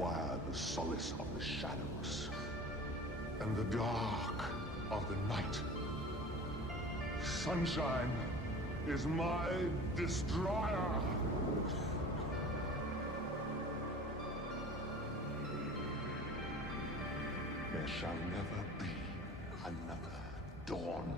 acquire the solace of the shadows and the dark of the night. Sunshine is my destroyer. There shall never be another dawn.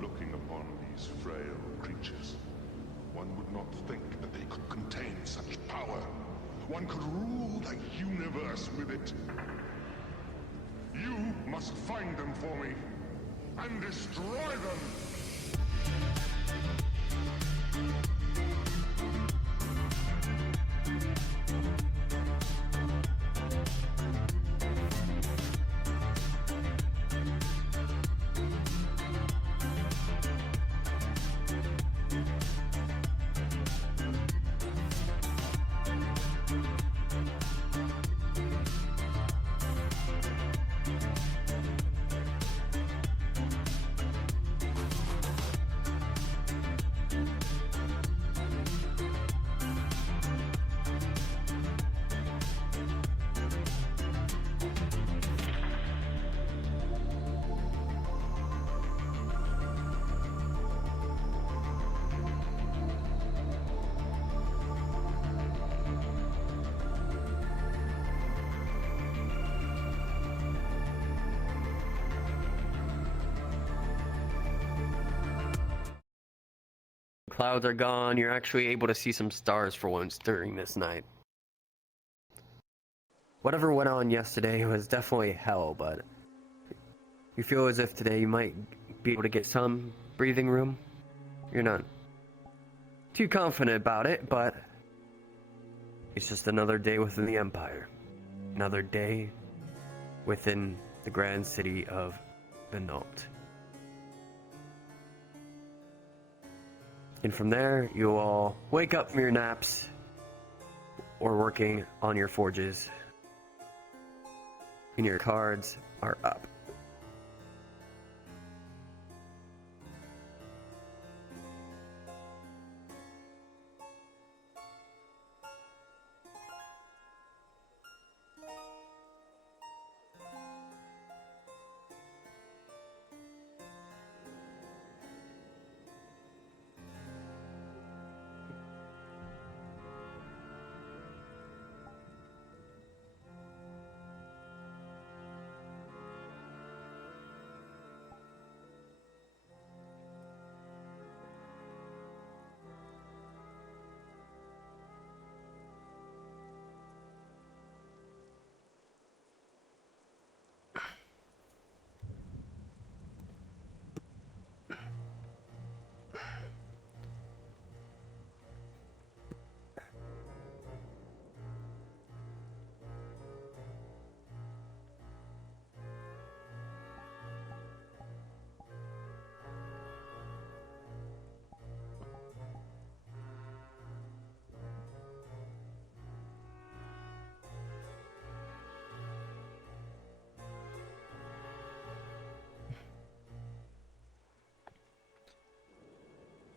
Looking upon these frail creatures, one would not think that they could contain such power. One could rule the universe with it. You must find them for me and destroy them! Clouds are gone. You're actually able to see some stars for once during this night. Whatever went on yesterday was definitely hell, but you feel as if today you might be able to get some breathing room. You're not too confident about it, but it's just another day within the Empire. Another day within the grand city of Venalt. And from there, you'll all wake up from your naps or working on your forges, and your cards are up.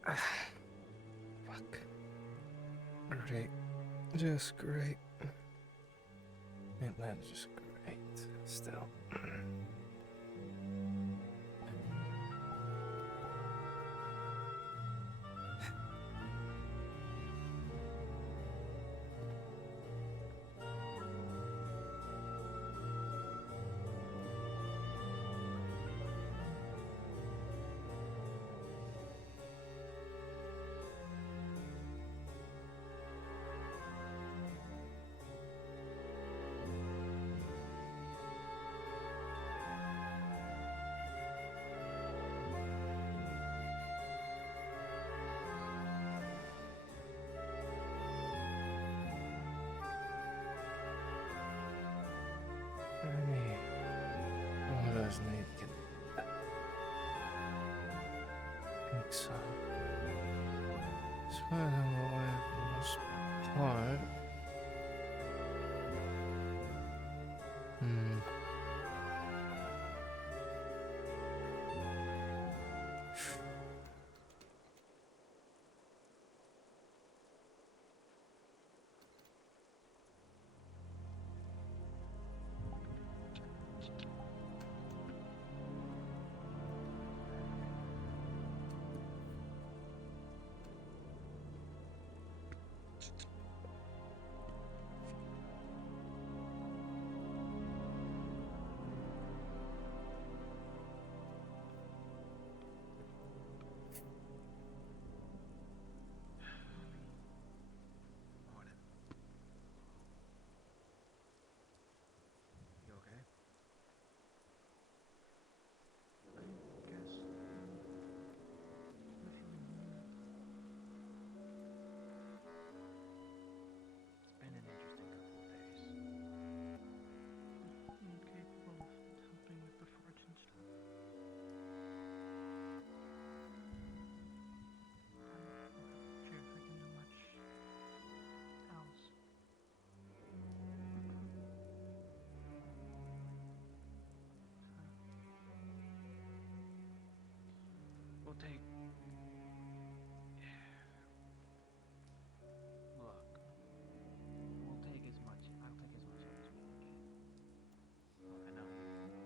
Fuck. Great. Just great. Atlanta's just great. Still. What does need to get? I think so. So I don't know where from this part. We'll take... Look. We'll take as much... I'll take as much help as we can. Look, I know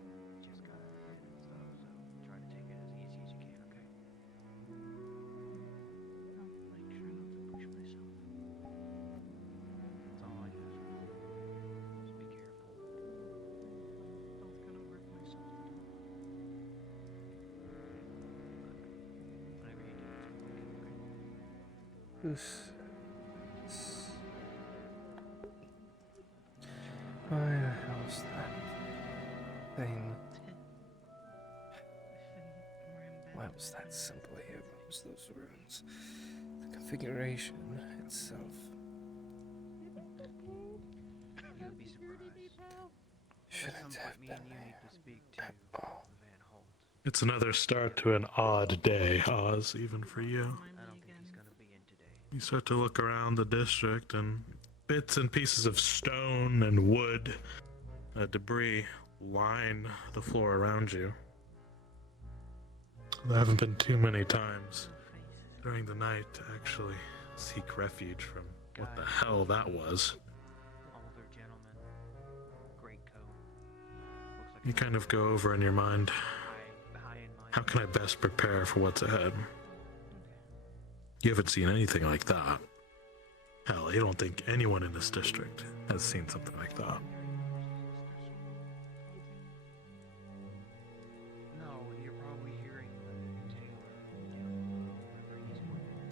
you just got it and stuff, so try to take it as easy as you can, okay? I'll make sure not to push myself. That's all I ask. Just be careful. Don't gonna hurt myself. Whatever you do, it's okay? Why the hell's that thing? Why was that symbol here? What was those runes? The configuration itself. You'll be surprised. Shouldn't At some have point, me been and you there need to speak to at all. Van Holt. It's another start to an odd day, Oz, even for you. I don't think he's gonna be in today. You start to look around the district, and bits and pieces of stone and wood, debris line the floor around you. There haven't been too many times during the night to actually seek refuge from what the hell that was. Older gentleman, great coat. Looks like You kind of go over in your mind, high in my... how can I best prepare for what's ahead? You haven't seen anything like that. Hell, you don't think anyone in this district has seen something like that. No, you're probably hearing the Taylor.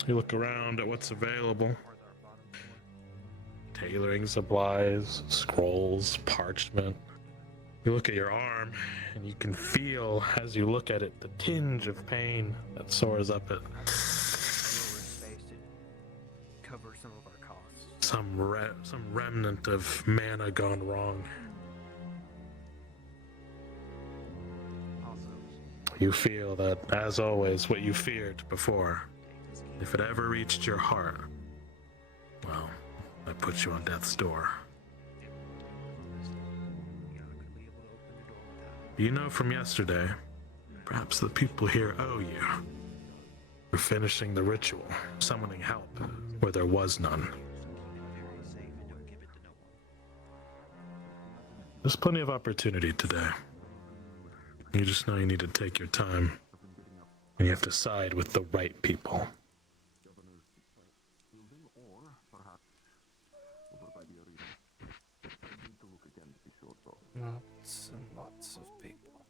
You look around at what's available. Or our bottom floor. Tailoring supplies, scrolls, parchment. You look at your arm, and you can feel, as you look at it, the tinge of pain that soars up it. Space to cover some of our costs. Some remnant of mana gone wrong. Also, You feel that, as always, what you feared before, if it ever reached your heart, well, that puts you on death's door. You know from yesterday, perhaps the people here owe you. We're finishing the ritual, summoning help where there was none. There's plenty of opportunity today. You just know you need to take your time. And you have to side with the right people. Lots and lots of people.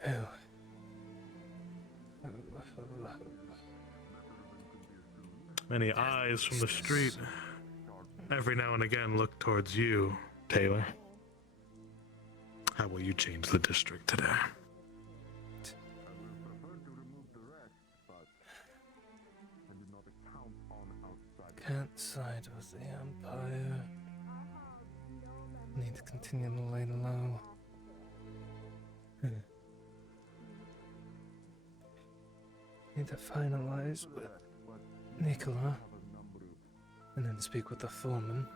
Who? Many eyes from the street every now and again look towards you, Taylor. How will you change the district today? Can't side with the Empire. Need to continue to lay low. Need to finalize with Nicola, and then speak with the foreman.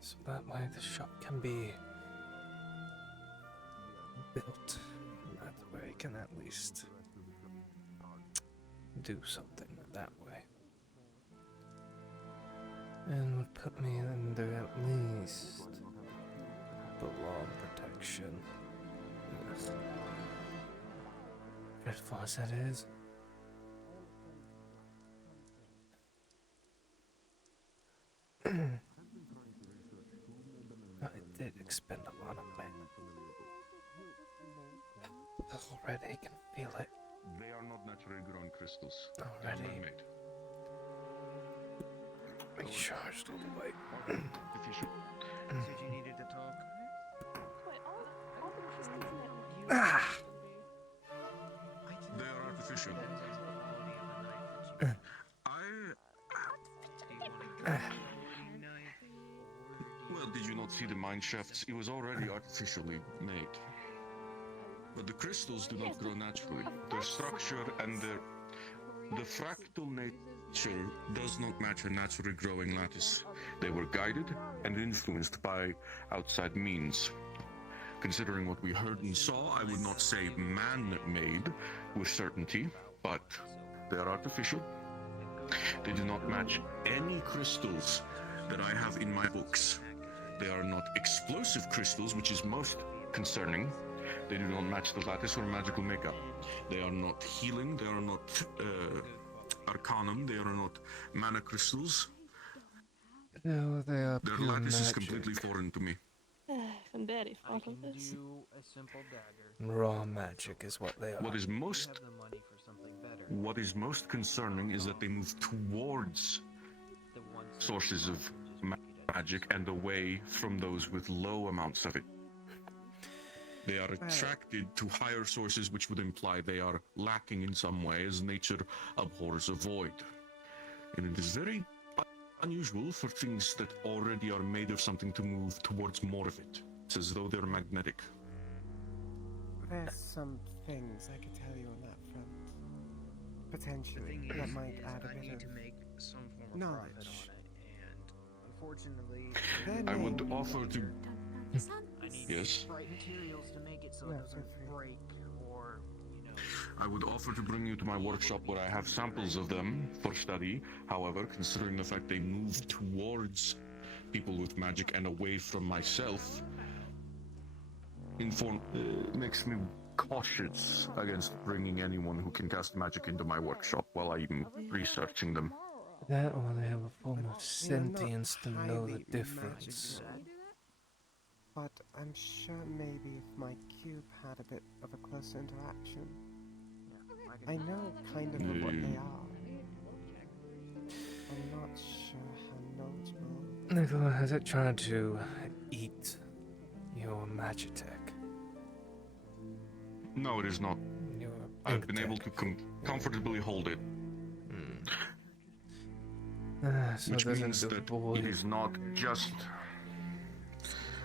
So that way the shop can be built. And that way can at least do something that way. And would put me under at least the law protection. Yes. As far as that is. I did expend a lot of men. Already can feel it. They are not naturally grown crystals. Already. They are made. Recharged all the way. Efficient. Said you needed to talk. Wait, all the crystals that Ah! They are artificial. Well, did you not see the mine shafts? It was already artificially made. But the crystals do not grow naturally. Their structure and the fractal nature does not match a naturally growing lattice. They were guided and influenced by outside means. Considering what we heard and saw, I would not say man-made with certainty, but they are artificial. They do not match any crystals that I have in my books. They are not explosive crystals, which is most concerning. They do not match the lattice or magical makeup. They are not healing, they are not arcanum, they are not mana crystals. No, they are Their pure lattice is magic. completely foreign to me. I'm very I fond can of this. do a simple dagger. Raw magic is what they are. What is You most have the money for something better. What is most concerning is that they move towards The ones that sources you of just make it magic and away from those with low amounts of it. They are attracted to higher sources, which would imply they are lacking in some way, as nature abhors a void. And it is very unusual for things that already are made of something to move towards more of it. It's as though they're magnetic. There's some things I could tell you on that front. The Potentially, thing that is, might add a I bit need of to make some form of profit on knowledge. it, and unfortunately, Their I would name- offer to... I need Yes? bright materials to make it so Yeah, it doesn't feel free. break or, you know. I would offer to bring you to my workshop where I have samples of them for study. However, considering the fact they move towards people with magic and away from myself, makes me cautious against bringing anyone who can cast magic into my workshop while I'm researching them. That or they have a form of We are not sentience to know the highly difference. magical, but I'm sure maybe if my cube had a bit of a closer interaction. Yeah, I can know kind of what Yeah. they are. I'm not sure how knowledgeable. Nicola, has it tried to eat your magitech? No, it is not. Your I've been ink able tech? to comfortably hold it, So which there's means a that void. it is not just...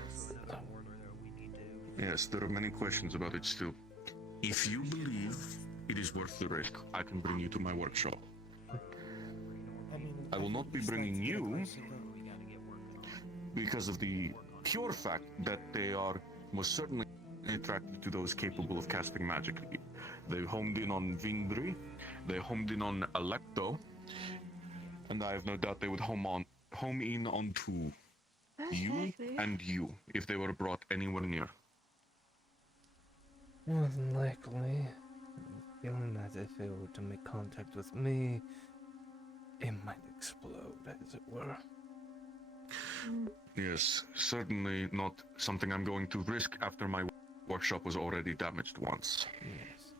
also another warlord that we need to. Yes, there are many questions about it still. If you believe it is worth the risk, I can bring you to my workshop. I mean, I will not be think bringing it's you closer look. We gotta get working on. because of the pure fact that they are most certainly attracted to those capable of casting magic. They homed in on Vindri, they homed in on Alecto, and I have no doubt they would home in onto you and you if they were brought anywhere near. More than likely, feeling that if it were to make contact with me, it might explode, as it were. Yes, certainly not something I'm going to risk after my workshop was already damaged once. Yes.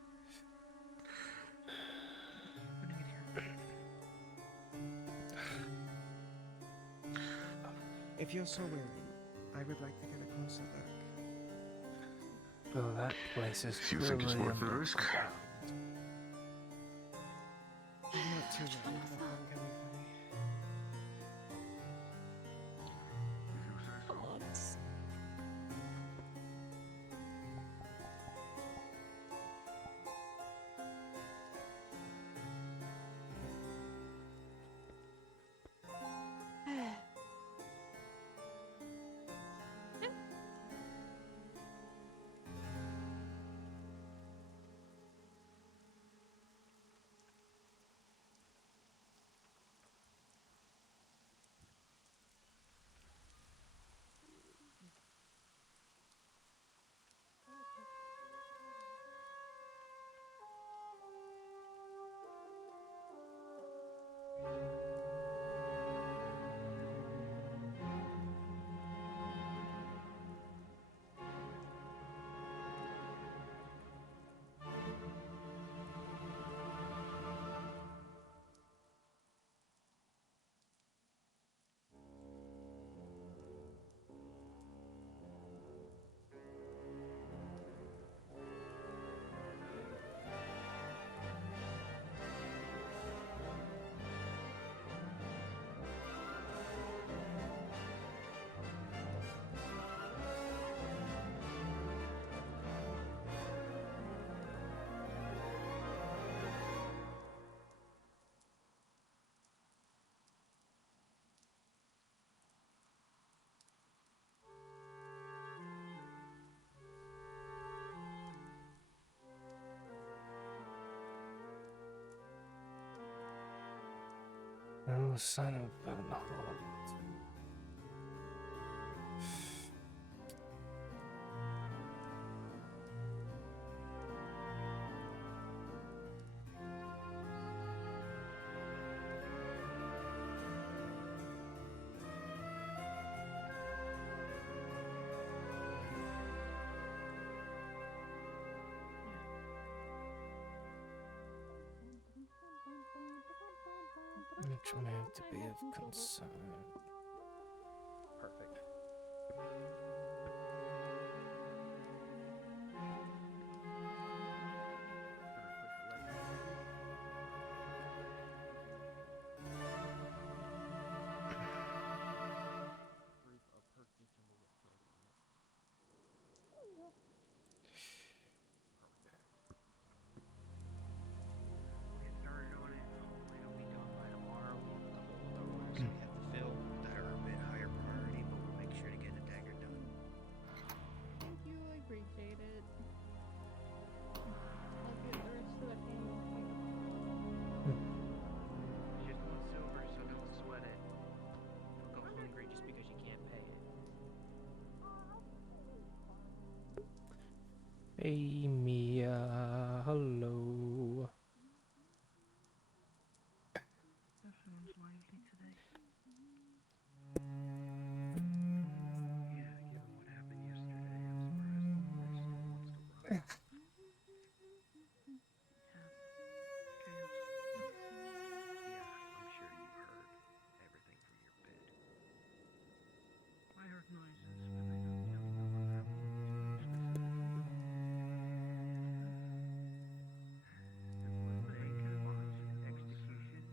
If you're so willing, I would like to get a closer look. Well, that place is If you think it's truly worth the risk. underground. I'm not too worried about them coming for me. No sign of Venalt. Which may have to be of concern. Perfect. Get started on it. Hopefully it'll be done by tomorrow. A couple of other orders we have to fill that are a bit higher priority, but we'll make sure to get a dagger done. Thank you, I appreciate it. I'll get the rest of the payment too. It's just 1 silver, so don't sweat it. Don't go hungry just because you can't pay it. Hey Mia, hello. Everyone's lively today. Yeah, given what happened yesterday, I'm surprised the place still wants to run. Yeah. Chaos. Yeah, I'm sure you heard everything from your bed. I heard noises, but I don't know what happened specifically. It was the Hakenbot's execution.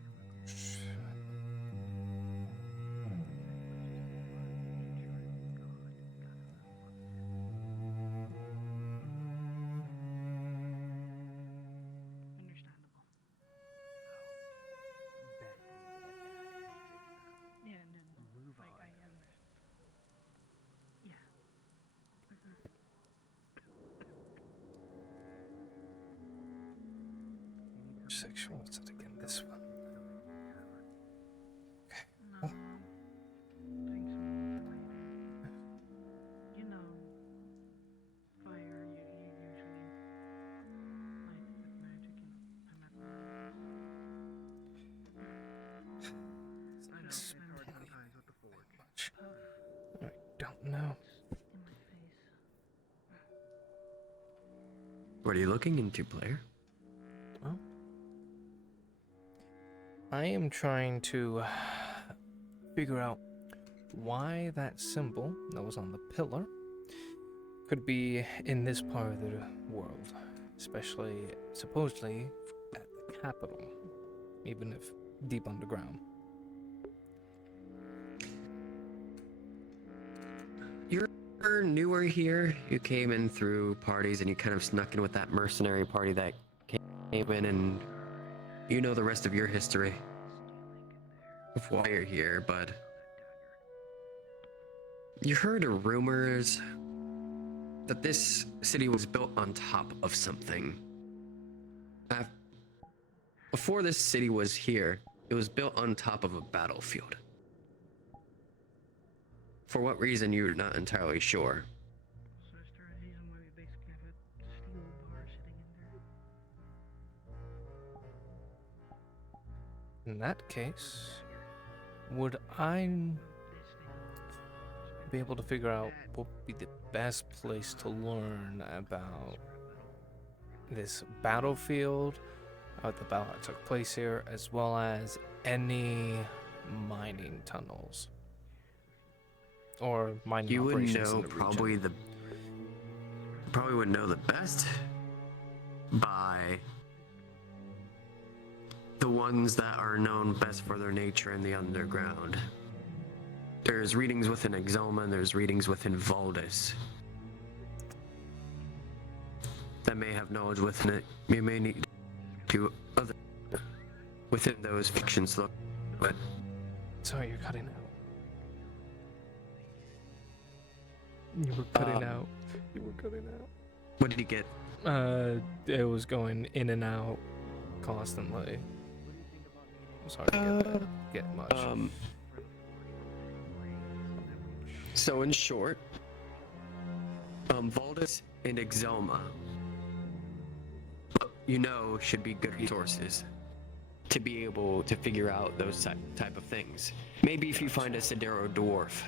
section. What's it again? This one. Okay. No. Doing some related. You know, fire you usually light with magic and I know, it's hard sometimes with the forge. Much. I don't know. In my face. What are you looking into, player? Well, I am trying to figure out why that symbol that was on the pillar could be in this part of the world, especially supposedly at the capital, even if deep underground. You're newer here. You came in through parties and you kind of snuck in with that mercenary party that came in, and you know the rest of your history of why you're here, but you heard rumors that this city was built on top of something. Before this city was here, it was built on top of a battlefield. For what reason, you're not entirely sure. So I started hazing where we basically have a steel bar sitting in there. In that case, would I be able to figure out what would be the best place to learn about this battlefield, the battle that took place here, as well as any mining tunnels or mining You would operations know in the region? probably would know the best by the ones that are known best for their nature in the underground. There's readings within Exalma and there's readings within Valdis that may have knowledge within it. You may need to other within those fictions look, but Sorry, you're cutting out. You were cutting out. You were cutting out. what did you get? It was going in and out constantly. It was hard to get much. So in short, Valdis and Exalma, should be good resources to be able to figure out those type of things. Maybe if you find a Sidarro dwarf.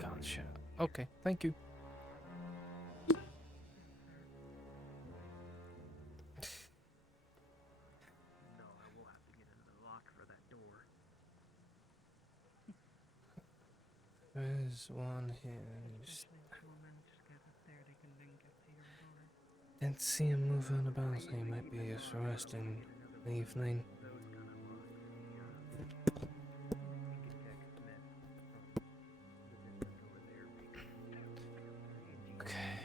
Gotcha. Okay, thank you. No, I will have to get another lock for that door. There's one here. Just get up there, they can then get to your door. Didn't see him moving about, so he might be just resting in the evening. Okay.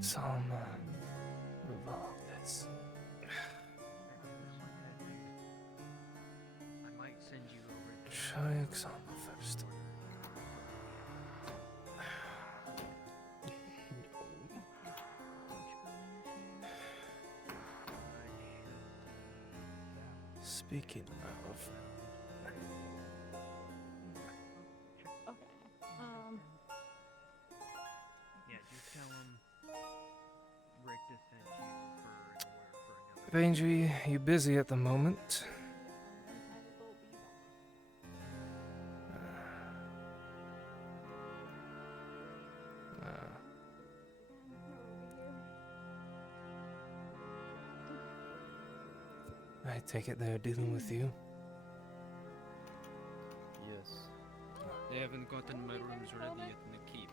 Some revolve this. I might send you over there. Try Exalma first. Speaking of, Okay. Yeah, just tell him Rick just sent you for another. Benji, you busy at the moment? I take it they're dealing with you. Yes. They haven't gotten my rooms ready yet in the keep,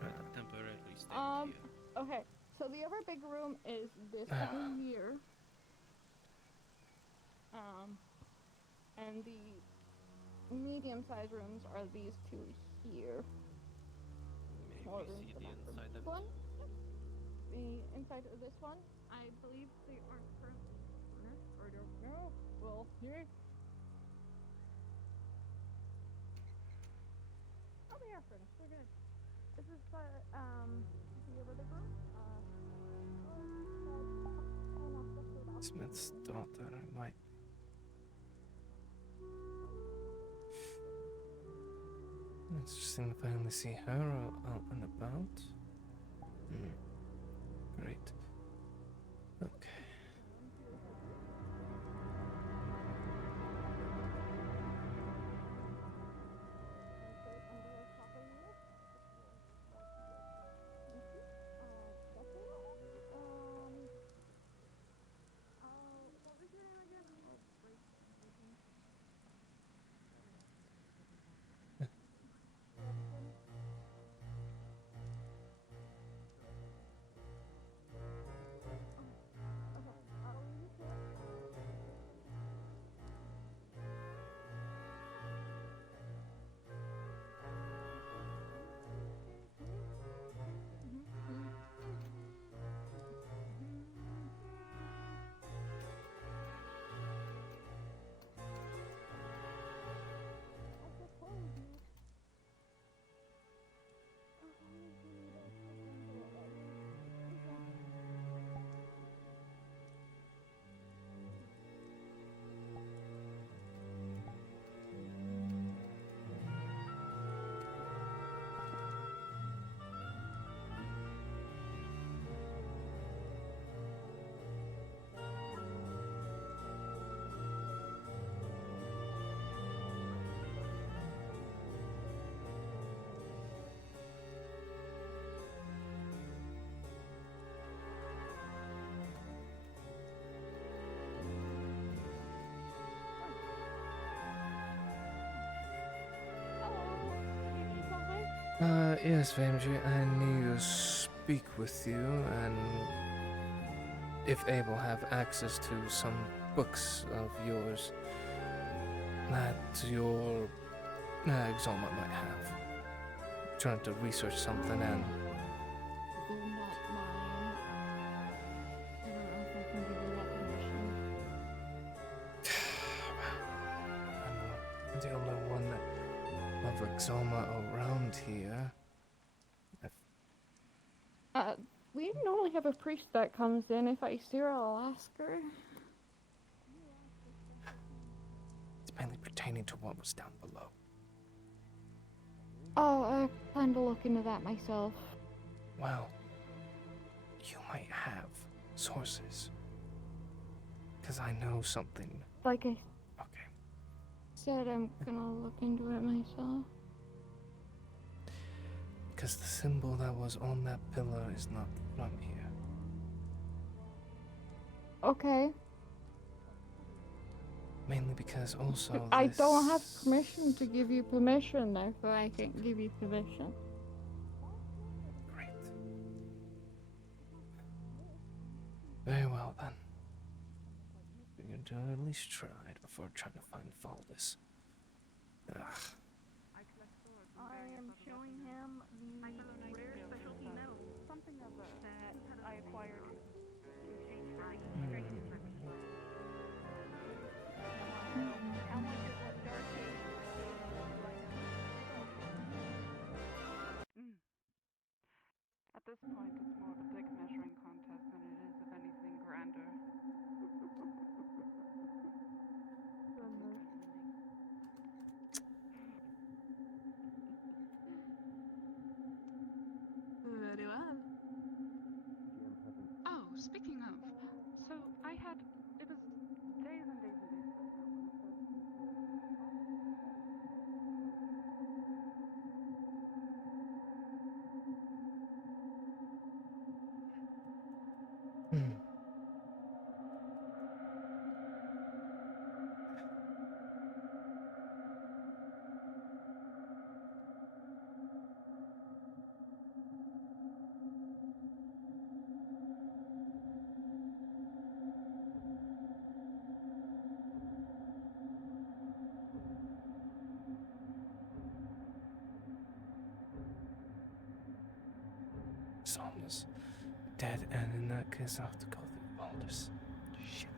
so I'm temporarily staying here. Okay. So the other big room is this one here. And the medium-sized rooms are these two here. Small Maybe rooms see for the that room. inside This of one, the inside of this one, I believe they are currently furnished, or don't know. Well, here. Oh, they are furnished. We're good. This is the other big room. blacksmith's daughter. I might. Interesting to finally see her out and about. Great. Okay. Yes, Vamji, I need to speak with you and, if able, have access to some books of yours that your Exalma might have. Trying to research something and... They're not mine. I don't know if I can give you that permission. I'm the only one of Exalma around here. We normally have a priest that comes in. If I see her, I'll ask her. It's mainly pertaining to what was down below. Oh, I plan to look into that myself. Well, you might have sources. Because I know something. Like I Okay. said, I'm gonna look into it myself. Because the symbol that was on that pillar is not from here. Okay. Mainly because also I don't have permission to give you permission, therefore I can't give you permission. Great. Very well then. We're going to at least try it before trying to find Valdis. Ugh. I am showing him the rare specialty metal, something of that I acquired in exchange for how much it was Dark Age At this point, it's more of a dick measuring contest than it is of anything grander. Very well. Oh, speaking of, So I had, it was days and days and days ago now when I first moved here. Somna's dead, and in that case, I'll have to go through Valdis. Shit.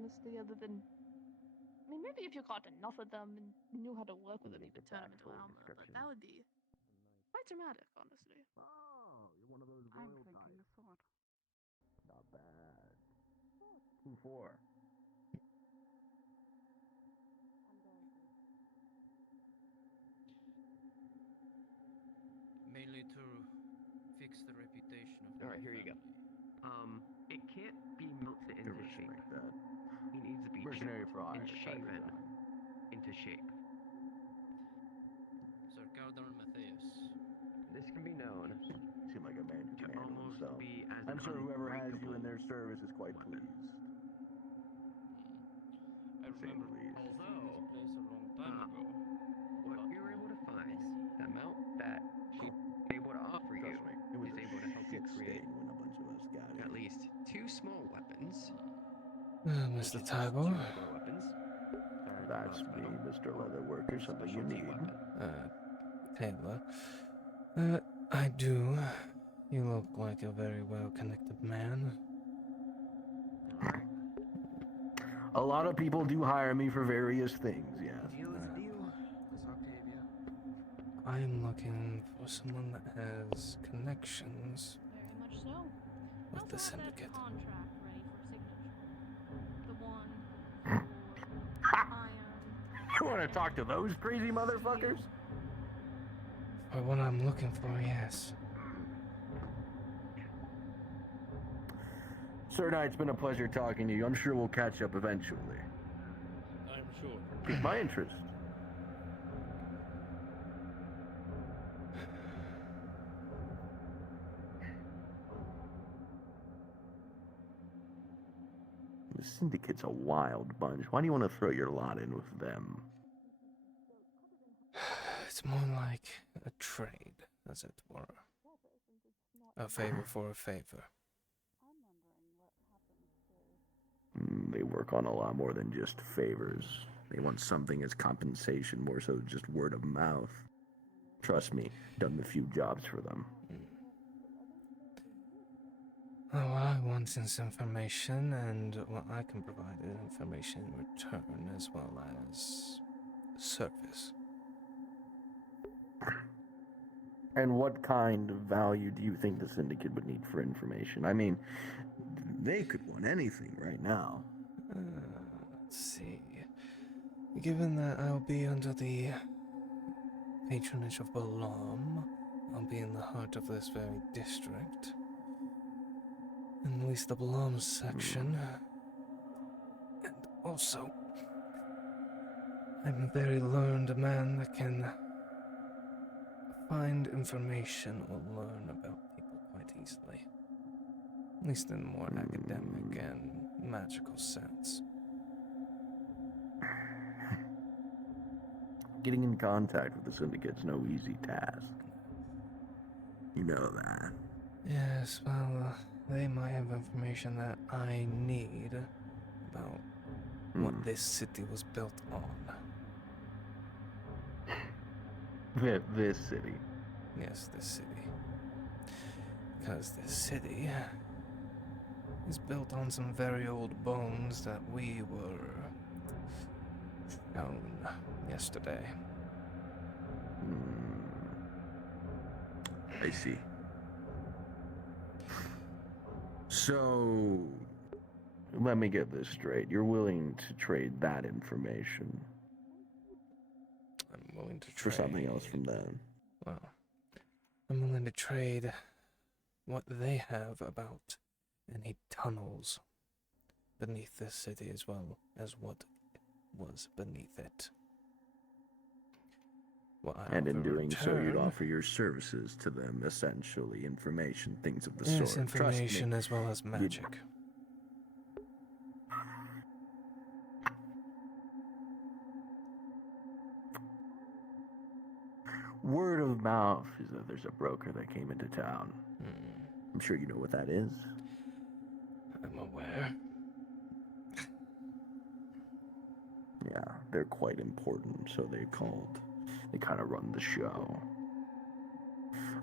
honestly, other than. I mean, maybe if you got enough of them and knew how to work with them, you could turn them into armor, but that would be quite dramatic, honestly. Oh, you're one of those I'm royal thinking types. the sword. Not bad. 2-4. Mainly to fix the reputation of the Alright, here you go. family. It can't be melted Can into shape. respect that. He needs to be Mercenary chipped for hire and type of shaven guy. into shape. Sir Gardner Matthias. This can be known Seem like a man who to can handle almost himself. be as I'm an sure whoever has you in unbreakable their service is quite weapon. pleased. I To say remember the least. seeing this place a long time ago. What but you were able to find, messy. the amount that she's able to offer you, Trust me, it was is a able to help you shit create stain when a bunch of us got at in. least 2 small weapons, Mr. which is just Tybor, 2 regular weapons. Sorry, That's lost me, metal. Mr. Or Leatherworker, one something you specialty need. weapon. Taylor. I do. You look like a very well-connected man. Alright, A lot of people do hire me for various things, yes. deal is a deal, Miss Octavia. I'm looking for someone that has connections Very much so. I with also the have syndicate. that contract ready for signature. The one for iron. You want to talk to those crazy motherfuckers? For what I'm looking for, yes. Sir Knight, it's been a pleasure talking to you. I'm sure we'll catch up eventually. I'm sure. Piqued my interest. The Syndicate's a wild bunch. Why do you want to throw your lot in with them? It's more like a trade, as it were. A favor for a favor. They work on a lot more than just favors. They want something as compensation, more so just word of mouth. Trust me, done a few jobs for them. Well, what I want is information, and what I can provide is information in return, as well as service. And what kind of value do you think the Syndicate would need for information? I mean, they could want anything right now. Let's see. Given that I'll be under the patronage of Balam, I'll be in the heart of this very district. At least the Balam section. And also, I'm a very learned man that can find information or learn about people quite easily. At least in a more academic and magical sense. Getting in contact with the Syndicate's no easy task. You know that. Yes, well, they might have information that I need about what this city was built on. This city. Yes, this city. Because this city is built on some very old bones that we were shown yesterday. I see. So, let me get this straight. You're willing to trade that information I'm willing to trade for something else from them? Well, I'm willing to trade what they have about any tunnels beneath this city, as well as what was beneath it. And in doing so, you'd offer your services to them, essentially, information, things of the sort. Yes, information Trust me, as well as magic. Word of mouth is that there's a broker that came into town. I'm sure you know what that is. I'm aware. Yeah, they're quite important, so they kind of run the show.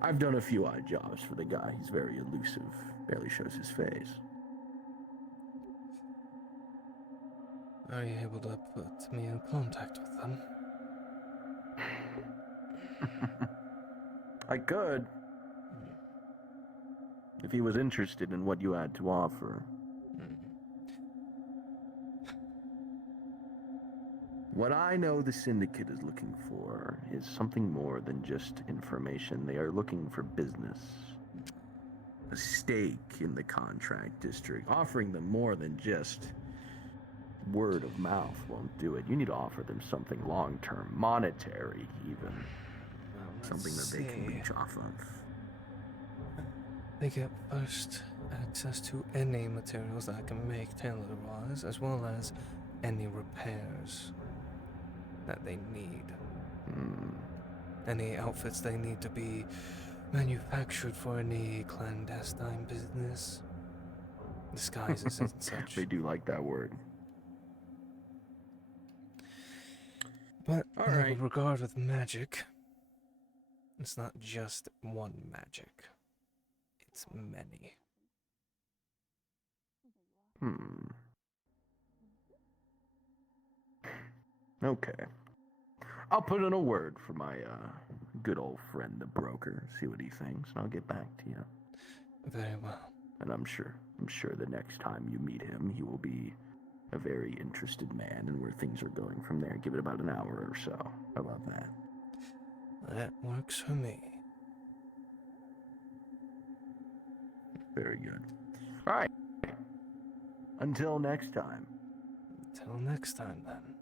I've done a few odd jobs for the guy. He's very elusive, barely shows his face. Are you able to put me in contact with them? I could. If he was interested in what you had to offer. What I know the Syndicate is looking for is something more than just information. They are looking for business. A stake in the contract district. Offering them more than just word of mouth won't do it. You need to offer them something long-term, monetary even. Something that they can reach off of. They get first access to any materials that can make tailor-wise, as well as any repairs that they need. Any outfits they need to be manufactured for any clandestine business. Disguises and such. They do like that word. But All in right. regard with magic, it's not just one magic. It's many. Okay. I'll put in a word for my good old friend, the broker, see what he thinks, and I'll get back to you. Very well. And I'm sure the next time you meet him, he will be a very interested man in where things are going from there. Give it about an hour or so. How about that? That works for me. Very good. All right. Until next time. Until next time, then.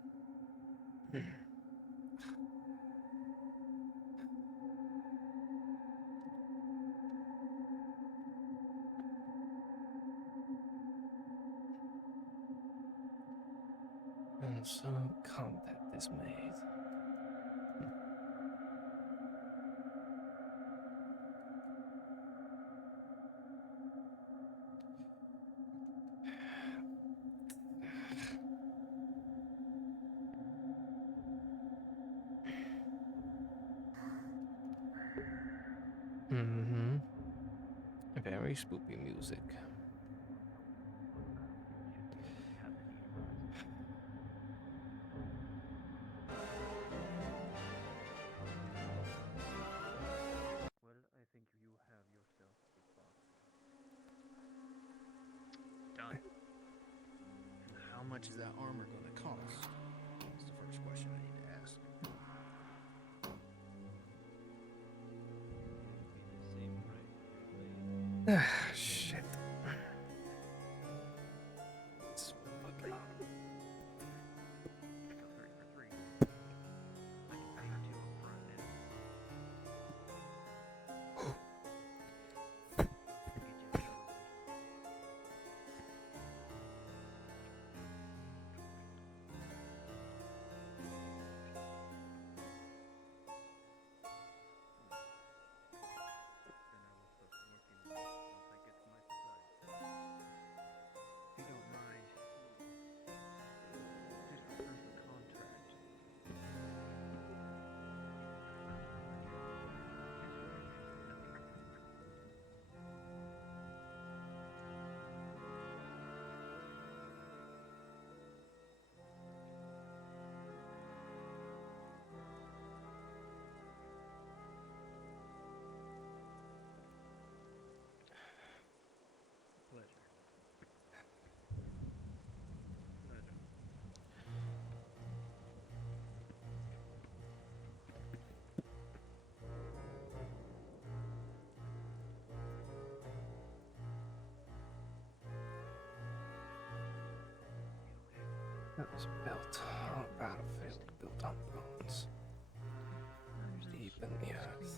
And so contact is made. Very spoopy music. Well, I think you have yourself a box. Done. And how much is that armor going to cost? That's the first question I need to ask. Shit. It's fucking on. So 3 for 3. I can pay you 2 up front and get you a If you don't mind, just return the contract. Pleasure. That was built on a battlefield, built on bones. Deep in the earth,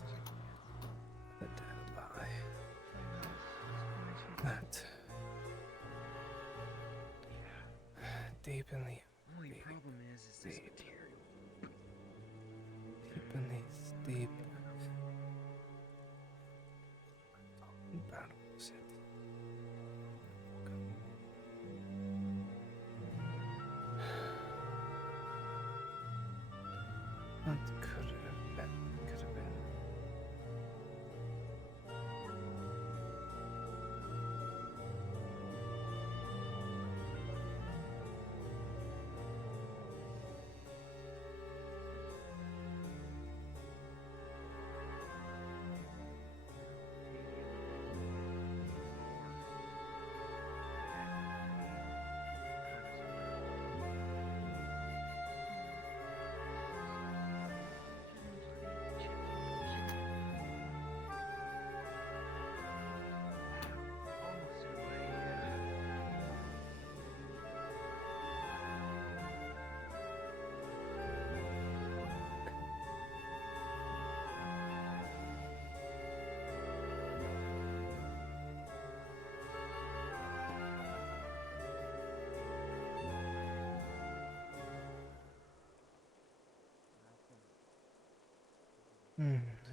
the dead lie. That deep in the Only problem is this material. deep beneath, deep battle was it. What could it have been? Could have been.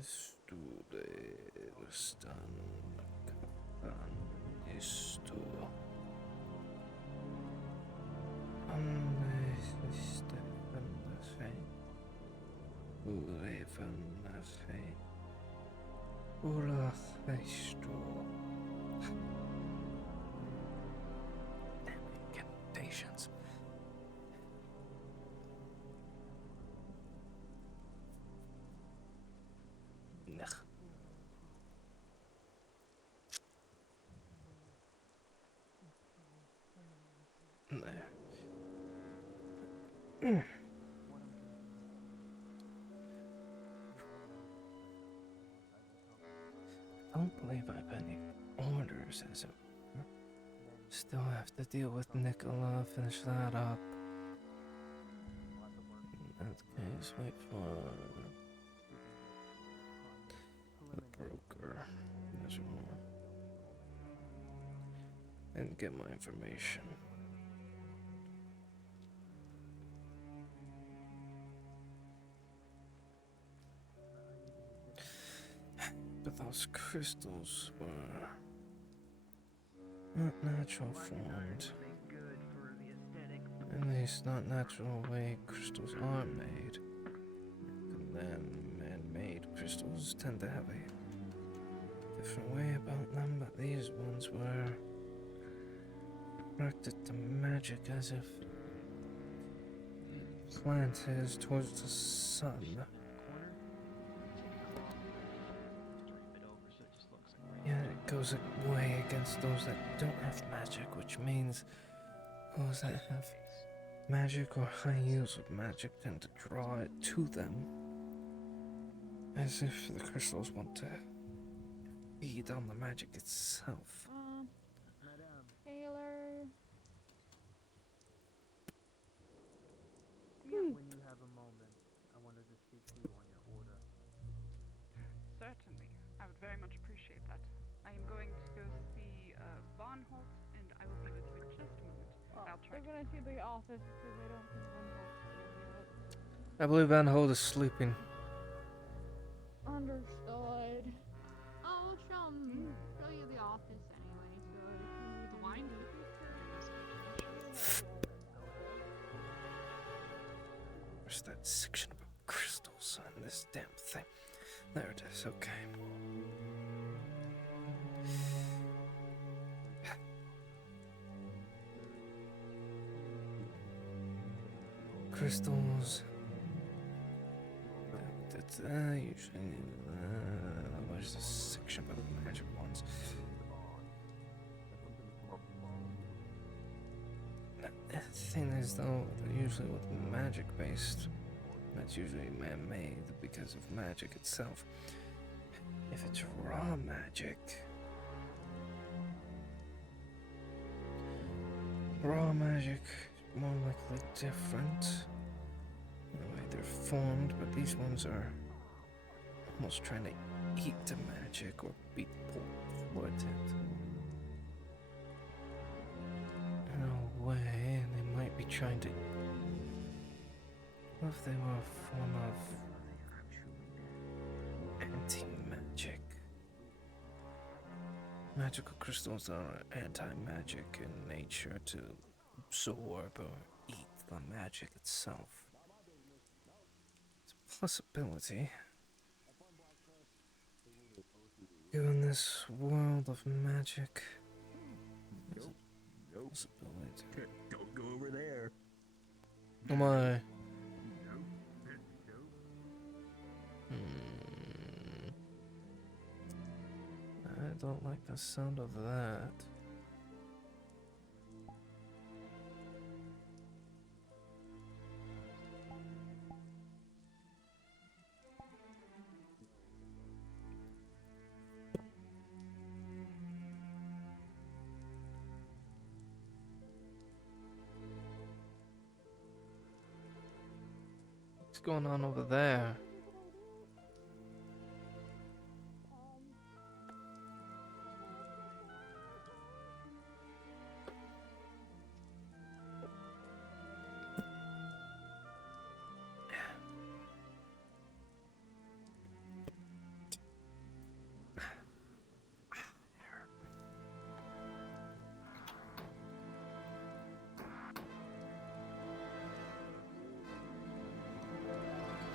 Stude stan isto. Incantations. Ugh. There. I don't believe I've any orders as it were. Still have to deal with Nicola, finish that up. In that case, wait for the broker as well. And get my information. But those crystals were not natural formed. At least not natural way crystals are made. And then man-made crystals tend to have a different way about them, but these ones were directed to magic as if planted towards the sun. Yeah, it goes way against those that don't have magic, which means those that have magic or high use of magic tend to draw it to them, as if the crystals want to feed on the magic itself. Taylor. When you have a moment, I wanted to speak to you on your order. Certainly. I would very much appreciate that. I am going to go see Vonholt, and I will be with you in just a moment. I'll try. They're gonna see the office because they don't think Windows yet. I believe Van Holt is sleeping. Understood. I'll show you the office anyway, so if you need to wind it. Where's that section about crystals on this damn thing? There it is, okay. Crystals. That's usually. Where's the section about the magic ones? The thing is, though, they're usually with magic based. That's usually man-made because of magic itself. If it's raw magic, more likely different in the way they're formed, but these ones are almost trying to eat the magic or be pulled towards it. In a way, they might be trying to. What if they were a form of anti-magic? Magical crystals are anti-magic in nature to absorb or eat the magic itself. It's a possibility. Given this world of magic, there's a possibility. Don't go over there. Oh my. I don't like the sound of that. What's going on over there?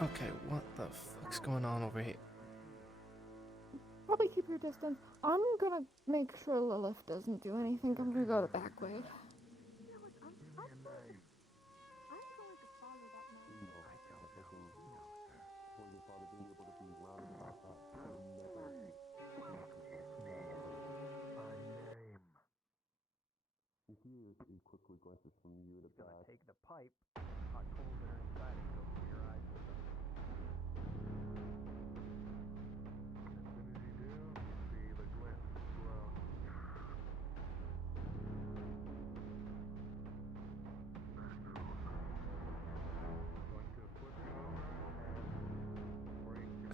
Okay, what the fuck's going on over here? Probably keep your distance. I'm gonna make sure Lilith doesn't do anything. I'm gonna go the back way. I'm going to follow that Take the pipe, hot coals that are inside it go through your eyes with them. As soon as you do, you see the glint glow. I'm going to flip you over and break your...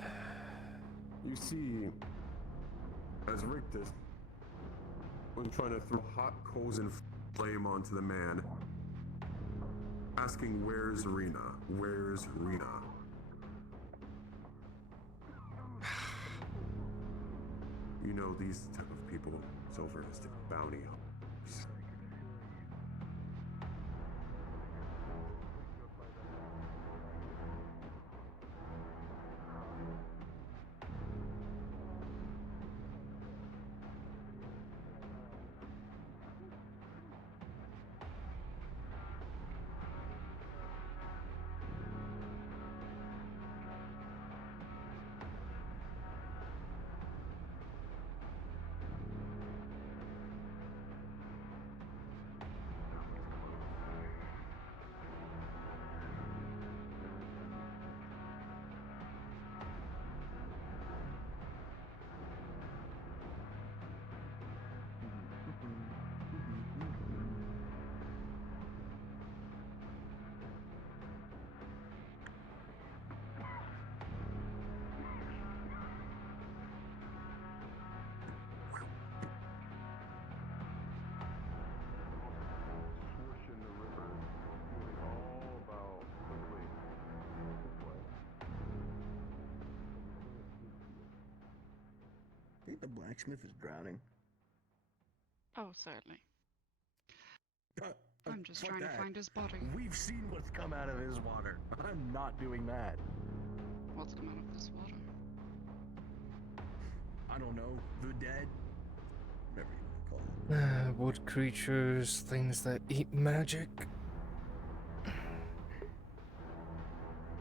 You see, as Rictus was trying to throw hot coals and flame onto the man, asking, "Where's Rena? Where's Rena?" You know these type of people, silveristic bounty hunters. I think the blacksmith is drowning. Oh, certainly. I'm just trying to find his body. We've seen what's come out of his water. I'm not doing that. What's come out of this water? I don't know. The dead? Whatever you want to call it. Wood creatures, things that eat magic.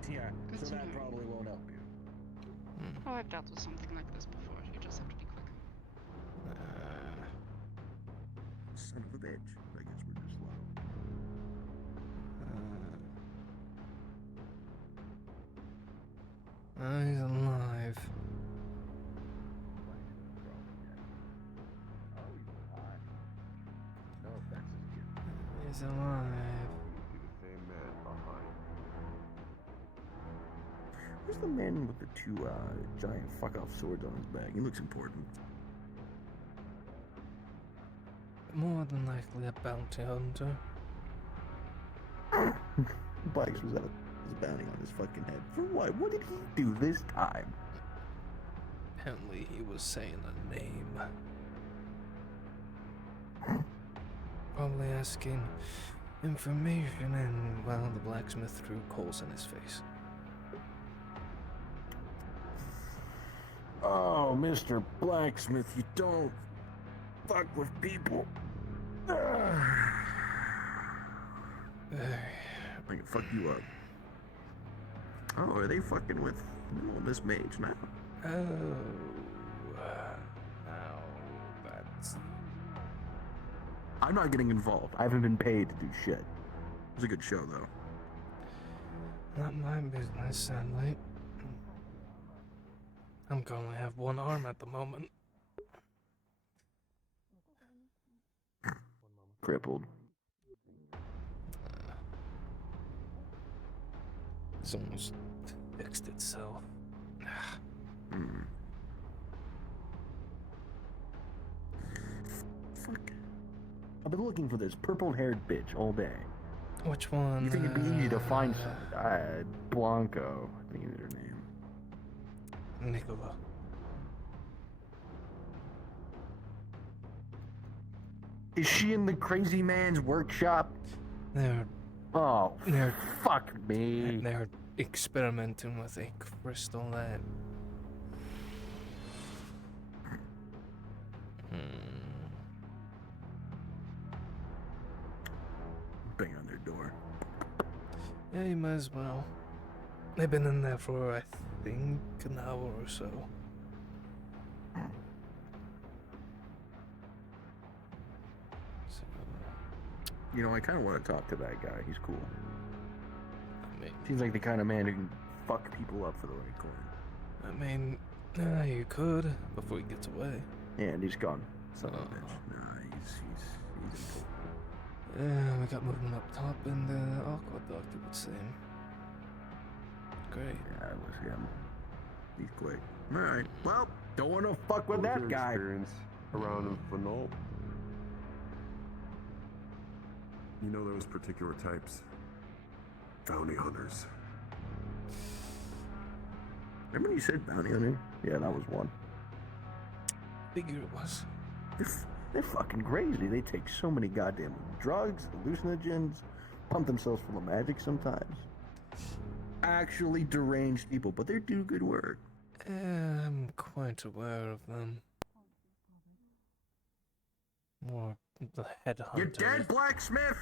Yeah, Good so to that know. probably won't help you. Oh, I've dealt with something like this before. You just have to be quick. Son of a bitch. I guess we're just slow. He's alive. No, that's his gift. He's alive. You see the same man behind. Where's the man with the two giant fuck-off swords on his back? He looks important. More than likely a bounty hunter. Bikes was out his bounty on his fucking head. For what? What did he do this time? Apparently he was saying a name. Probably asking information, and well, the blacksmith threw coals in his face. Oh, Mr. Blacksmith, you don't fuck with people. I can fuck you up. Oh, are they fucking with little Miss Mage now? Oh, now that's... I'm not getting involved. I haven't been paid to do shit. It was a good show, though. Not my business, sadly. I'm gonna have one arm at the moment. Crippled. It's almost fixed itself. Fuck. I've been looking for this purple-haired bitch all day. Which one? You think it'd be easy to find some? Blanco, I think is her name. Nicola. Is she in the crazy man's workshop? They're Oh, fuck me. They're experimenting with a crystal that... Bang on their door. Yeah, you might as well. They've been in there for, I think, an hour or so. You know, I kind of want to talk to that guy. He's cool. I mean, Seems like the kind of man who can fuck people up for the right coin. I mean, you could before he gets away. Yeah, and he's gone. Son of a bitch. Nah, he's Yeah, we got movement up top, and the aqueduct, it would seem. Great. Yeah, it was him. He's quick. All right. Well, don't want to fuck with that guy. Experience around Venalt. You know those particular types? Bounty hunters. Remember you said bounty hunter? Yeah, that was one. Figured it was. They're fucking crazy. They take so many goddamn drugs, hallucinogens, pump themselves full of magic sometimes. Actually deranged people, but they do good work. I'm quite aware of them. More the headhunter. You're dead, blacksmith!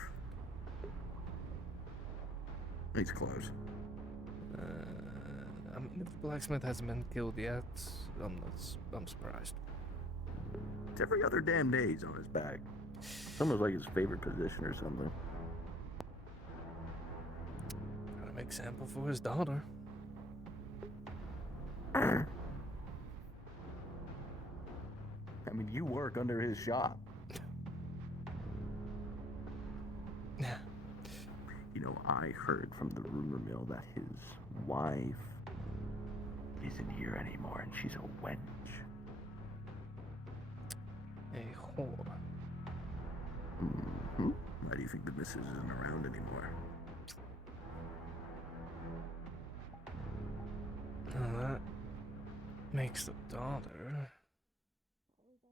He's close. I mean, if the blacksmith hasn't been killed yet, I'm surprised. It's every other damn day he's on his back. It's almost like his favorite position or something. Gotta make sample for his daughter. I mean, you work under his shop. Yeah. You know, I heard from the rumor mill that his wife isn't here anymore and she's a wench. A whore. Mm-hmm. Why do you think the missus isn't around anymore? Well, that makes the daughter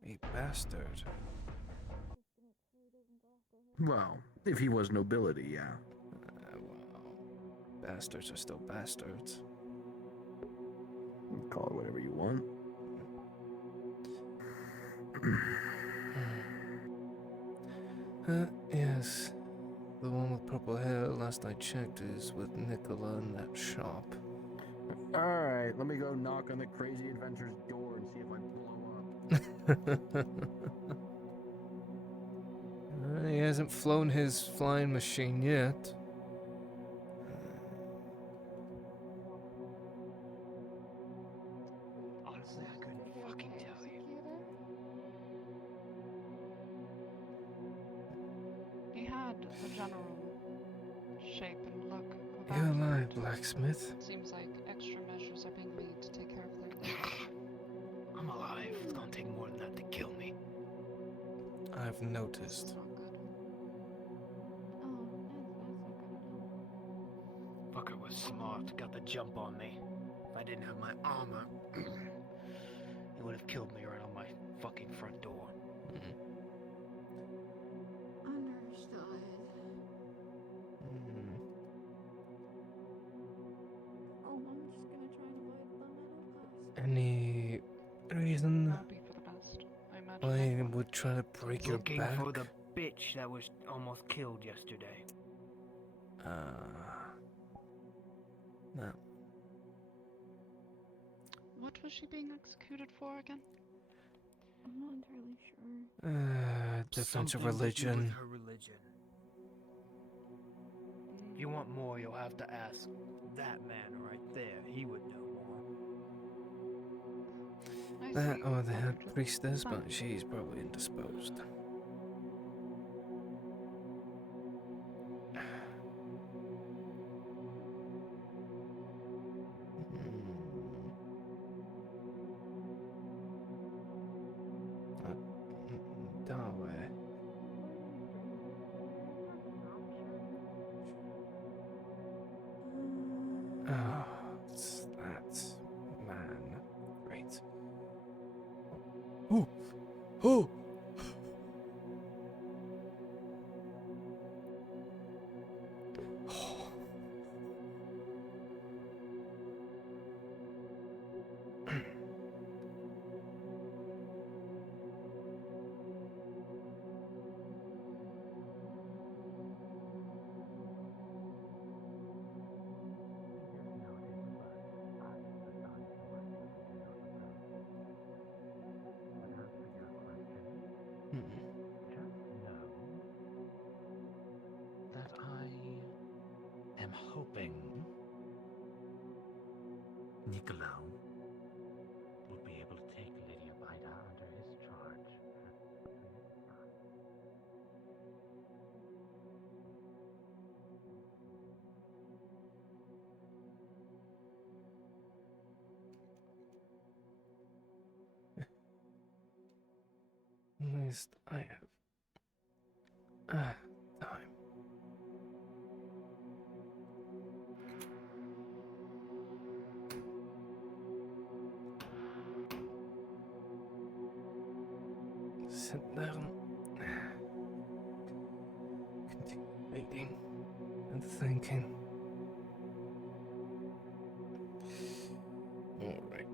a bastard. Well, if he was nobility, yeah. Well, bastards are still bastards. You can call it whatever you want. Yes. The one with purple hair, last I checked, is with Nicola in that shop. Alright, let me go knock on the Crazy Adventure's door and see if I blow up. He hasn't flown his flying machine yet. Honestly, I couldn't fucking tell you. He had a general shape and look of a You bastard. lie, blacksmith. Seems like extra measures are being made to take care of their I'm alive. It's gonna take more than that to kill me. I've noticed. Fucker was smart. Got the jump on me. If I didn't have my armor, he would have killed me right on my fucking front door. Understood. Oh, I'm just gonna try and avoid them at all costs. Any reason That'd be for the best, I imagine. why he everyone would try to break your Looking back? for the bitch that was almost killed yesterday. No. What was she being executed for again? I'm not entirely sure. Defense of Something to do with religion. her religion. If you want more, you'll have to ask that man right there. He would know more. I That see. or the head priestess, but she's probably indisposed. Darway. Oh, it's that man. Great. Oh! Oh! Just know that I am hoping Niccolo will be able to take Lydia Bida under his charge. At least I have time. Sit down. Continue waiting and thinking. All right.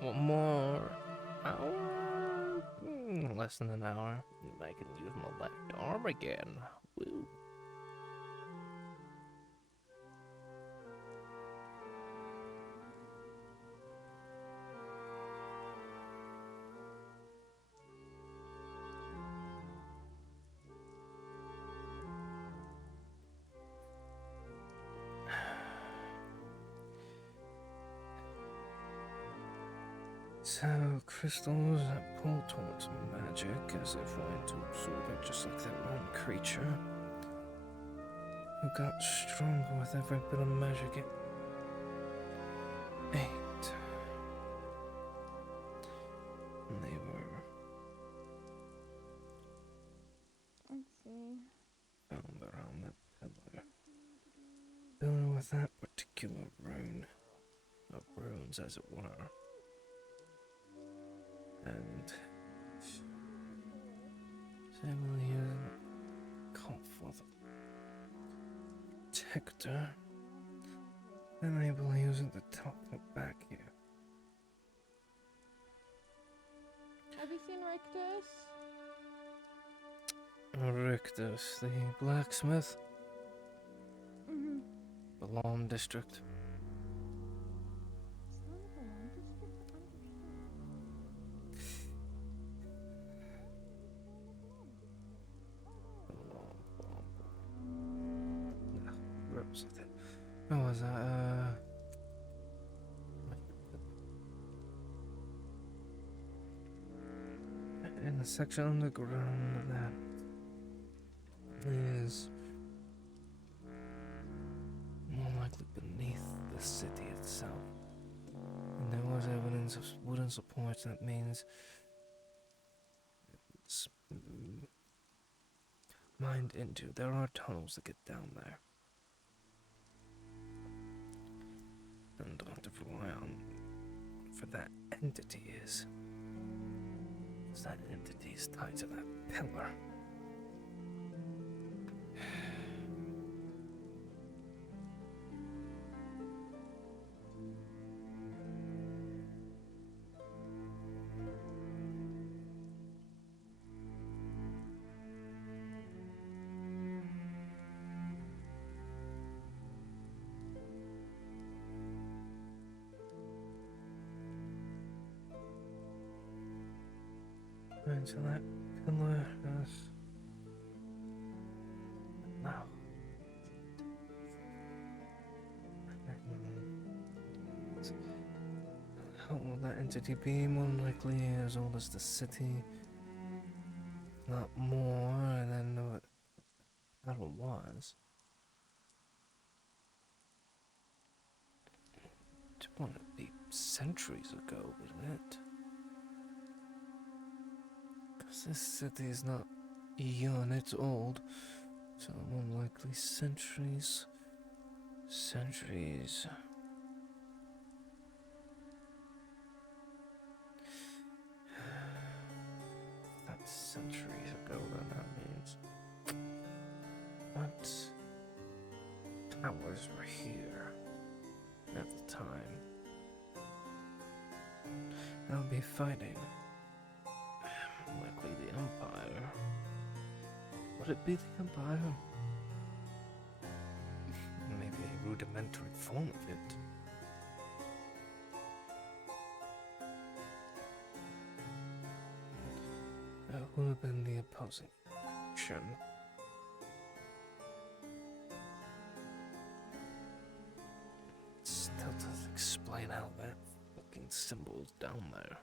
One more hour? Less than an hour. I can use my left arm again. Woo. So, crystals that pull towards magic as if wanting to absorb it, just like that one creature who got stronger with every bit of magic it ate. And they were Let's see. found around that pillar. Pillar with that particular rune. Of runes, as it were. And several years call for the protector. Then I will use it to top it back here. Have you seen Rictus? Rictus, the blacksmith. Mm-hmm. The Lawn District. Where was that? In the section underground that is more likely beneath the city itself. And there was evidence of wooden supports. That means it's mined into. There are tunnels that get down there. And what to rely on for that entity is that entity is tied to that pillar. Into that pillar has now. How will that entity be? More likely as old as the city, not more than what that was. It want to be centuries ago, wasn't it? This city is not young, it's old. So more likely centuries. Centuries. That's centuries ago, then that means. What powers were here at the time, I'll be fighting likely the Empire. Would it be the Empire? Maybe a rudimentary form of it. Who would have been the opposing faction? Still doesn't explain how that fucking symbol's down there.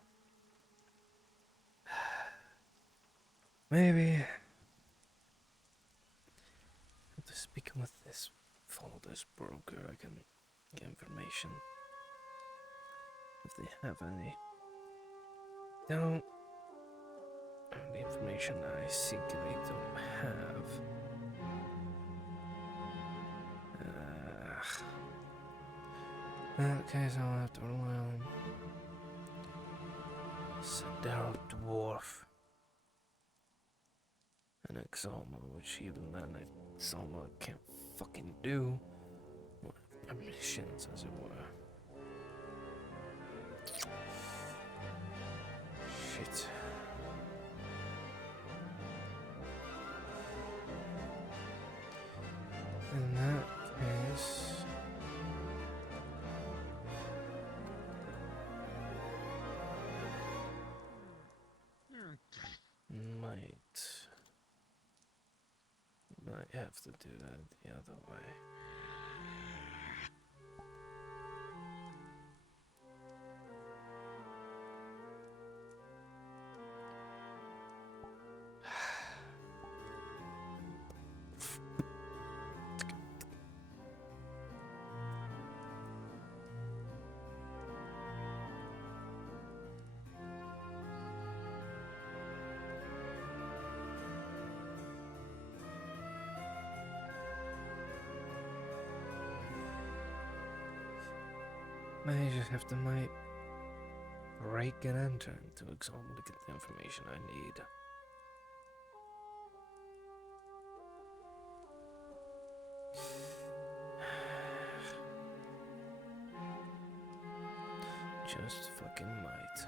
Maybe after speaking with this folder's broker, I can get information. If they have any. Don't. The information I seek, they don't have. In that case, I'll have to rely on Sidarro Dwarf. An Exalma, which even then Exalma can't fucking do. Or permissions, as it were. Shit. In that case... Might have to do that the other way. I just have to break and enter into Exalma to get the information I need. Just fucking might.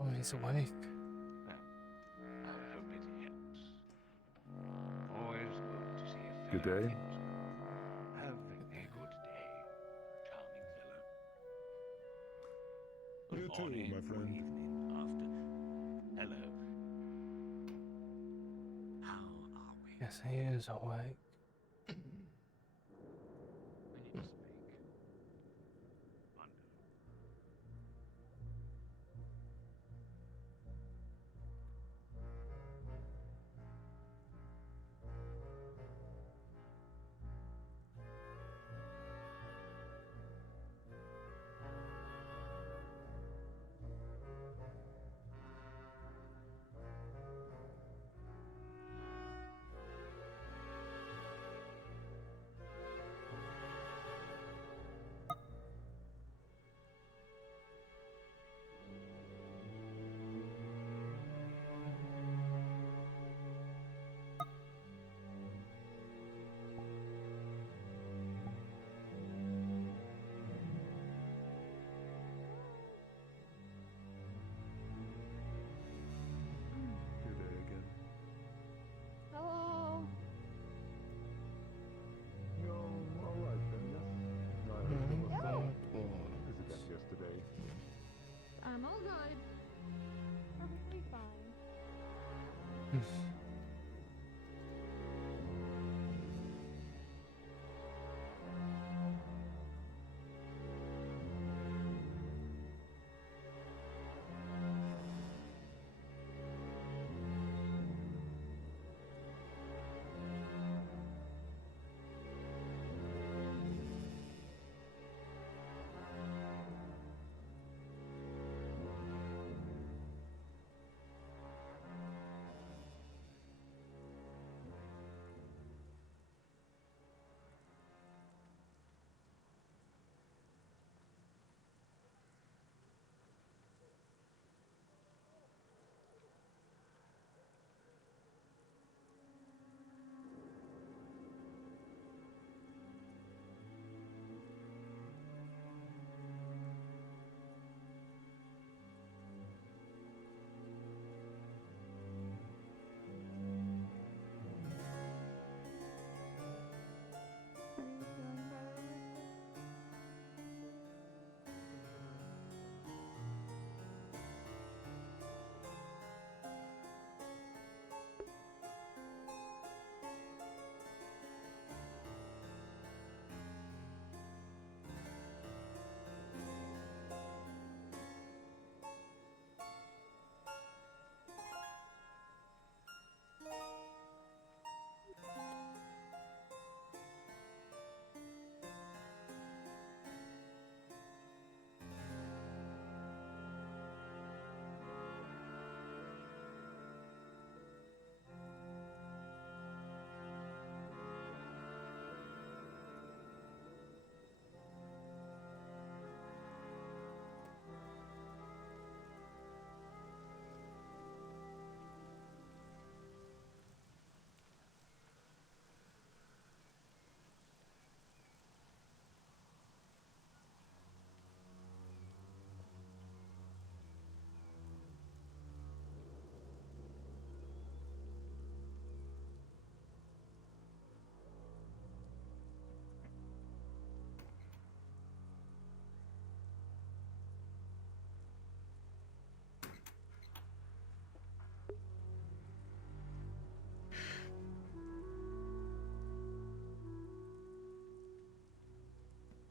Oh, he's awake. Well, I hope it helps. Always good to see a Good fellow day. kinsman. Have a good day, charming fellow. Good You too, morning, my good friend. evening, after. Hello. How are we? Yes, he is awake. We need to speak. Wonderful. Good day again. Hello. You're alright then, yes? I heard Mm-hmm. there was Yeah. some incident yesterday. I'm all good. Perfectly fine. Are you feeling better, Victor?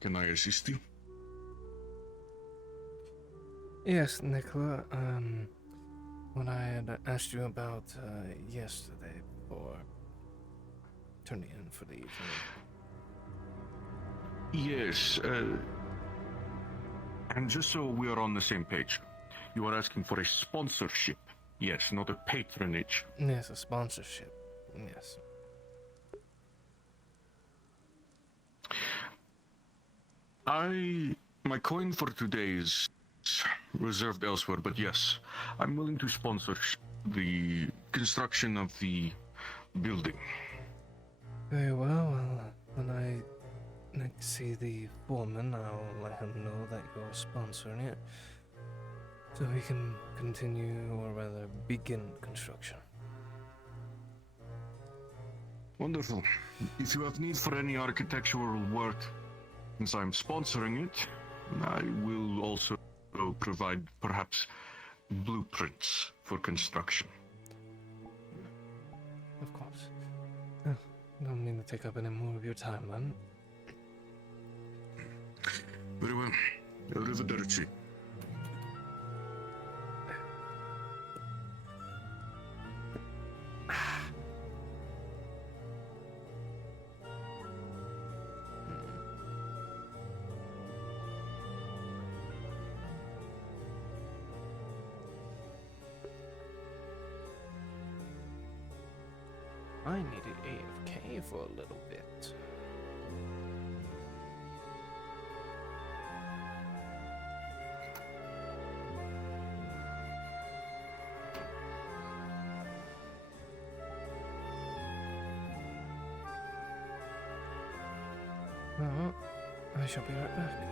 Can I assist you? Yes, Nicola. What I had asked you about yesterday before turning in for the evening. Yes, and just so we are on the same page, you are asking for a sponsorship. Yes, not a patronage. Yes, a sponsorship. Yes. My coin for today is reserved elsewhere, but yes, I'm willing to sponsor the construction of the building. Very well. When I next see the foreman, I'll let him know that you're sponsoring it. So we can continue, or rather begin construction. Wonderful. If you have need for any architectural work, since I'm sponsoring it, I will also provide perhaps blueprints for construction. Of course. Don't mean to take up any more of your time, then. Very well. Arrivederci. I needed AFK for a little bit. I shall be right back.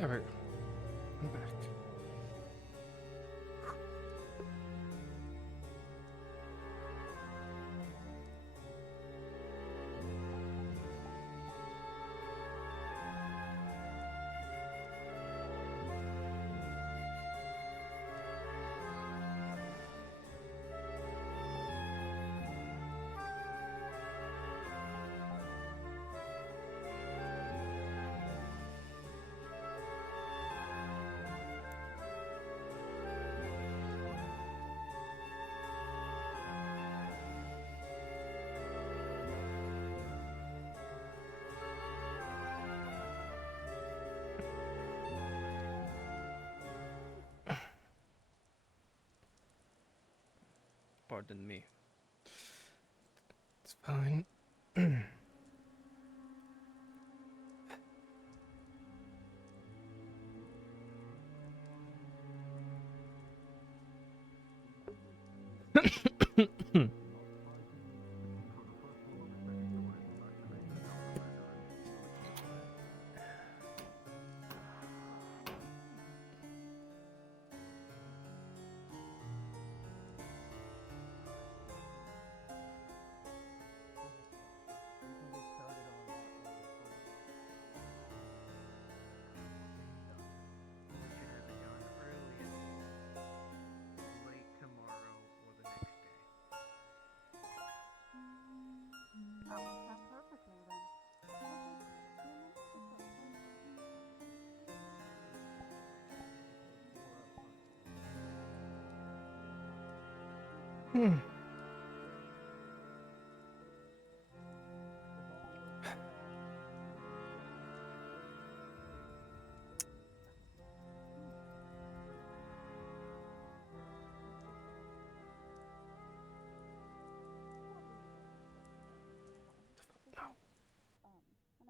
There we go. I'm back. Pardon me. It's fine. And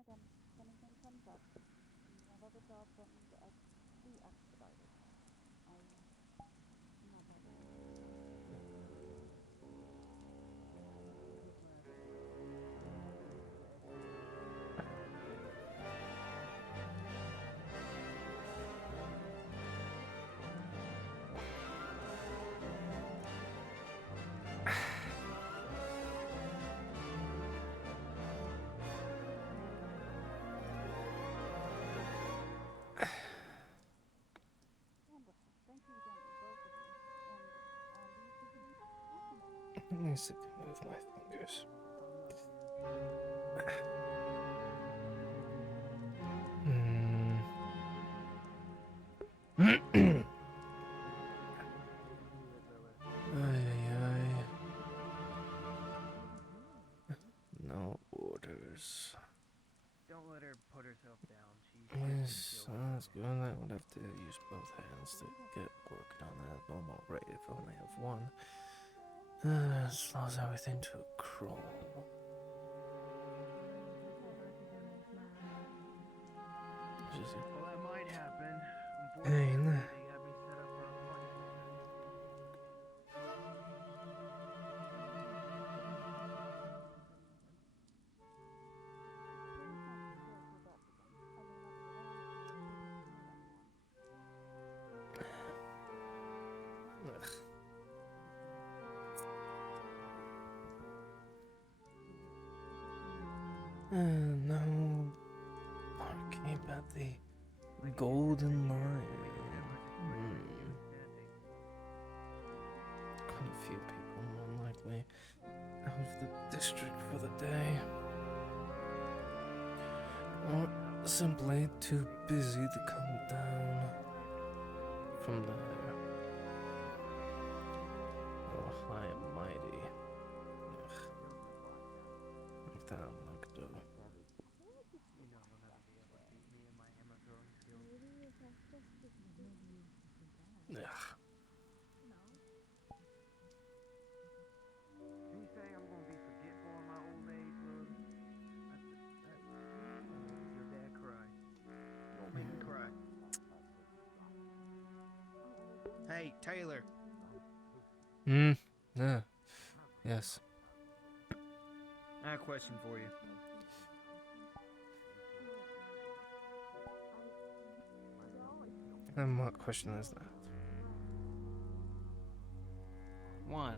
again, if anything comes up, whatever job that needs to be expedited, I'm not Let me see with my fingers. No orders. Don't let her put herself down. She's Yes, that's good. I would have to use both hands to get working on that normal rate if I only have one. Slows everything to a crawl. Well, that might happen. Pain. Unfortunately, they got me set up for a fight. No, barkeep at the Golden Lion. Quite a few people, more likely, out of the district for the day. Or simply too busy to come down from there. Oh, high and mighty. Ugh. Like that look though. You know, will never be able to beat me and my hammer throwing skills. Ugh. You say I'm gonna be forgetful in my old age, Lily? Your dad cry. Don't make me cry. Hey, Taylor. Yeah. Yes. I have a question for you. And what question is that? One,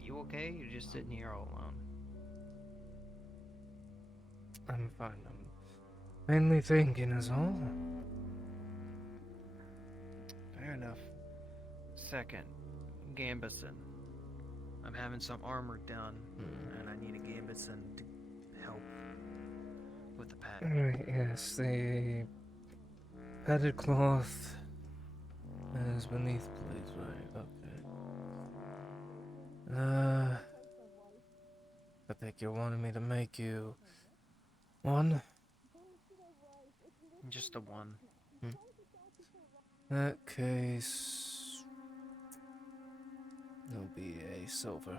you okay? You're just sitting here all alone. I'm fine. I'm mainly thinking is all. Fair enough. Second, Gambison. I'm having some armor done, and I need a Gambison to help with the pack. Alright, yes, the padded cloth is beneath, please, right? Okay. I think you wanted me to make you one? Just the one. In that case, it'll be a silver.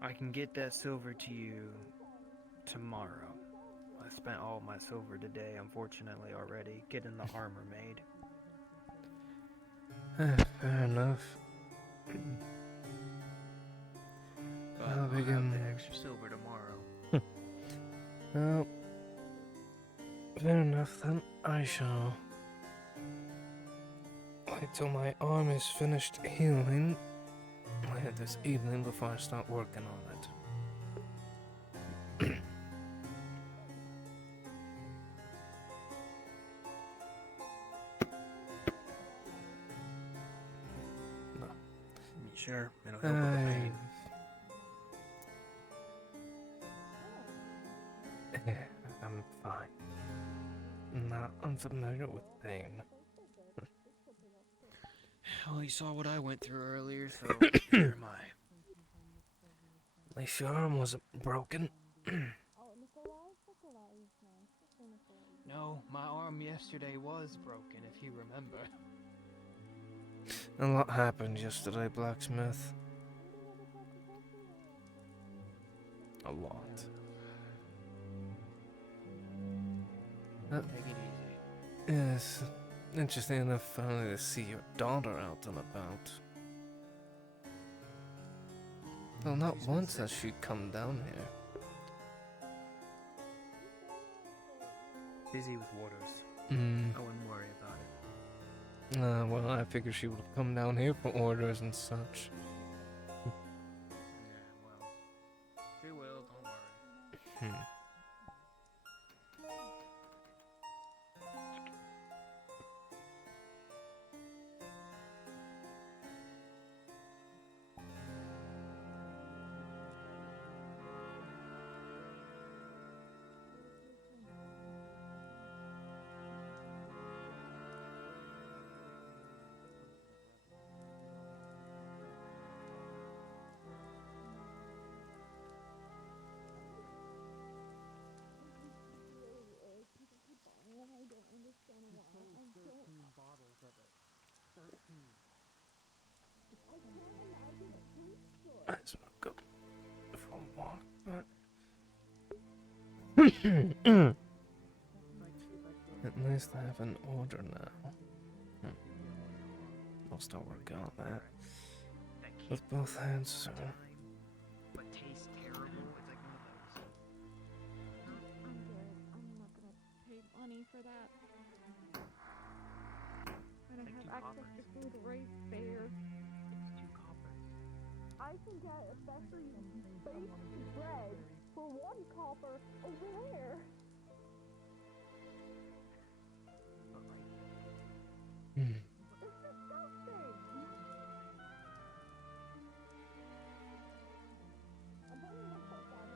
I can get that silver to you tomorrow. I spent all my silver today, unfortunately, already getting the armor made. Fair enough. But I'll I'll have begin. the extra silver tomorrow. Well, fair enough then. I shall wait till my arm is finished healing later this evening before I start working on it. Sure, it'll help with the pain. Yeah, I'm fine. I'm not unfamiliar with pain. Well, you saw what I went through earlier, so here am I. At least your arm wasn't broken. No, my arm yesterday was broken, if you remember. A lot happened yesterday, blacksmith. A lot. Take it easy. Yes, interesting enough finally to see your daughter out and about. Well, not once has she come down here. Busy with waters. I wouldn't worry about it. Well, I figured she would have come down here for orders and such. Yeah, well, she will, don't worry. I just want to go for a walk, but at least I have an order now. I'll start working on that with both hands soon. But tastes terrible. It's like one of those. I'm good. I'm not gonna pay money for that. And I have access to food right there. It's 2 copper. I can get a freshly baked bread for 1 copper over there. It's disgusting. I'm putting myself down.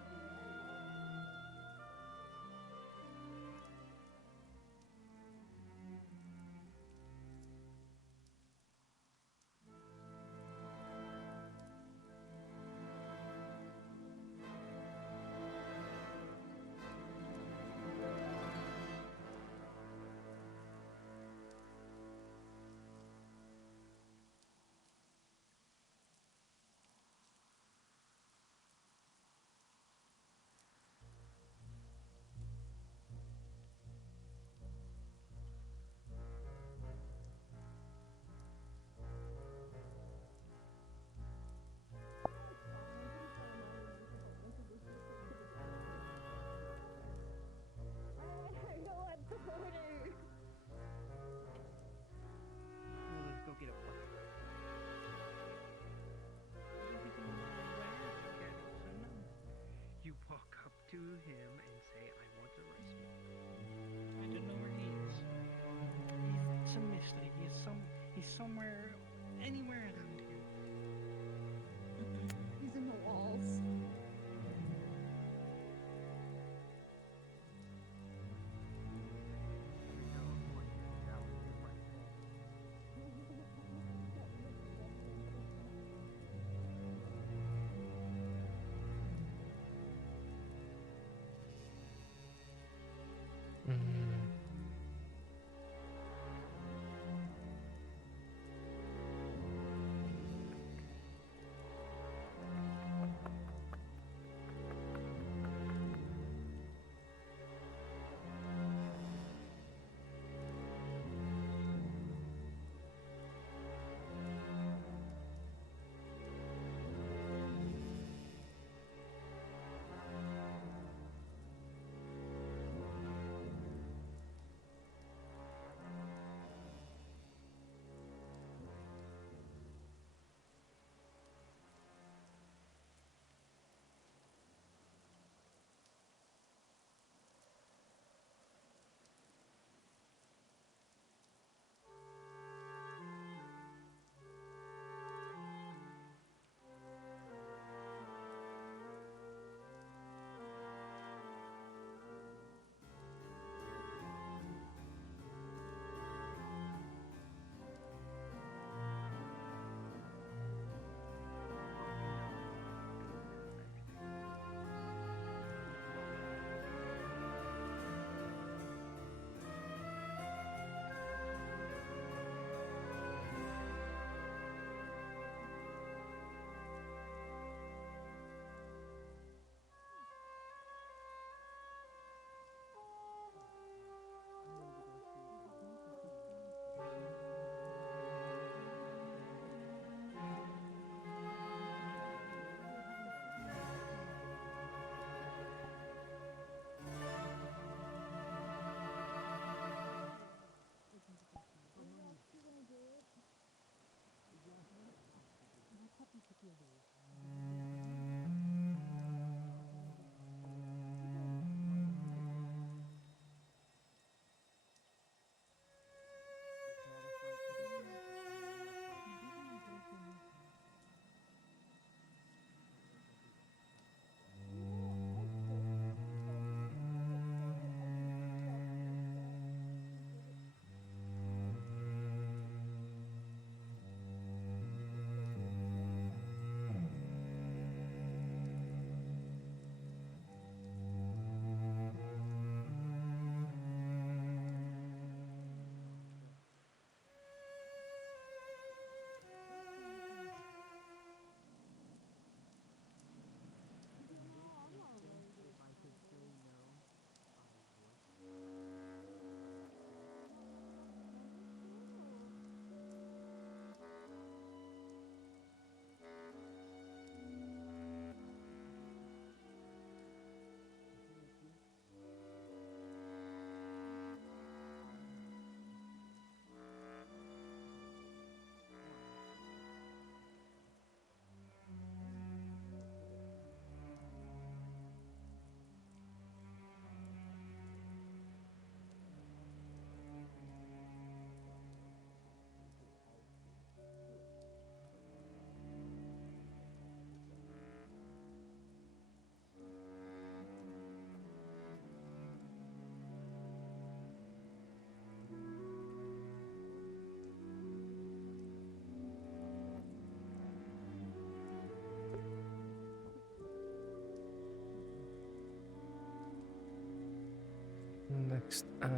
next hour.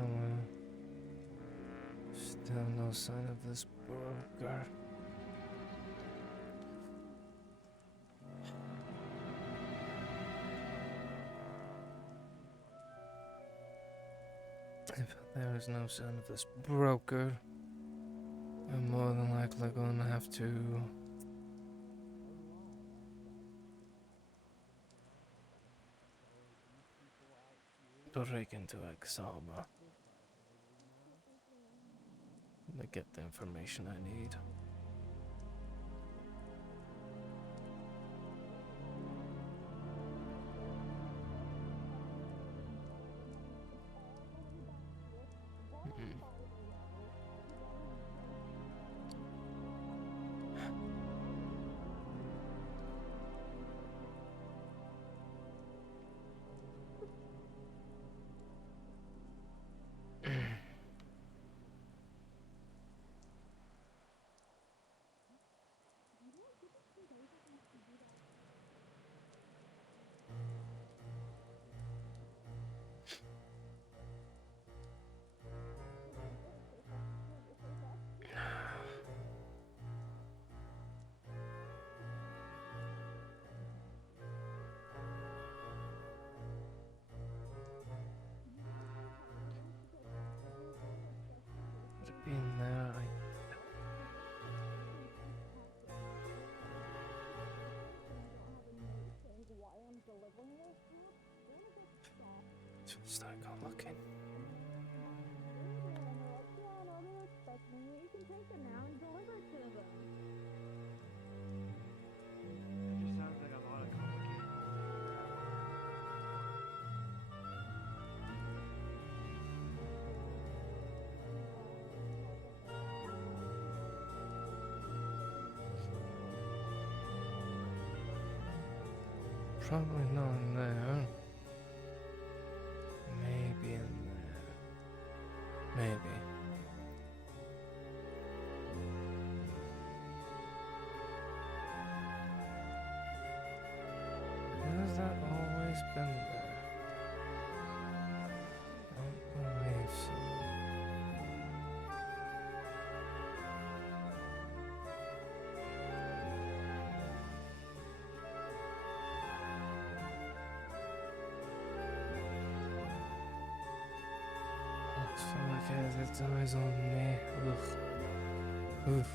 Still no sign of this broker. If there is no sign of this broker, I'm more than likely going to have to break into Exalma to get the information I need. In there, just start go looking. You can take it now and deliver it to them. It just sounds like a lot of complicated. Probably not in there. Maybe in there. Maybe. Has that always been there? I don't believe so. Looks like it has its eyes on me. Ugh. Oof.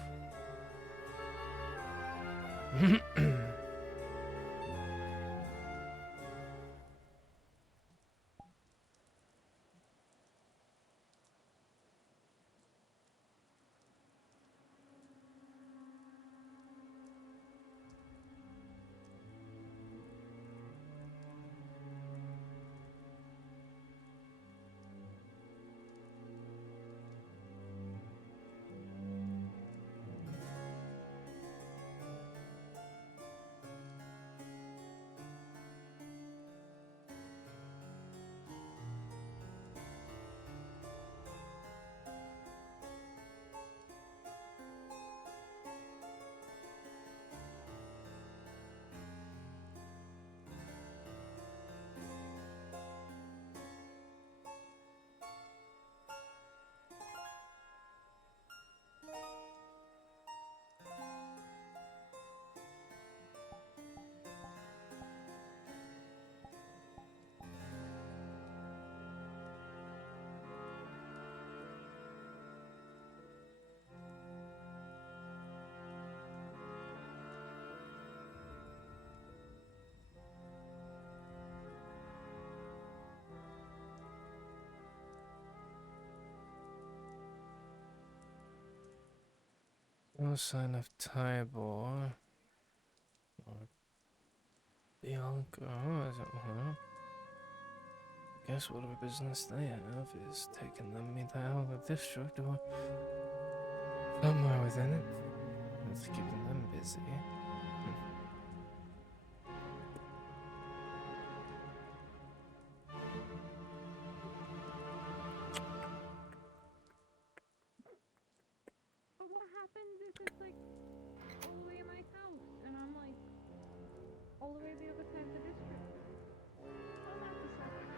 No sign of Tybor. Or Bianca, as it were. Guess whatever business they have is taking them either out of the district or somewhere within it. That's keeping them busy. But what happens if it's like all the way in my house and I'm like all the way the other side of the district? I'm at the side.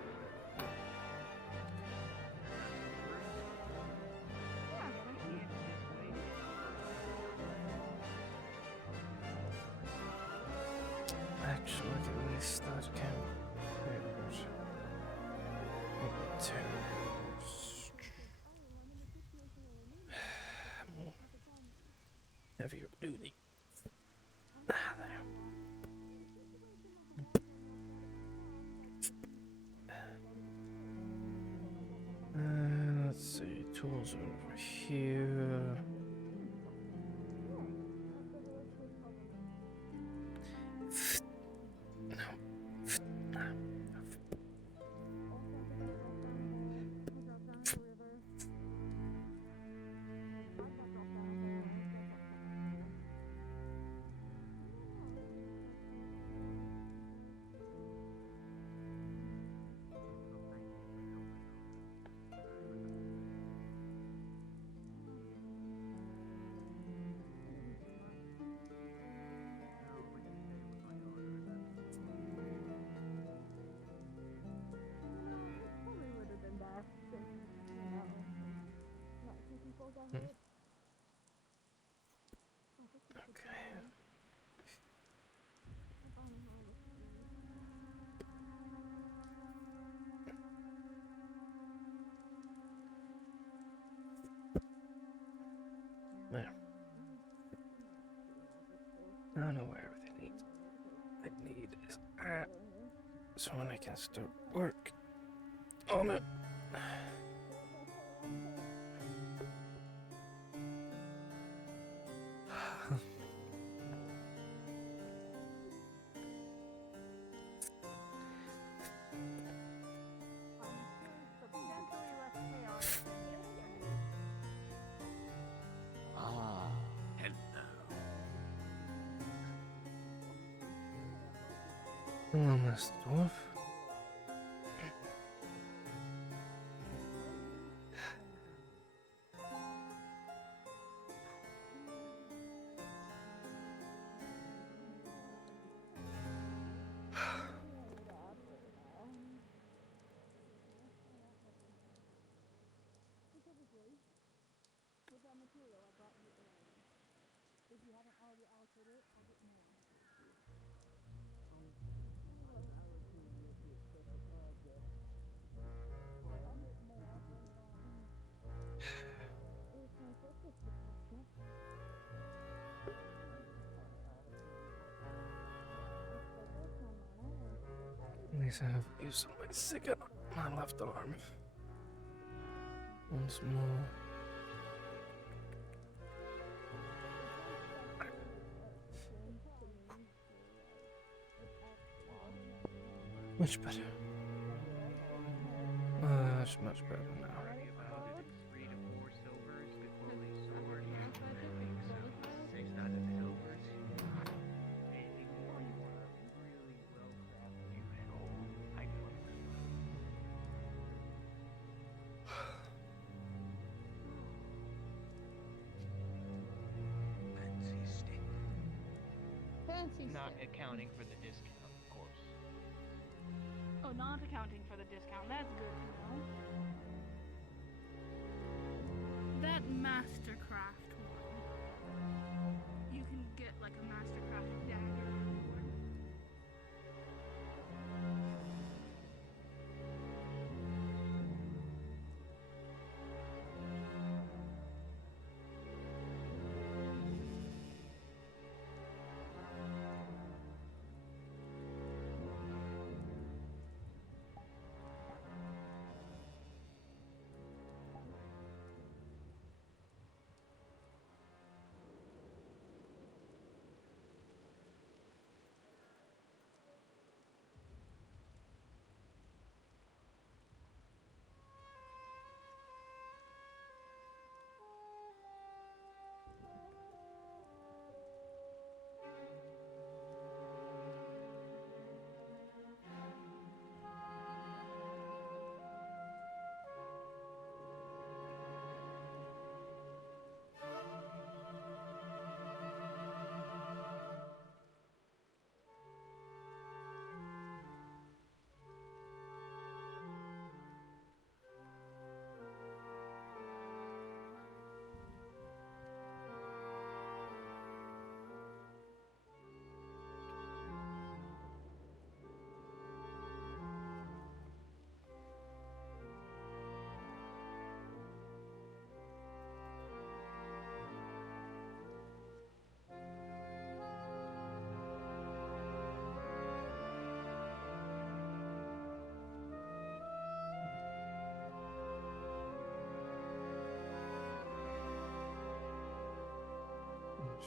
so I can at least start counting. Heavier duty. Ah, there. Let's see, tools are over here. There. I know where everything I need is at, so when I can start work on it. Hello, Mr. Dwarf. At least I have use of my second, my left arm. Once more. Much better. Much better now. Not accounting for the discount, of course. Oh, not accounting for the discount. That's good to know. That Mastercraft one. You can get like a Mastercraft dagger or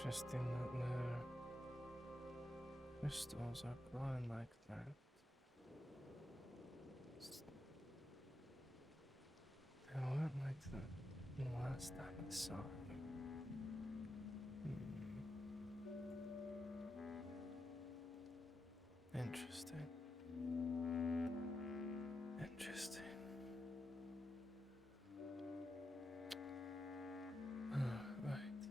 Interesting that the crystals are glowing like that. They weren't like that the last time I saw them. Interesting. Interesting. Right.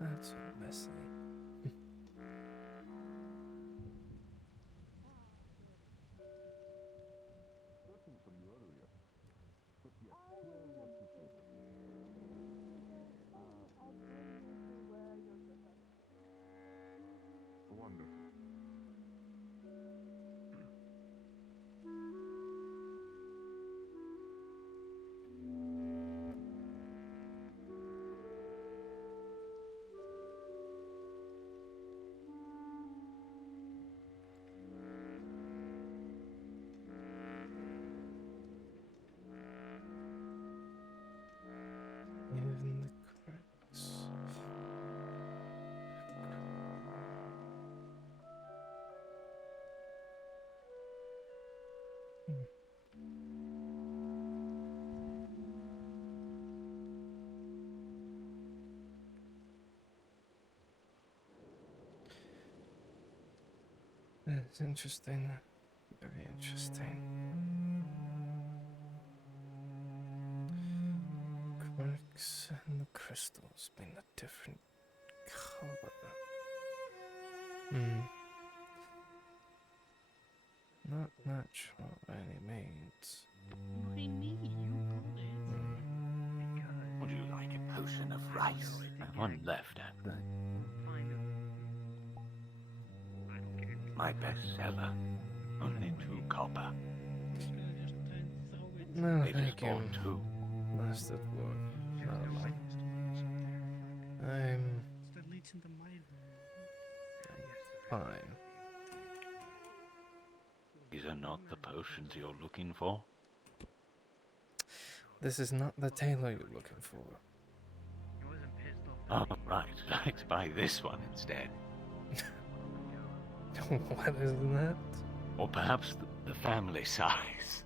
That's all messy. Wonderful. Even the cracks. That's interesting. Very interesting. Cracks and the crystals being a different color. Not natural by any means. Would you like a potion of rice? One left at the... My bestseller. Only 2 copper. No, Maybe thank you. more too. That's that word. I'm fine. These are not the potions you're looking for. This is not the tailor you're looking for. Oh, right. Let's buy this one instead. What is that? Or perhaps the family size.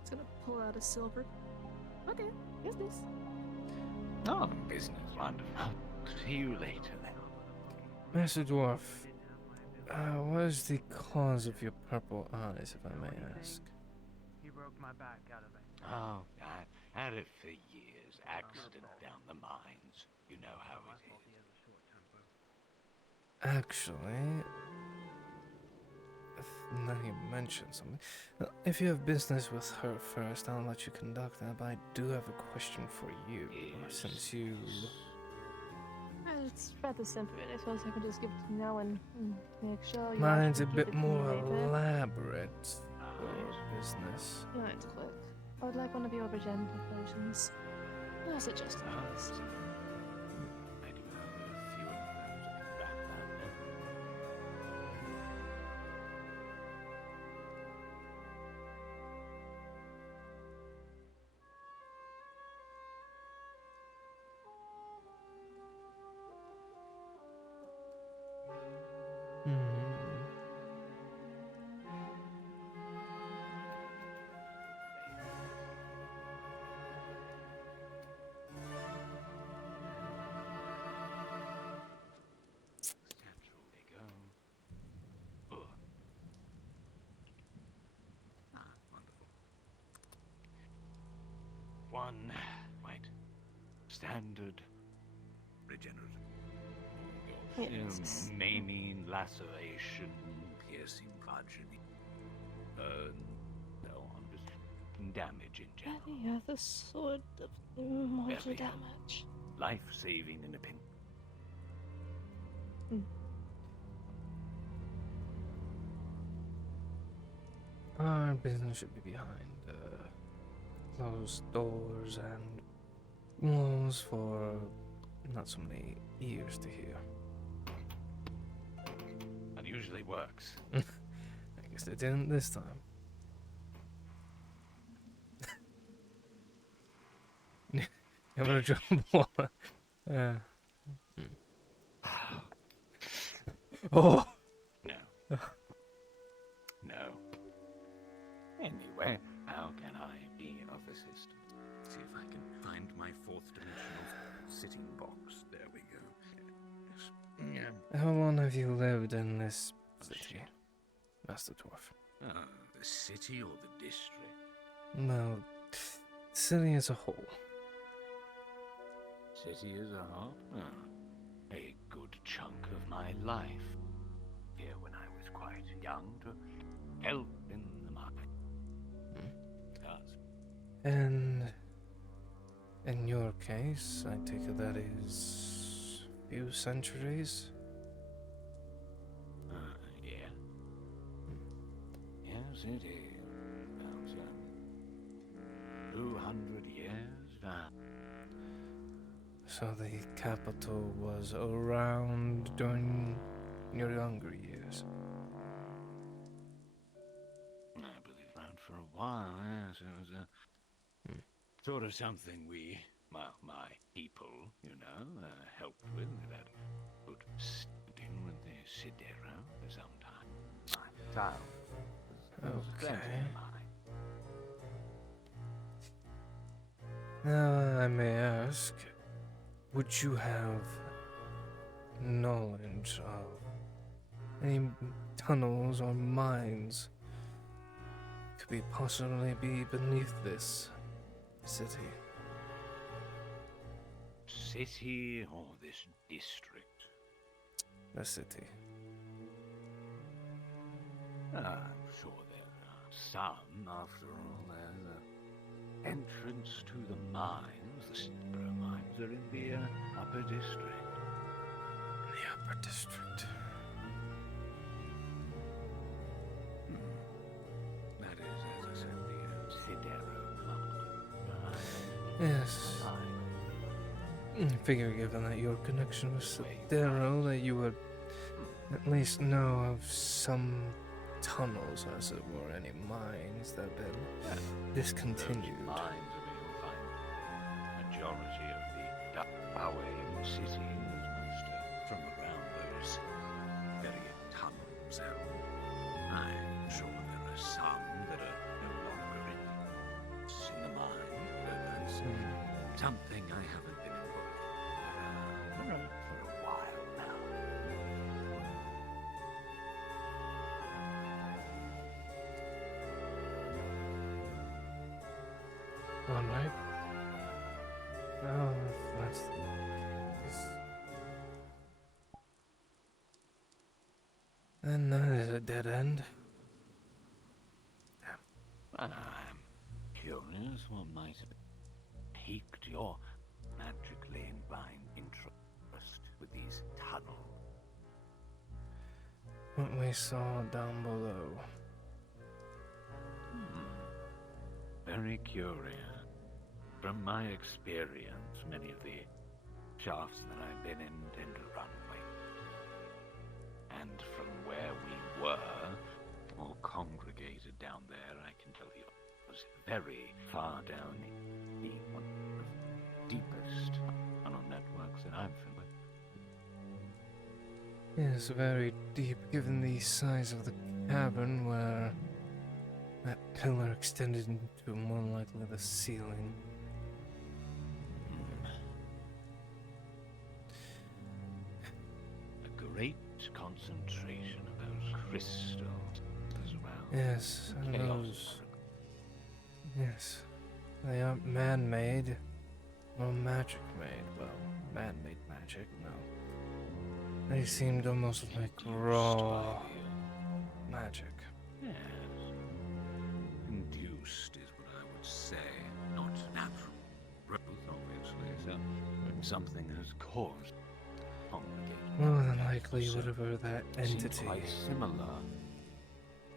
It's gonna pull out a silver. Okay, here's this. Oh, business, wonderful. See you later then. Master Dwarf, what is the cause of your purple eyes, if I may ask? He broke my back out of it. Oh, I had it for years. Accident down the mines. You know how it is. Actually, now you mentioned something. If you have business with her first, I'll let you conduct that, but I do have a question for you, since you... It's rather simple. I suppose I could just give it to you now and make sure you Mine's a actually bit keep it more later. elaborate for business. Right, quick. I would like one of your magenta potions. I suggest I this. do have a few of those. I can wrap that up. One, right, standard regenerative. Yes. Maiming, laceration, piercing, bludgeoning, burn, so on, just damage in general. Any other sort of mortal Very damage? Life-saving in a pinch. Our business should be behind closed doors and walls for not so many ears to hear. That usually works. I guess they didn't this time. I'm gonna jump water. Oh! No. No. Anyway, how can I be of assistance? See if I can find my fourth dimensional sitting box. There we go. Yes. Yeah. How long have you lived in this city, Master Dwarf? The city or the district? No, city as a whole. City as a whole? A good chunk of my life. Here when I was quite young to help in the market. Yes. And in your case, I take it that is a few centuries? Yeah. Yes, it is. About 200 years now. So the capital was around during your younger years? I believe around for a while, yes. It was sort of something we, my people, you know, helped with. We had good standing with the Sidarro for some time. My child was Okay. mine. Now, I may ask, would you have knowledge of any tunnels or mines could be possibly be beneath this city? City or this district? The city. I'm sure there are some, after all. There's an entrance to the mines. The Sidarro mines are in the upper district. The upper district. That is, as I said, the Sidarro mines. Yes. I figure given that your connection with Sidarro, that you would at least know of some tunnels, as it were, any mines that have been discontinued. Those mines, I mean, you'll find majority of the power in the city was most from around those very tunnels. I'm sure there are some that are no longer in the mine, but that's something I haven't been involved with for a while now. Alright. Well, if that's the case, then that is a dead end. I'm curious what might have piqued your magically inclined interest with these tunnels. What we saw down below. Very curious. From my experience, many of the shafts that I've been in tend to run away. And from where we were, all congregated down there, I can tell you, it was very far down the one of the deepest tunnel networks that I'm familiar with. Yes, very deep, given the size of the cavern where that pillar extended into more likely the ceiling. A great concentration of those crystals as well. Yes, and those. Yes, they aren't man-made, nor magic-made. Well, man-made magic, no. They seemed almost like raw magic. Yes. Induced is what I would say, not natural growth, obviously. So something has caused congregation. More than likely, whatever that Seemed entity. quite similar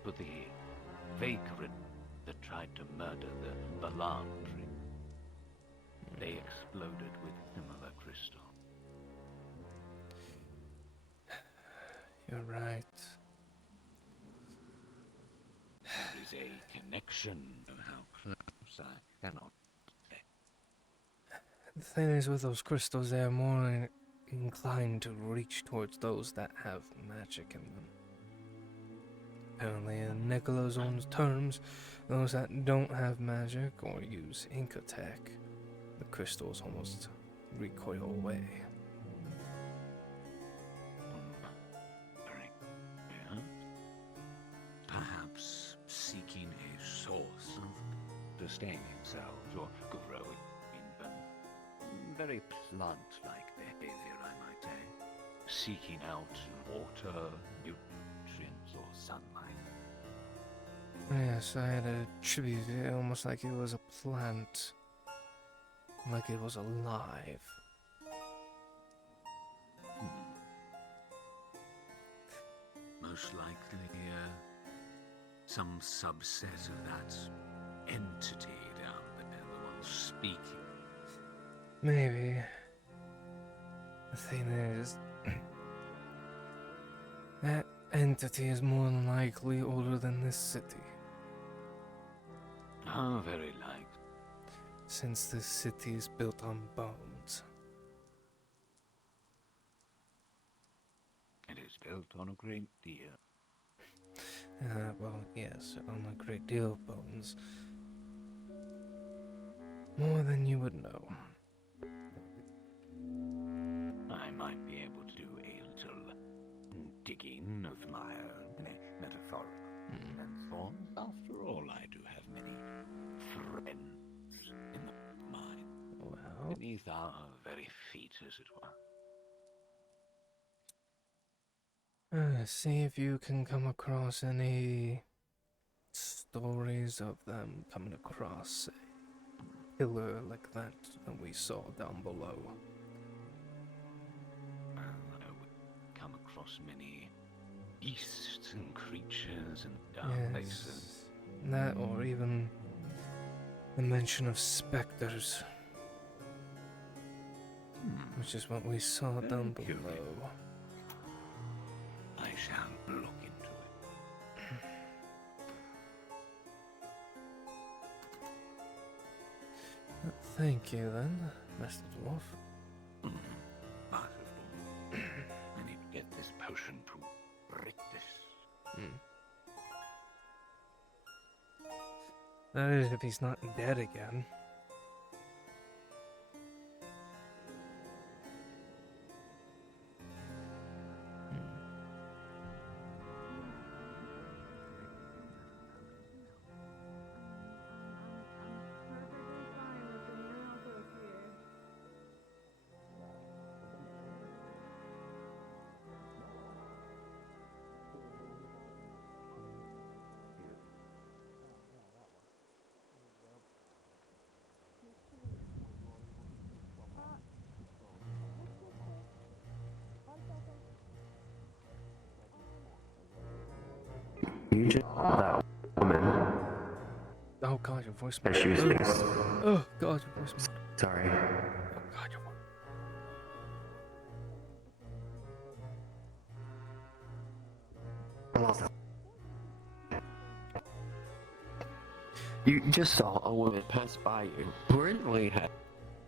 to the vagrant that tried to murder the Balan tree. They exploded with similar crystal. You're right. There is a connection of how close I cannot say. The thing is, with those crystals, they are more inclined to reach towards those that have magic in them. Apparently, in Nicola's own terms, those that don't have magic or use ink attack, the crystals almost recoil away. Yeah. Perhaps seeking a source of sustaining themselves or growing even. Very plant-like behavior, I might say. Seeking out water, nutrients, or sunlight. Yes, I had attributed it almost like it was a plant. Like it was alive. Most likely, some subset of that entity down there, the one speaking. Maybe. The thing is, that entity is more than likely older than this city. Ah, very likely. Since this city is built on bones. It is built on a great deal. Well, yes, on a great deal of bones. More than you would know. I might be able to do a little digging of my own, metaphorical and so on. After all, I do have many friends in the mine. Well, beneath our very feet, as it were. See if you can come across any stories of them coming across a pillar like that we saw down below. I would come across many beasts and creatures and dark places. That, or even the mention of specters, which is what we saw down below. I shall look into it. Thank you then, Master Dwarf. But of course, I need to get this potion to Rictus. That is, if he's not dead again. You just saw that woman. Oh god, your voice. As she was being... Oh god, your voice. Sorry. Oh god, your voice. You just saw a woman pass by you who originally had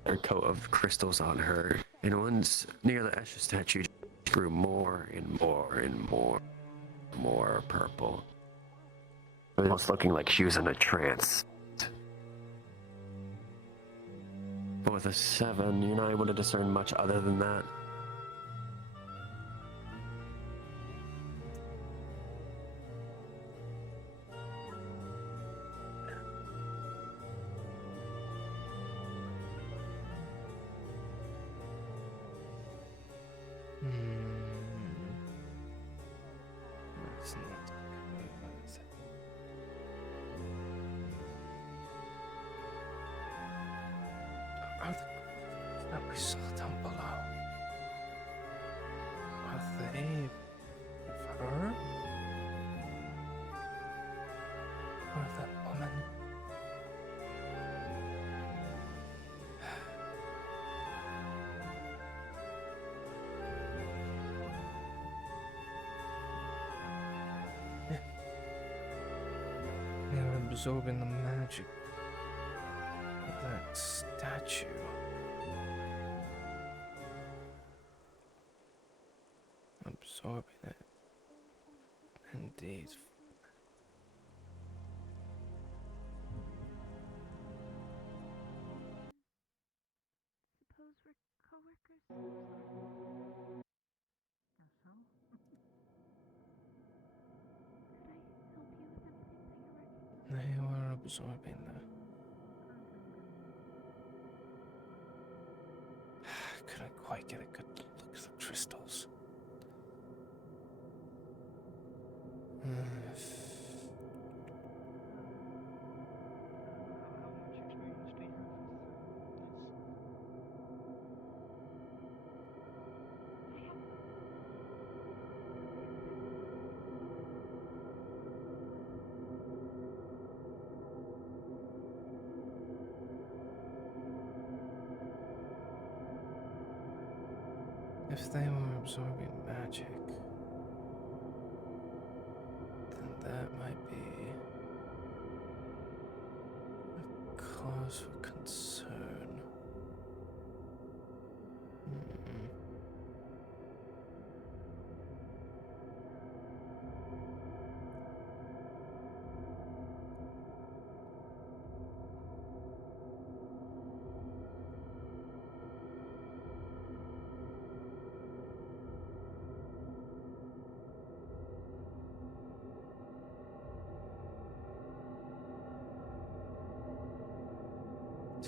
her coat of crystals on her, and once near the Escher statue, she grew more and more and more purple. Almost looking like she was in a trance. But with a 7, you're not able to discern much other than that. It's not good. Are the that we saw down below? Are they of her? Or that woman? They're absorbing the magic of that statue. absorbing it. Indeed. Suppose we're co-workers. Guess so. Could I help you with anything that you're working on? They were absorbing the. Couldn't quite get a good look at the crystals. If they were absorbing magic, then that might be a cause for concern.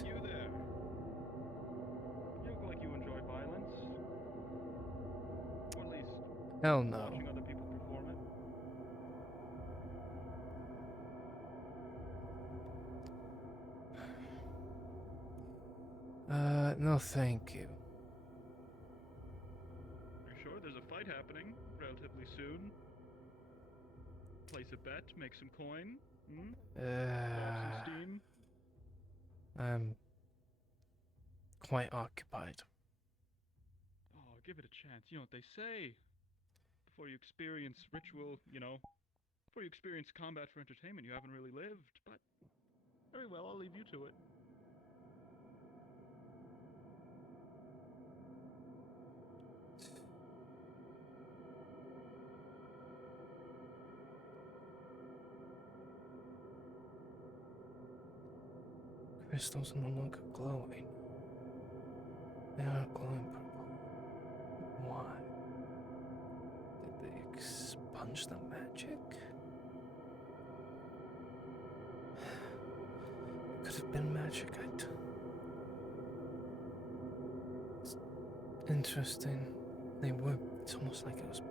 You there. You look like you enjoy violence. Or at least Hell no. watching other people perform it. No thank you. You sure there's a fight happening relatively soon? Place a bet, make some coin? Blow off some steam? I'm quite occupied. Oh, give it a chance. You know what they say. Before you experience ritual, before you experience combat for entertainment, you haven't really lived. But very well, I'll leave you to it. Crystals are no longer glowing. They aren't glowing purple. Why? Did they expunge the magic? Could have been magic. It's interesting. They were. It's almost like it was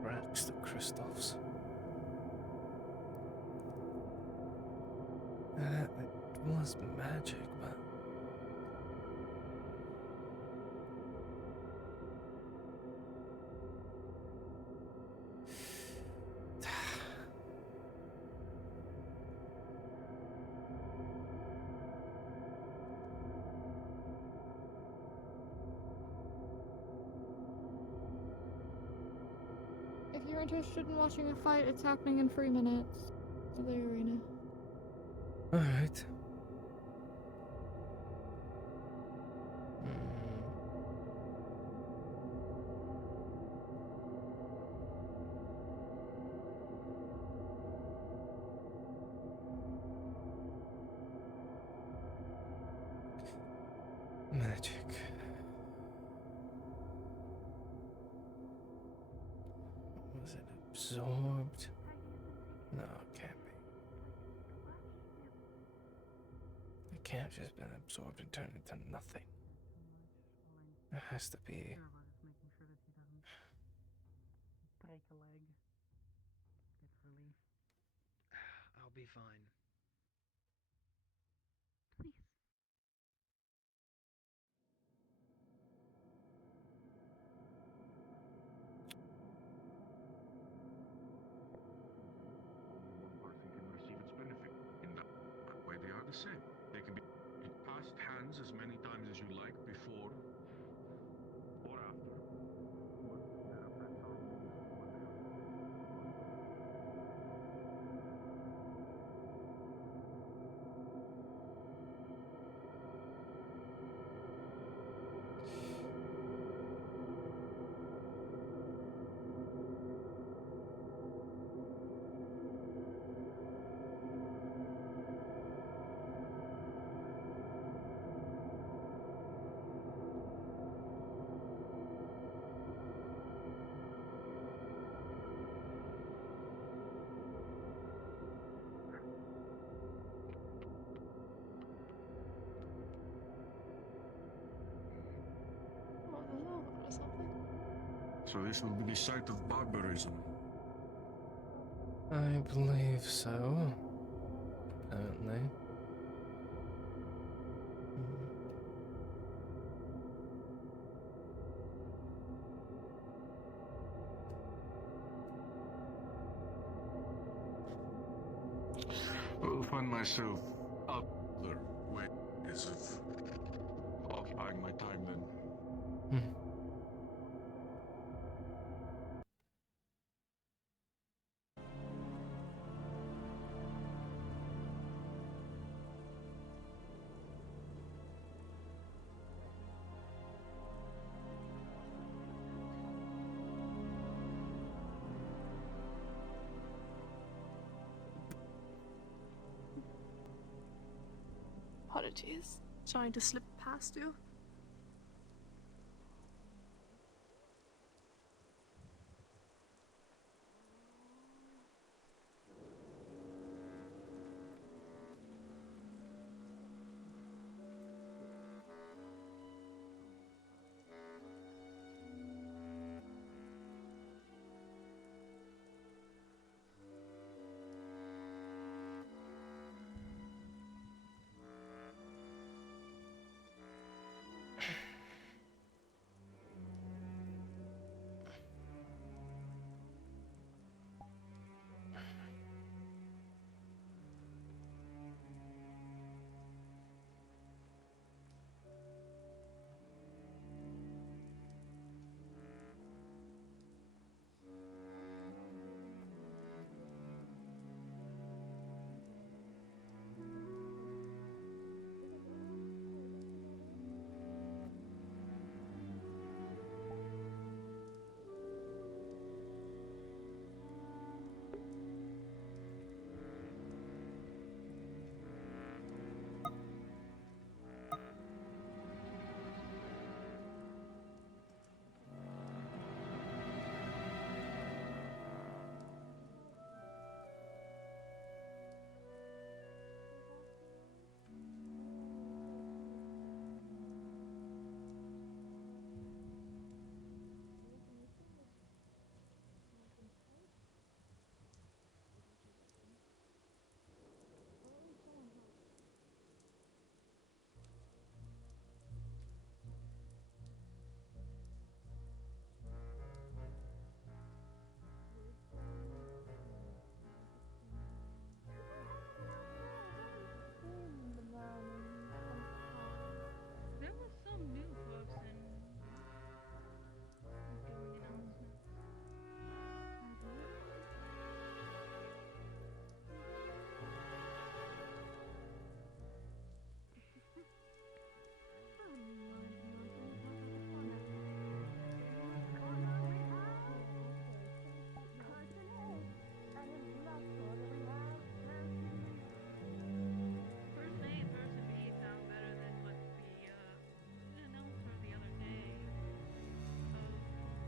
cracks the crystals. It was magic, but If you're interested in watching a fight, it's happening in 3 minutes. To the arena. alright. Magic. Was it absorbed? No, it can't be. It can't have just been absorbed and turned into nothing. There has to be. Sure about just making sure that he doesn't break a leg. Get relief. I'll be fine. Please. Only one person can receive its benefit. In that way, they are the same. They can be passed hands as many times as you like before or after. But that affects our means of what they are. So this will be the site of barbarism. I believe so. Apparently. I will find myself other ways of occupying my time then. Apologies. Trying to slip past you. There was some new person doing announcements. Person A and person B sound better than what the announcer the other day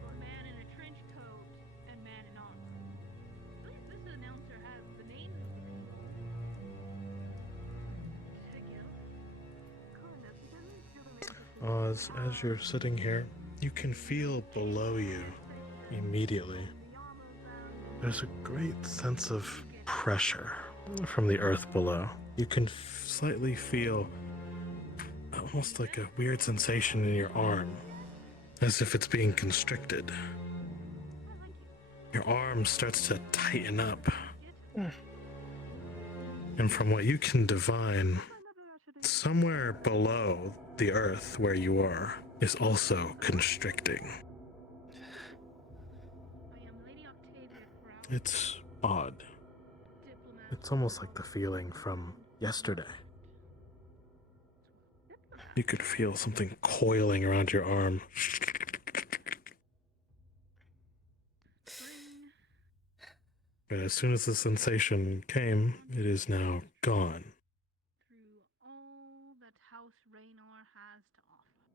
of man in a trench coat and man in armor. At least this announcer has the names together. As you're sitting here, you can feel below you immediately. There's a great sense of pressure from the earth below. You can slightly feel almost like a weird sensation in your arm, as if it's being constricted. Your arm starts to tighten up. And from what you can divine, somewhere below the earth where you are is also constricting. It's odd. It's almost like the feeling from yesterday. You could feel something coiling around your arm. But as soon as the sensation came, it is now gone. Through all that House Raynor has to offer.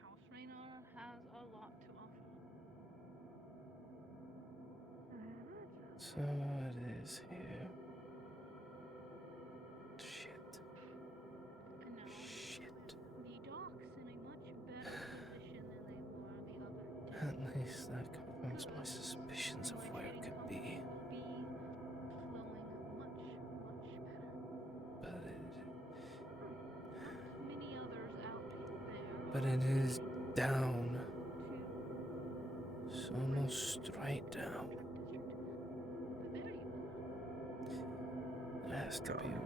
House Raynor has a lot to offer. So it is here. Shit. Shit. The docks in a much better position than they were the other day. At least that confirms my suspicions of where it could be. But it is down. It's almost straight down. It has to be weird.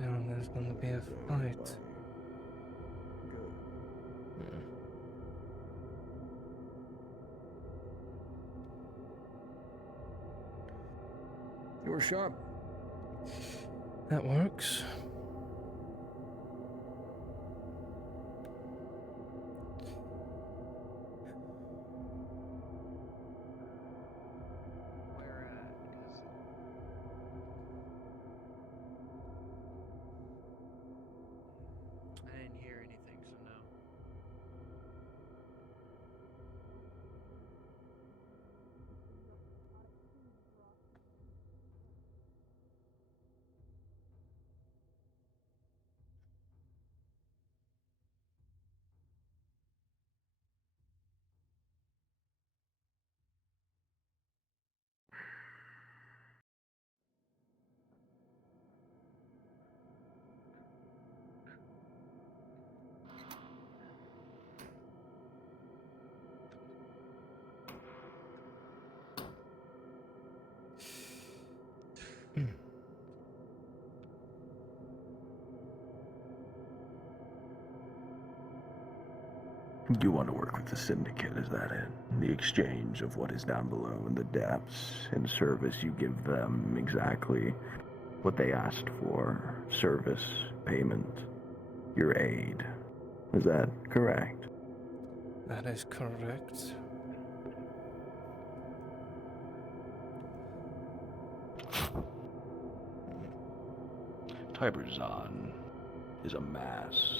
Down there's gonna be a fight. You're sharp. That works. I didn't hear anything, so no. You want to work with the Syndicate, is that it? The exchange of what is down below in the depths. In service, you give them exactly what they asked for. Service, payment, your aid. Is that correct? That is correct. Tiberzon is a mask.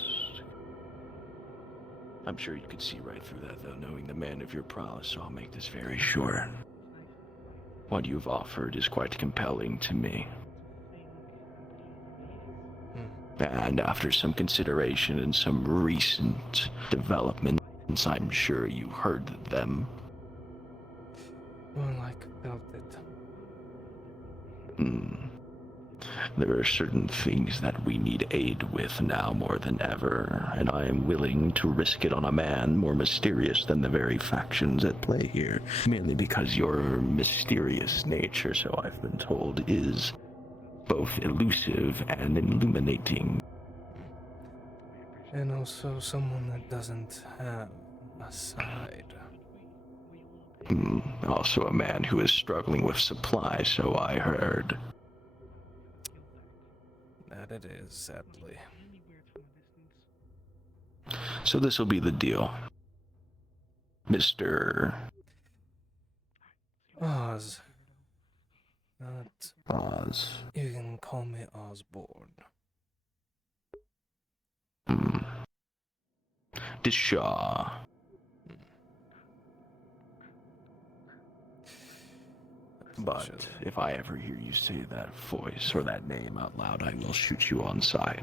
I'm sure you could see right through that, though, knowing the man of your prowess, so I'll make this very short. What you've offered is quite compelling to me. And after some consideration and some recent developments, I'm sure you heard them. More like felt it. There are certain things that we need aid with now more than ever, and I am willing to risk it on a man more mysterious than the very factions at play here, merely because your mysterious nature, so I've been told, is both elusive and illuminating. And also someone that doesn't have a side. Also a man who is struggling with supply, so I heard. That it is, sadly. So this will be the deal. Mr. Oz. Oz. You can call me Osbourne. Dishaw. But if I ever hear you say that voice or that name out loud, I will shoot you on sight.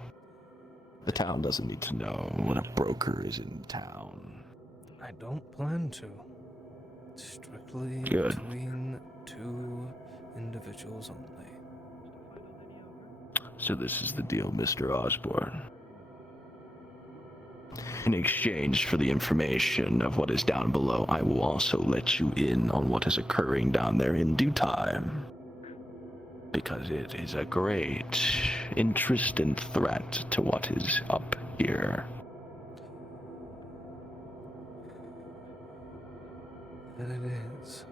The town doesn't need to know what a broker is in town. I don't plan to. Strictly Good. between two individuals only. So this is the deal, Mr. Osbourne. In exchange for the information of what is down below, I will also let you in on what is occurring down there in due time. Because it is a great interest and threat to what is up here. And it is.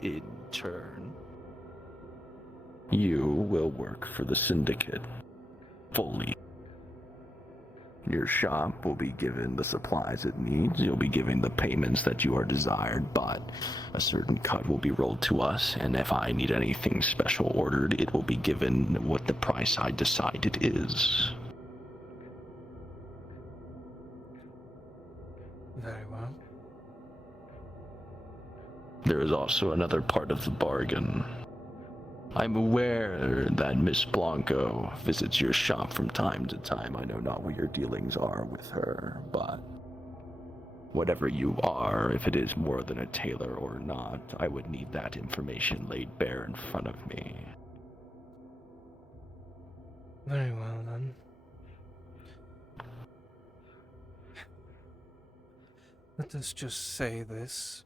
In turn, you will work for the Syndicate fully. Your shop will be given the supplies it needs. You'll be given the payments that you are desired, but a certain cut will be rolled to us, and if I need anything special ordered, it will be given what the price I decide it is. Very well. There is also another part of the bargain. I'm aware that Miss Blanco visits your shop from time to time. I know not what your dealings are with her, but whatever you are, if it is more than a tailor or not, I would need that information laid bare in front of me. Very well, then. Let us just say this.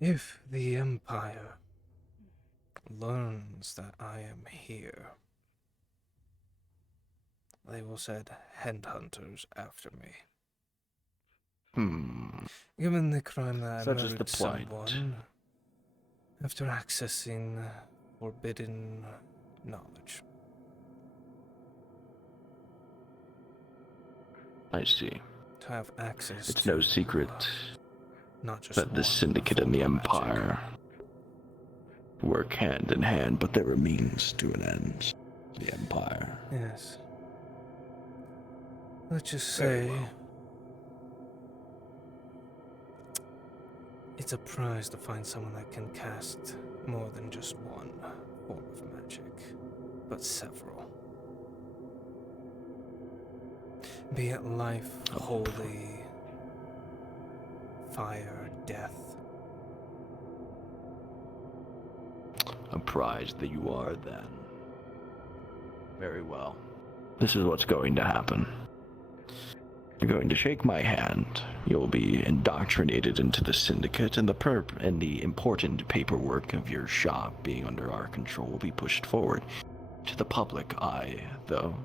If the Empire learns that I am here, they will send headhunters after me. Given the crime that I murdered someone after accessing forbidden knowledge. I see. To have access It's to, no secret not just that the Syndicate and the Empire work hand in hand, but there are means to an end. The Empire. Yes. Let's just say it's a prize to find someone that can cast more than just one form of magic, but several. Be it life, holy, fire, death. A prize that you are, then. Very well. This is what's going to happen. You're going to shake my hand. You'll be indoctrinated into the Syndicate, and the important paperwork of your shop being under our control will be pushed forward to the public eye, though.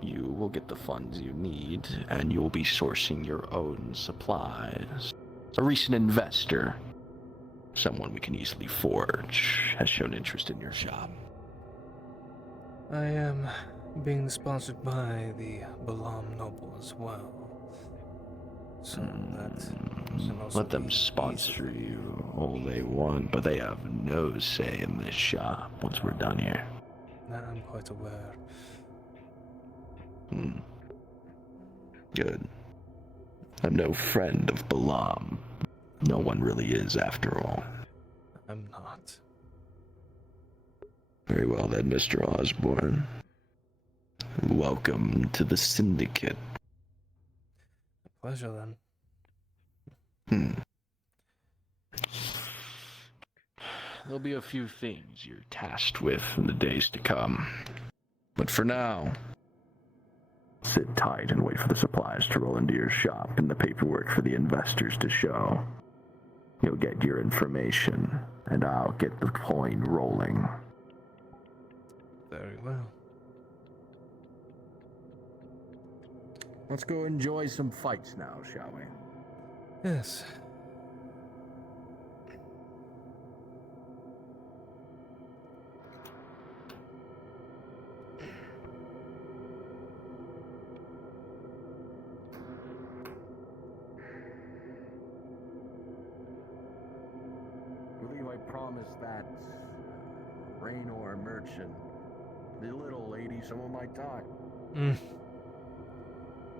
You will get the funds you need, and you'll be sourcing your own supplies. A recent investor, someone we can easily forge, has shown interest in your shop. I am being sponsored by the Balam Noble as well. So Let them sponsor you all they want, but they have no say in this shop once we're done here. That I'm quite aware. Good. I'm no friend of Balam. No one really is, after all. I'm not. Very well then, Mr. Osborne. Welcome to the Syndicate. A pleasure, then. There'll be a few things you're tasked with in the days to come. But for now, sit tight and wait for the supplies to roll into your shop and the paperwork for the investors to show. You'll get your information, and I'll get the coin rolling. Very well. Let's go enjoy some fights now, shall we? Yes. I promised that Raynor merchant, the little lady, some of my time.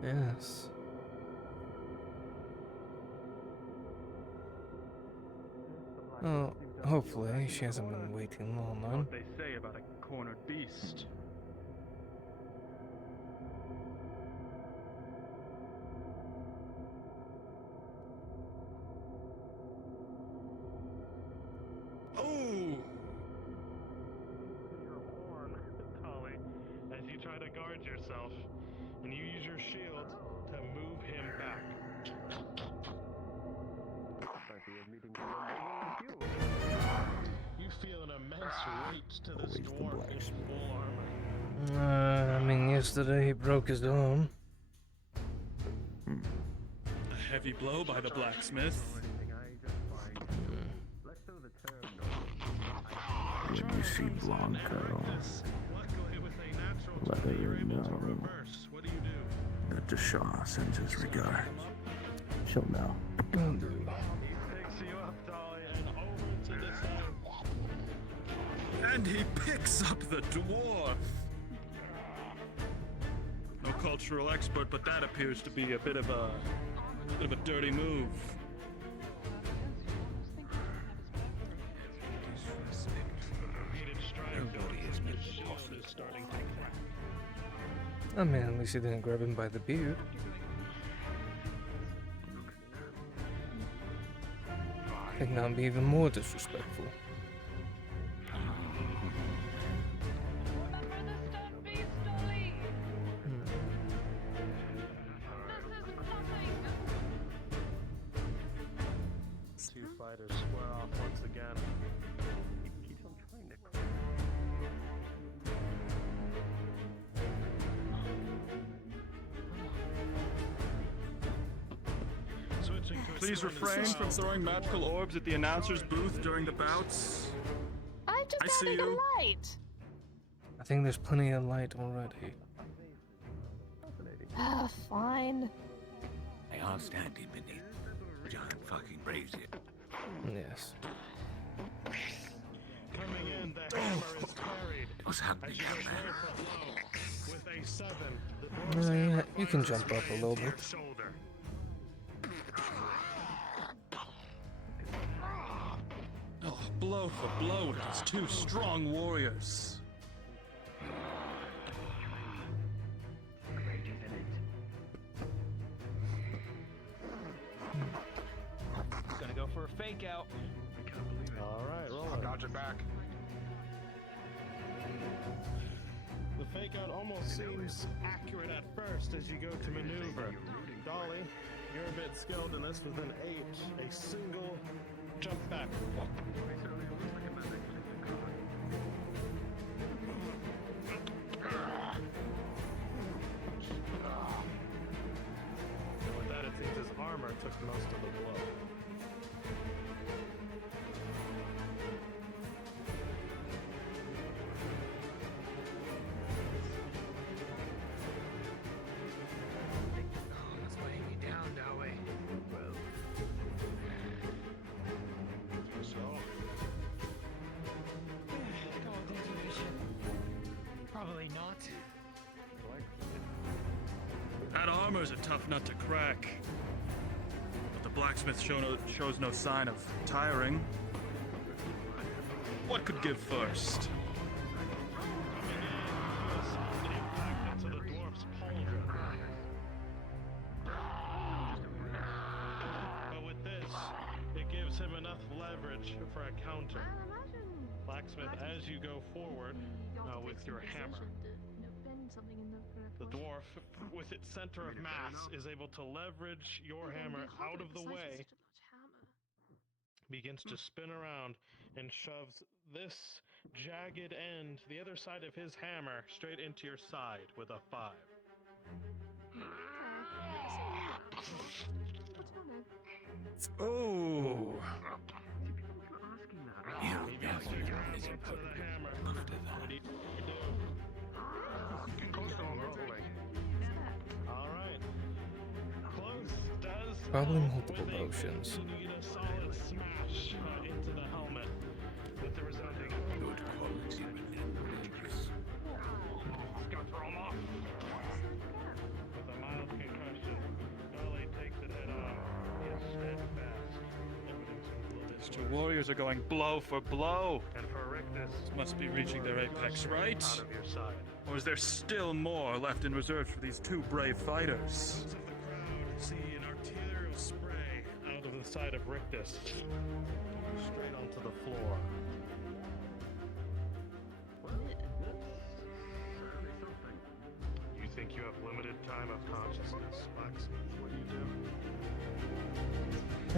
Yes. Well, hopefully she hasn't been waiting long then. What they say about a cornered beast. Yourself, and you use your shield to move him back. You feel an immense weight to this dwarf in full armor. I mean, yesterday he broke his arm. A heavy blow by the blacksmith. When you see Blanco, let her know Reverse. What do you do? that Deshaw sends his regards. She'll know. He picks you up, Dolly, and over to the side. And he picks up the dwarf. No cultural expert, but that appears to be a bit of a dirty move. I mean, at least he didn't grab him by the beard. I think that would be even more disrespectful. Two fighters square off once again. Keeps on trying to. Please refrain from throwing magical orbs at the announcer's booth during the bouts. I just see added a you. light. I think there's plenty of light already. Ah, fine. They are standing beneath a giant fucking brazier. Yes. Coming in, the hammer is carried. What's happening As you down go there? blow for blow. With a 7, the dwarf's Yeah, hammer you can fires jump up a straight little into your bit. shoulder. Oh, blow for blow with these two strong warriors. Gonna go for a fake out. Alright, roll it. Dodge it back. The fake out almost seems accurate at first as you go to maneuver. Dolly, you're a bit skilled in this with an 8. A single jump back. And with that, it seems his armor took most of the blow. That's weighing me down, Dolly. Probably not. That armor's a tough nut to crack. But the blacksmith shows no sign of tiring. What could give first? Into the dwarf's pauldron. But with this, it gives him enough leverage for a counter. Blacksmith, as you go forward with your hammer, the dwarf, with its center of mass, is able to leverage your hammer out of the way, begins to spin around, and shoves this jagged end, the other side of his hammer, straight into your side with a 5. Oh! Alright. Close does. Probably multiple potions. You get a solid smash into the helmet with the resounding good quality. Got thrown off. With a mild concussion, Dolly takes it head on. He is steadfast. These two warriors are going blow for blow. And for Rictus, must be reaching their apex, right? Out of your side. Or is there still more left in reserve for these two brave fighters? Those of the crowd see an arterial spray out of the side of Rictus, straight onto the floor. You think you have limited time of consciousness, Blacksmith? What do you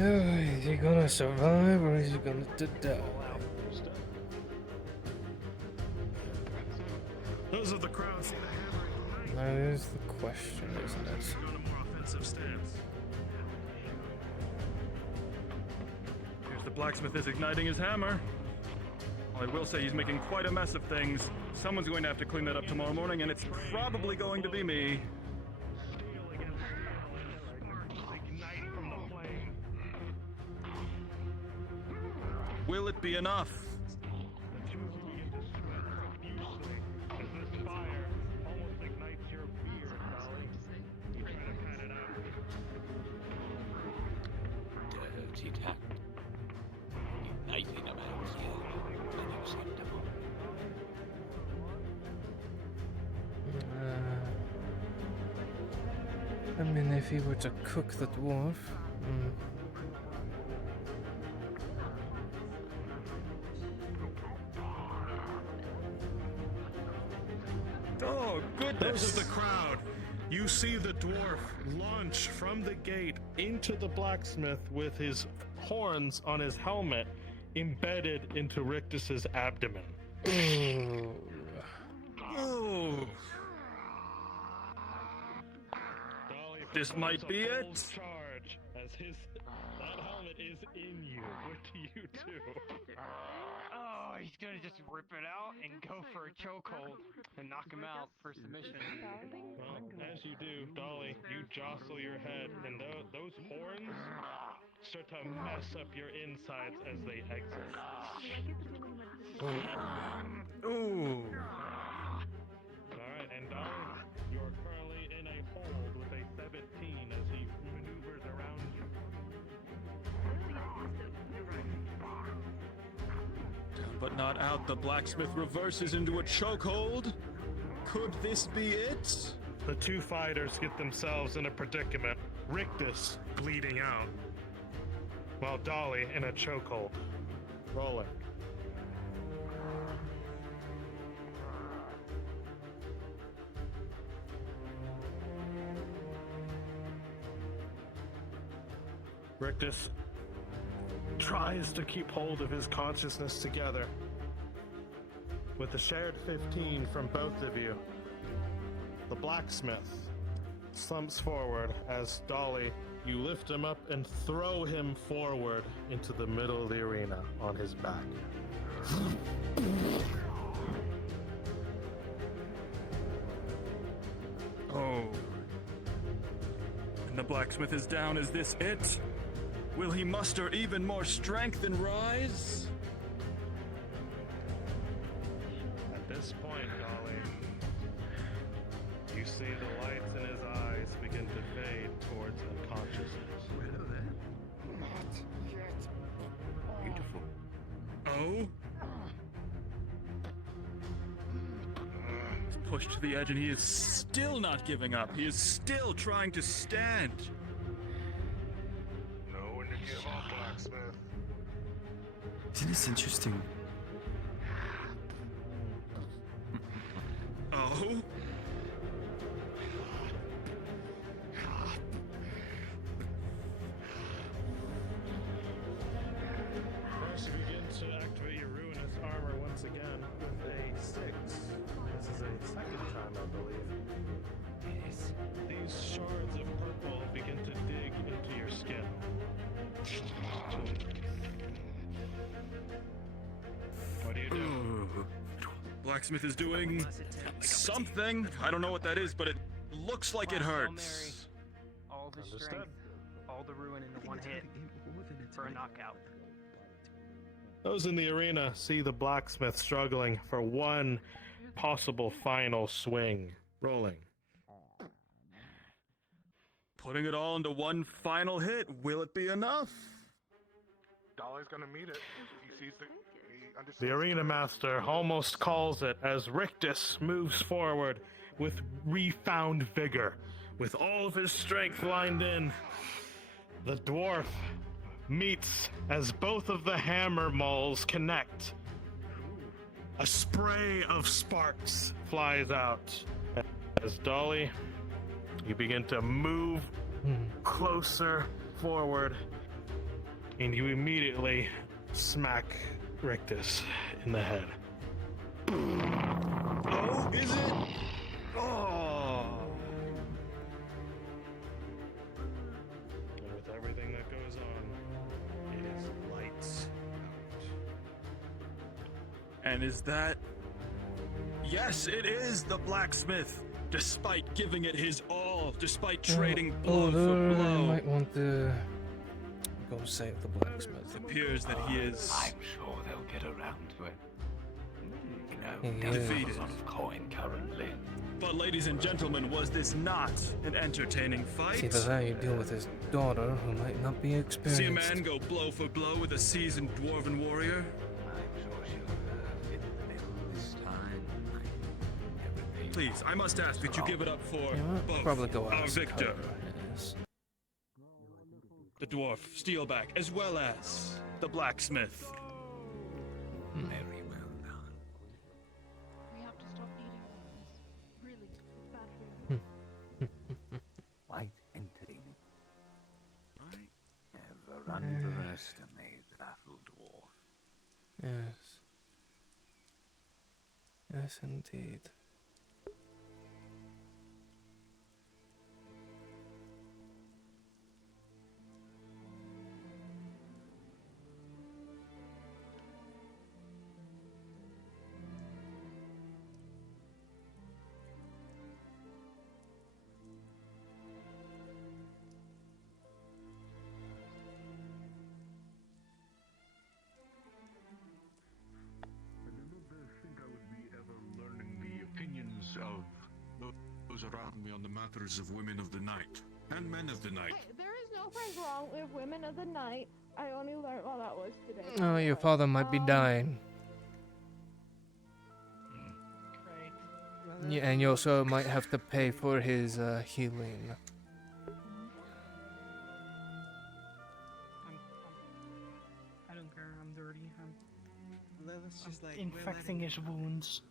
do? Is he gonna survive or is he gonna die? Those of the crowd see the hammer. That is the question, isn't it? Go to more offensive stance. Here's the blacksmith is igniting his hammer. I will say he's making quite a mess of things. Someone's going to have to clean that up tomorrow morning, and it's probably going to be me. Will it be enough? Dirty tact. Igniting a man's head. Unacceptable. I mean, if he were to cook the dwarf. Oh, goodness! Those of the crowd, you see the dwarf launch from the gate into the blacksmith with his horns on his helmet embedded into Rictus's abdomen. Oh. This might be it. Charge as that helmet is in you. What do you do? Oh, he's gonna just rip it out and go for a chokehold and knock him out for submission. Well, as you do, Dolly, you jostle your head, and those horns start to mess up your insides as they exit. Ooh. Alright, and Dolly, you're currently in a hold with a 17 as he maneuvers around you. Down but not out, the blacksmith reverses into a chokehold. Could this be it? The two fighters get themselves in a predicament. Rictus bleeding out, while Dolly in a chokehold. Rolling. Rictus tries to keep hold of his consciousness together. With a shared 15 from both of you, the blacksmith slumps forward as Dolly, you lift him up and throw him forward into the middle of the arena on his back. Oh. And the blacksmith is down. Is this it? Will he muster even more strength and rise? At this point, Dolly, you see the lights in his eyes begin to fade towards unconsciousness. Not yet. Beautiful. Oh? He's pushed to the edge and he is still not giving up. He is still trying to stand. Know when to give up, blacksmith. Isn't this interesting? Oh? First, you begin to activate your ruinous armor once again with a 6. This is a second time, I believe. These shards of purple begin to dig into your skin. What do you do? Ooh. Blacksmith is doing something. I don't know what that is, but it looks like it hurts. All the strength, all the ruin into one hit for a knockout. Those in the arena see the blacksmith struggling for one possible final swing. Rolling. Putting it all into one final hit. Will it be enough? Dolly's gonna meet it. He sees he understands. The arena master almost calls it as Rictus moves forward with refound vigor. With all of his strength lined in, the dwarf meets as both of the hammer mauls connect. A spray of sparks flies out. As Dolly, you begin to move closer forward, and you immediately smack Rictus in the head. Oh, is it? Oh. And with everything that goes on, it is lights And is that... Yes, it is the blacksmith! Despite giving it his all, despite trading blow for blow. You might want to go save the blacksmith. It appears that he is... I'm sure they'll get around to it. You know, He there's is. a lot of coin currently. But ladies and gentlemen, was this not an entertaining fight? It's either that you deal with his daughter, who might not be experienced. See a man go blow for blow with a seasoned dwarven warrior? I'm sure she'll fit the bill this time. Please, I must ask that you give it up for both probably go our ask victor, her, yes. the dwarf Steelback, as well as the blacksmith. Very well done. We have to stop eating this. Really, it's bad for you. Quite entertaining. Never underestimate that little dwarf. Yes. Yes, indeed. Of those around me on the matters of women of the night and men of the night. Hey, there is no thing wrong with women of the night. I only learned what that was today. Oh, your father might be dying. Great. Yeah, and you also might have to pay for his healing. I don't care. I'm dirty. Lilith's just like Infecting his wounds.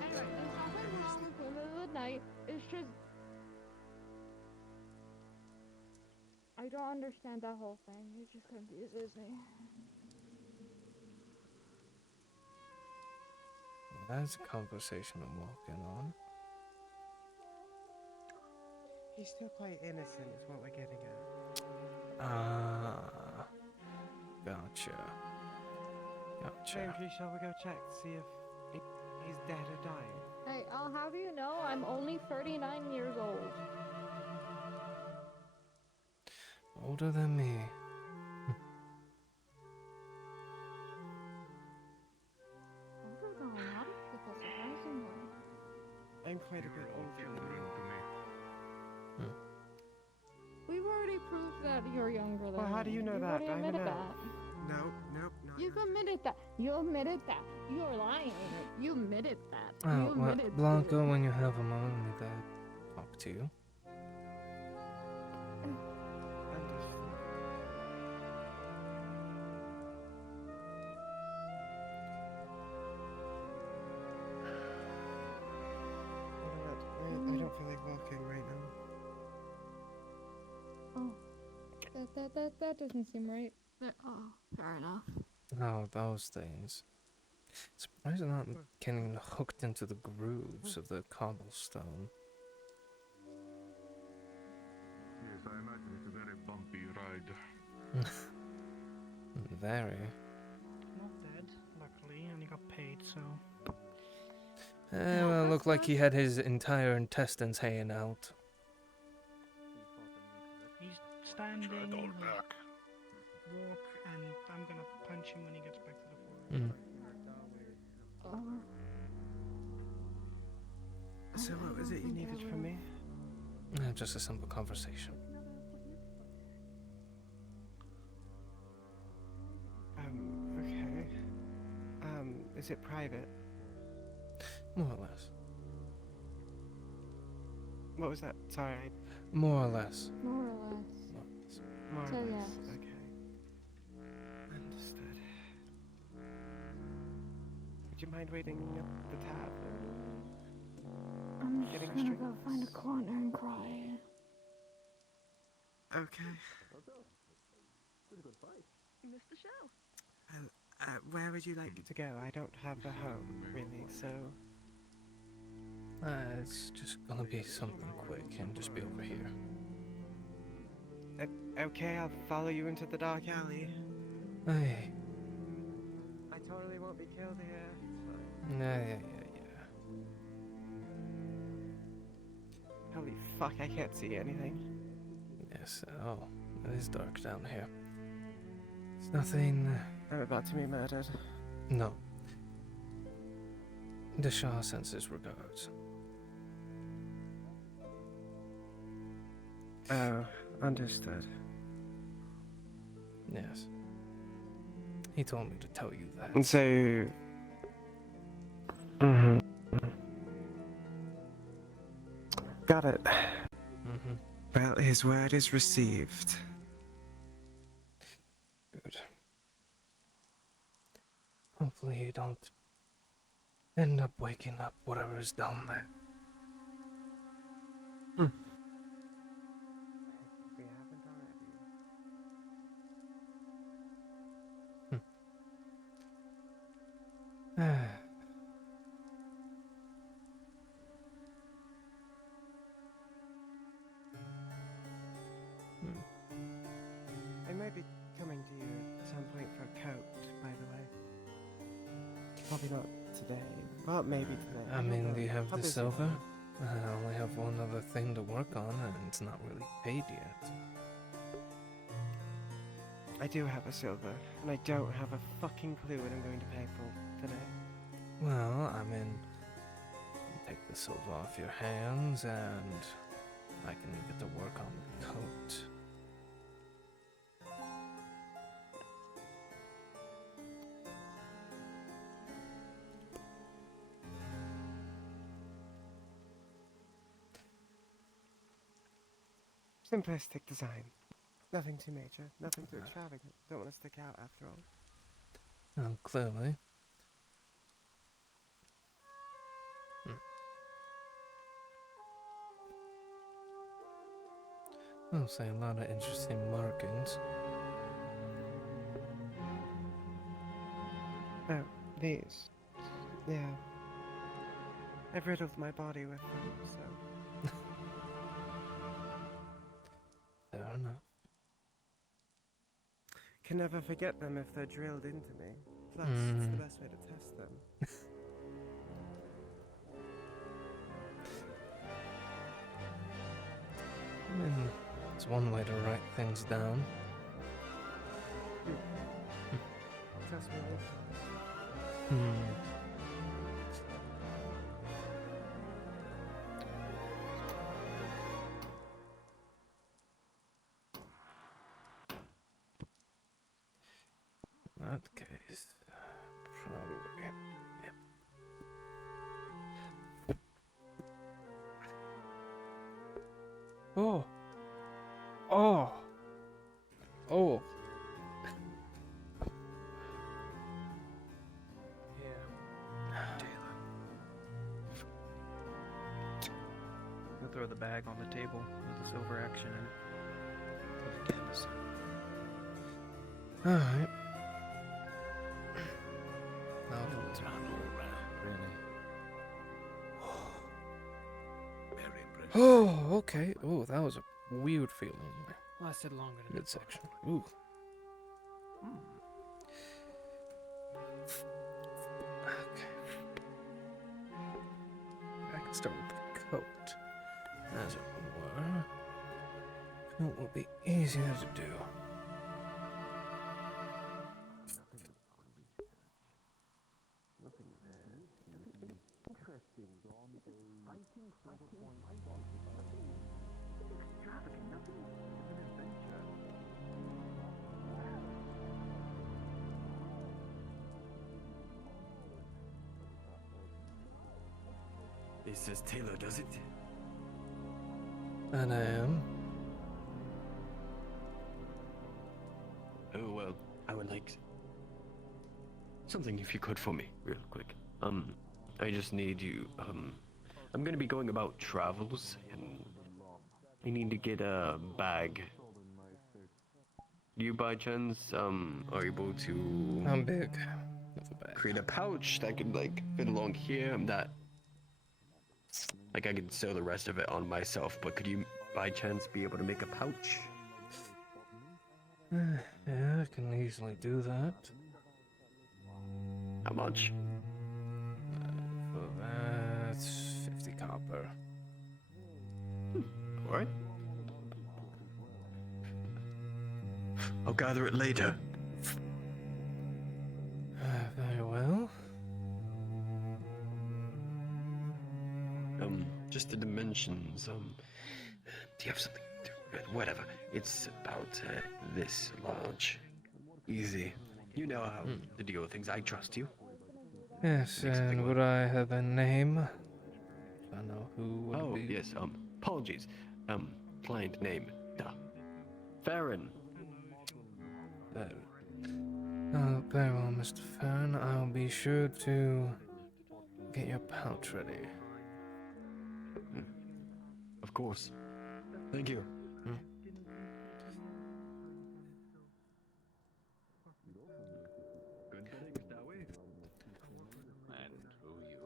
Anyway, there's nothing wrong with women of the night. It's just I don't understand that whole thing. It just confuses me. That's a conversation I'm walking on. He's still quite innocent, is what we're getting at. Ah, gotcha. Gotcha. Andrew, shall we go check to see if he's dead or dying? Hey, I'll have you know I'm only 39 years old. Older than me. Older than a lot of people, surprisingly. I'm quite a bit older. We've already proved that you're younger than Well, how do you know that? You've I'm already an admitted elf. that. Nope, nope, not. You've admitted that. You admitted that. You're lying. You admitted that. Oh, You well, admitted Blanco, when you have a moment, need to talk to you. I don't feel like walking right now. Oh, that doesn't seem right. Oh, fair enough. Oh, those things. Surprised I'm not getting hooked into the grooves of the cobblestone. Yes, I imagine it's a very bumpy ride. Very. Not dead, luckily, and he got paid, so. Well, looked like he had his entire intestines hanging out. He's standing, he'll walk, and I'm gonna punch him when he gets back to the forest. So what was it you needed from me? Just a simple conversation. Okay. Is it private? More or less. What was that? Sorry. More or less. More or less. More So, or yeah. less. Okay. Understood. Would you mind waiting at the tab? I'm just Getting gonna straight. go find a corner and cry. Okay. You missed the show. Where would you like to go? I don't have a home, really, so... It's just gonna be something quick and just be over here. Okay, I'll follow you into the dark alley. Hey. I totally won't be killed here. It's fine. Yeah. Holy fuck, I can't see anything. Yes, oh, it is dark down here. It's nothing... I'm about to be murdered. No. The Shah sends his regards. Oh, understood. Yes. He told me to tell you that. And so... Mm-hmm. Got it. Mm-hmm. Well, his word is received. Good. Hopefully you don't end up waking up whatever's down there. We haven't already. I might be coming to you at some point for a coat, by the way. Probably not today, but maybe today. I mean, do you have How the busy silver? am I only have one other thing to work on, and it's not really paid yet. I do have a silver, and I don't have a fucking clue what I'm going to pay for today. Well, I mean, take the silver off your hands, and I can get to work on the coat. Simplistic design. Nothing too major, nothing too extravagant. Don't want to stick out after all. Oh, clearly. I'll say a lot of interesting markings. Oh, these. Yeah. I've riddled my body with them, so... Fair enough. Can never forget them if they're drilled into me. Plus, it's the best way to test them. I mean, it's one way to write things down. Trust me. In that case, probably. Yep. Oh. Oh. Oh. He'll throw the bag on the table with the silver action in it. Take the canvas. Alright. Oh, okay. Oh, that was a weird feeling. Lasted longer than Good section. Ooh. Okay. I can start with the coat, as it were. Coat will be easier to do. It says Taylor, does it? And I am. Oh, well, I would like something if you could for me, real quick. I just need you, I'm gonna be going about travels, and I need to get a bag. You, by chance, are able to... I'm big. Create a pouch that could, like, fit along here, that Like, I could sew the rest of it on myself, but could you, by chance, be able to make a pouch? Yeah, I can easily do that. How much? For that, 50 copper. Alright. I'll gather it later. Very well. Just the dimensions, do you have something? Whatever. It's about this large. Easy. You know how to deal with things. I trust you. Yes, and would I have a name? I know who would Oh, be. yes, apologies. Client name. Duh. Farron. Oh, very well, Mr. Farron. I'll be sure to get your pouch ready. Of course. Thank you. Good things that way. And who you?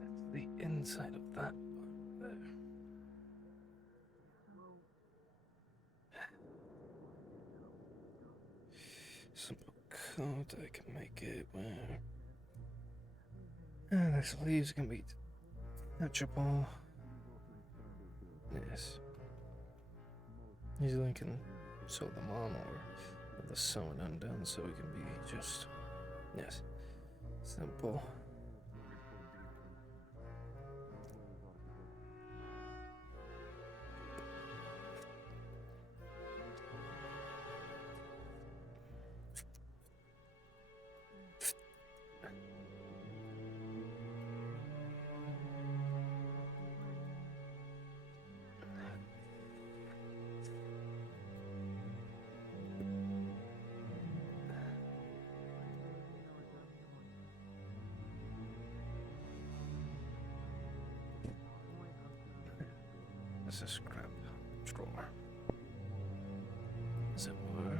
That's the inside of that part there. Simple code, I can make it where the sleeves can be touchable. Yes. Usually I can sew them on or have the sewing undone so it can be just, yes, simple. This is scrap drawer. As it were.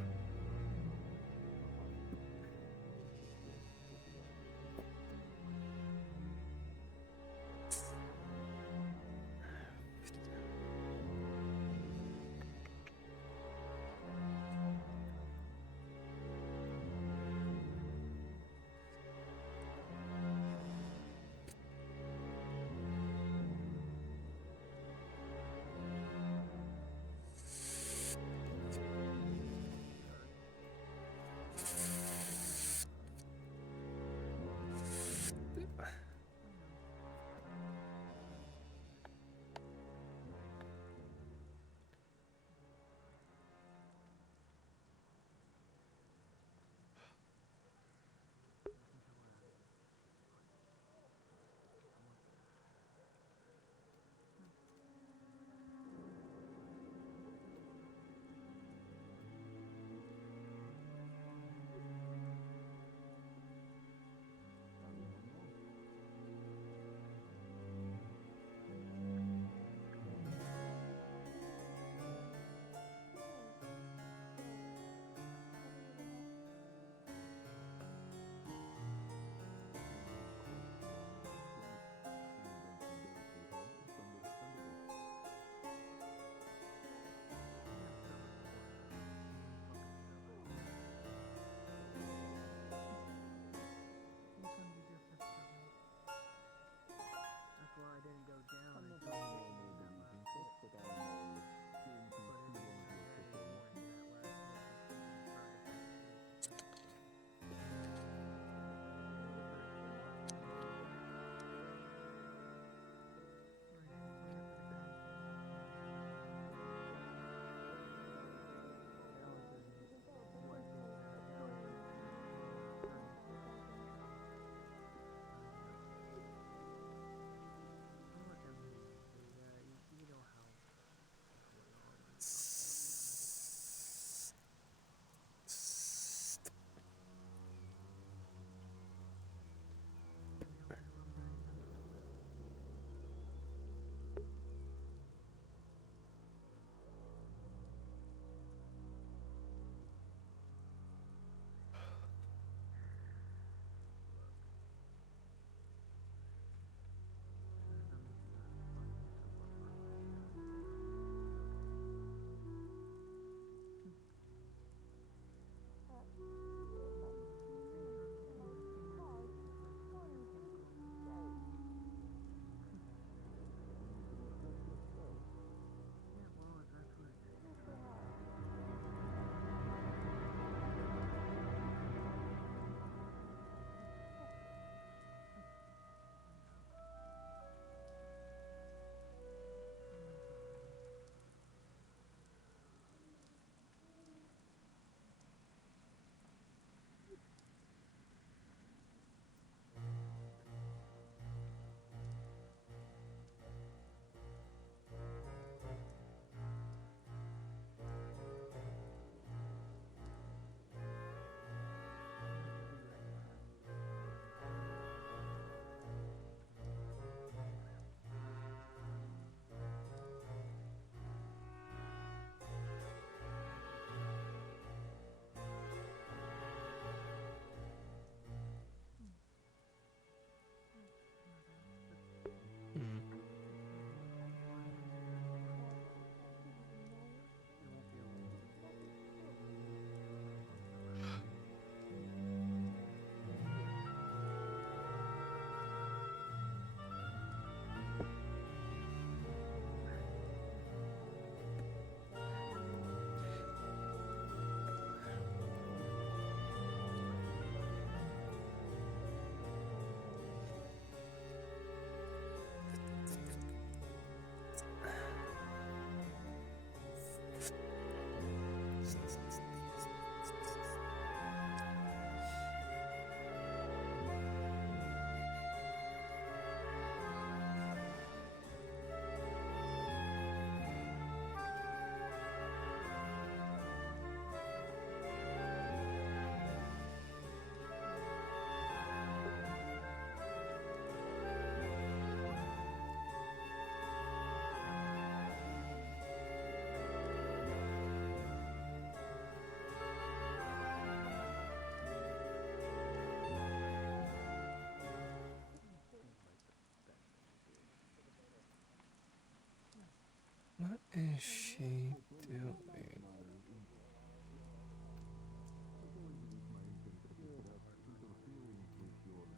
What is she doing?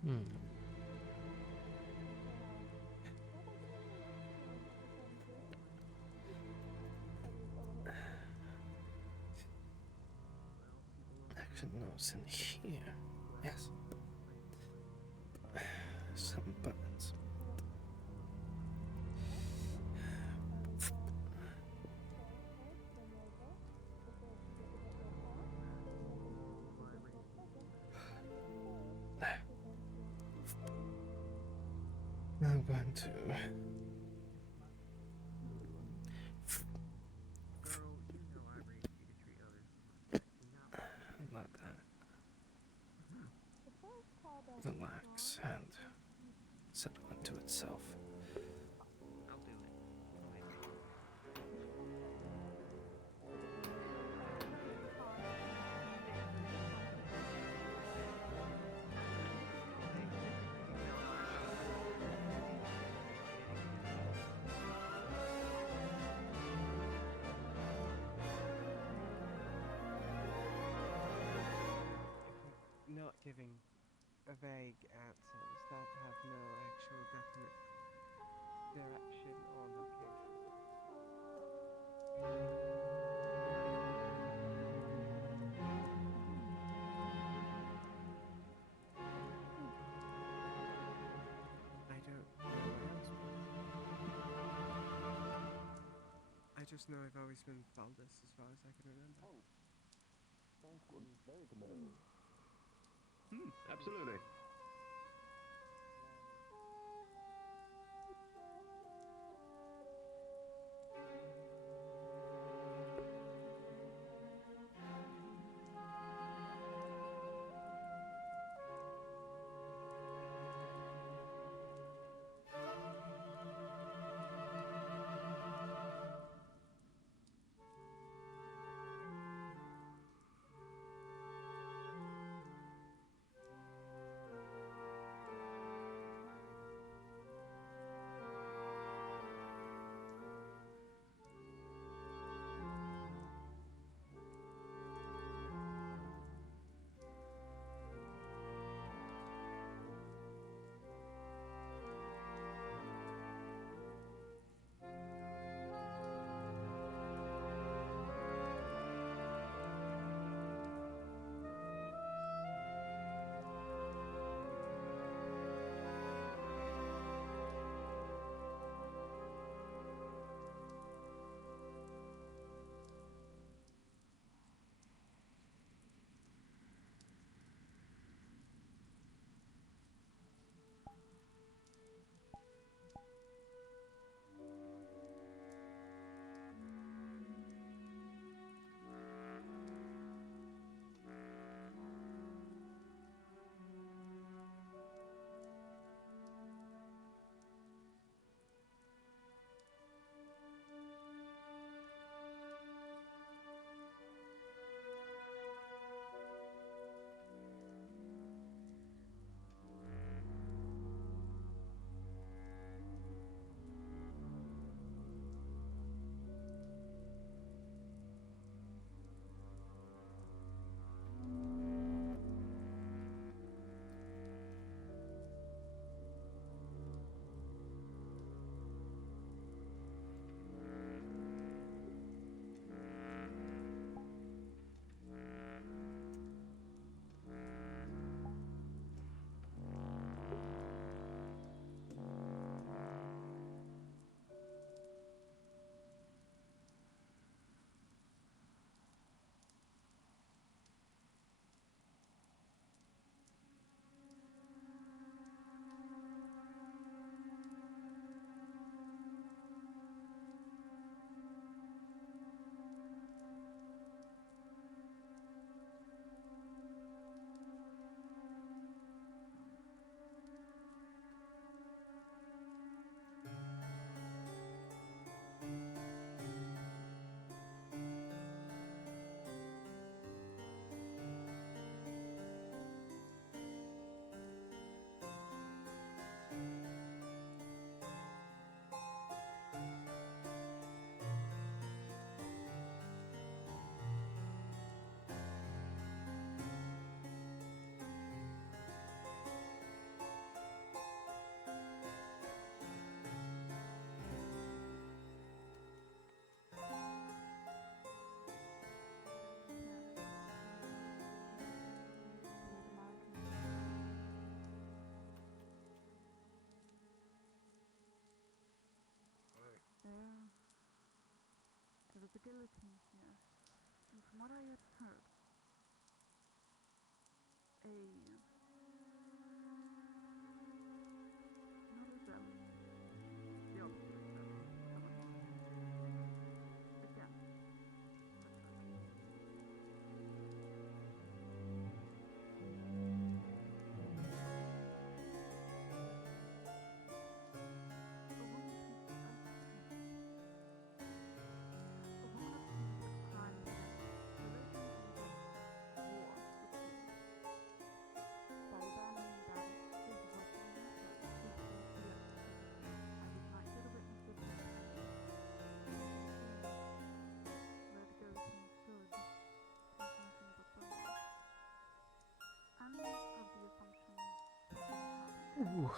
Hmm. Actually, no, it's in here. Yes. Some buttons. I'm going to let that relax and settle into itself. I'll do it. Not giving vague answers that have no actual definite direction or location. I don't know what else. I just know I've always been Baldus as far as I can remember. Absolutely. skeleton here, and from what I had heard, not a zealot, the opposite of zealot, someone against the church. Ooh.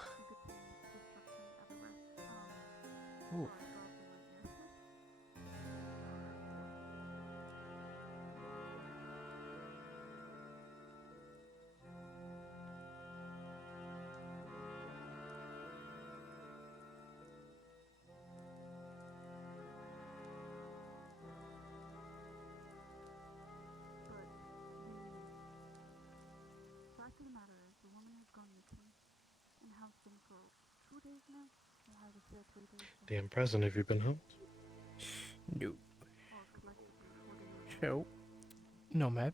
Ooh. Fact of the matter is, the woman has gone missing and has been for 2 days now. Well, I was there 3 days. Damn present, have you been helped? No. So, Nomad,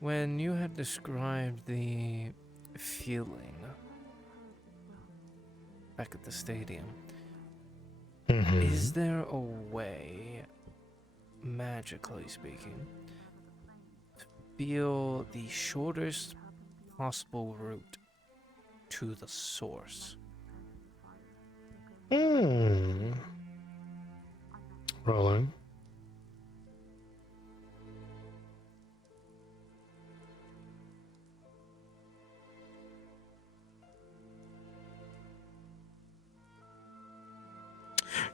when you had described the feeling back at the stadium, is there a way, magically speaking, to feel the shortest possible route to the source? Rolling.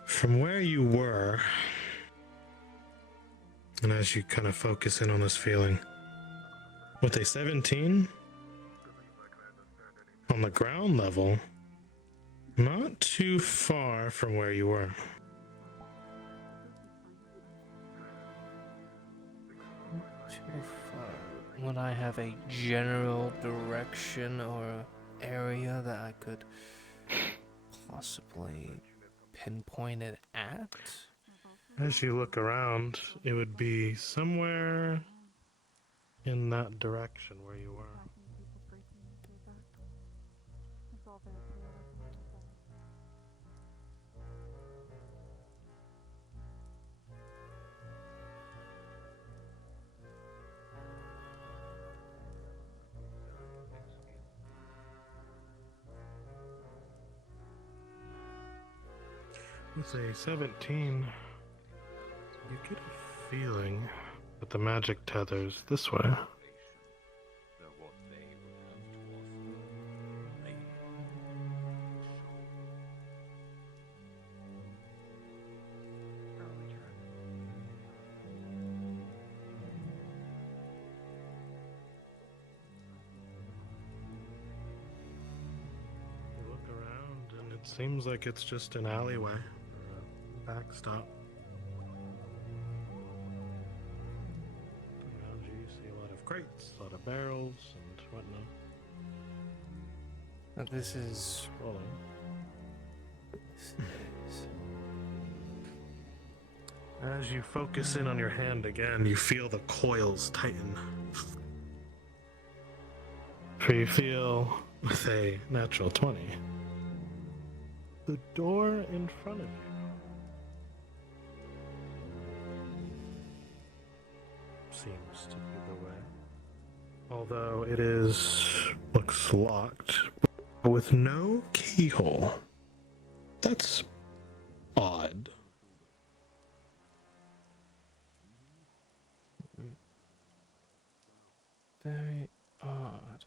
From where you were, and as you kind of focus in on this feeling, with a 17 on the ground level, not too far from where you were. Too far. Would I have a general direction or area that I could possibly pinpoint it at? As you look around, it would be somewhere in that direction where you were. With a 17, you get a feeling that the magic tethers this way. You look around and it seems like it's just an alleyway. Backstop. Around you see a lot of crates, a lot of barrels, and whatnot. Now this is rolling. As you focus in on your hand again, you feel the coils tighten. For you feel, with a natural 20, the door in front of you. Seems to be the way. Although it looks locked, with no keyhole. That's odd. Very odd.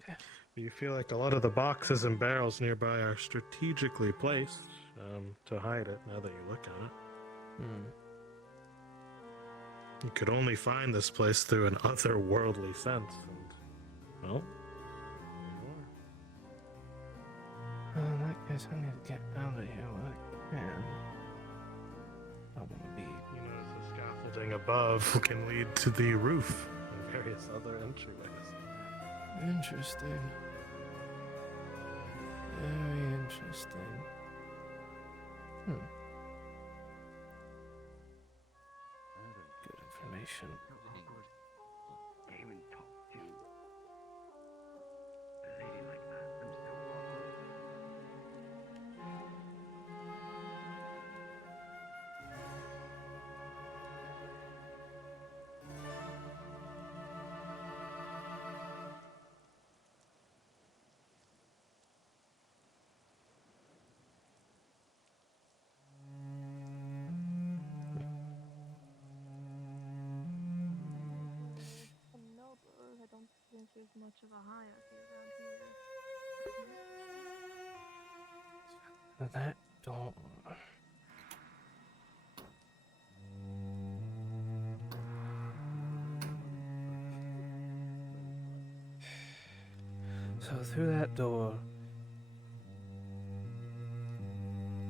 Okay. You feel like a lot of the boxes and barrels nearby are strategically placed to hide it, now that you look at it. You could only find this place through an otherworldly sense, and, well, In that case, I need to get out of here when I can. I want to be. You notice the scaffolding above can lead to the roof and various other entryways. Interesting. Very interesting. Good information. Can't even talk to a lady like that. I'm so No, bro, I don't think there's much of a hierarchy around here. That door. So through that door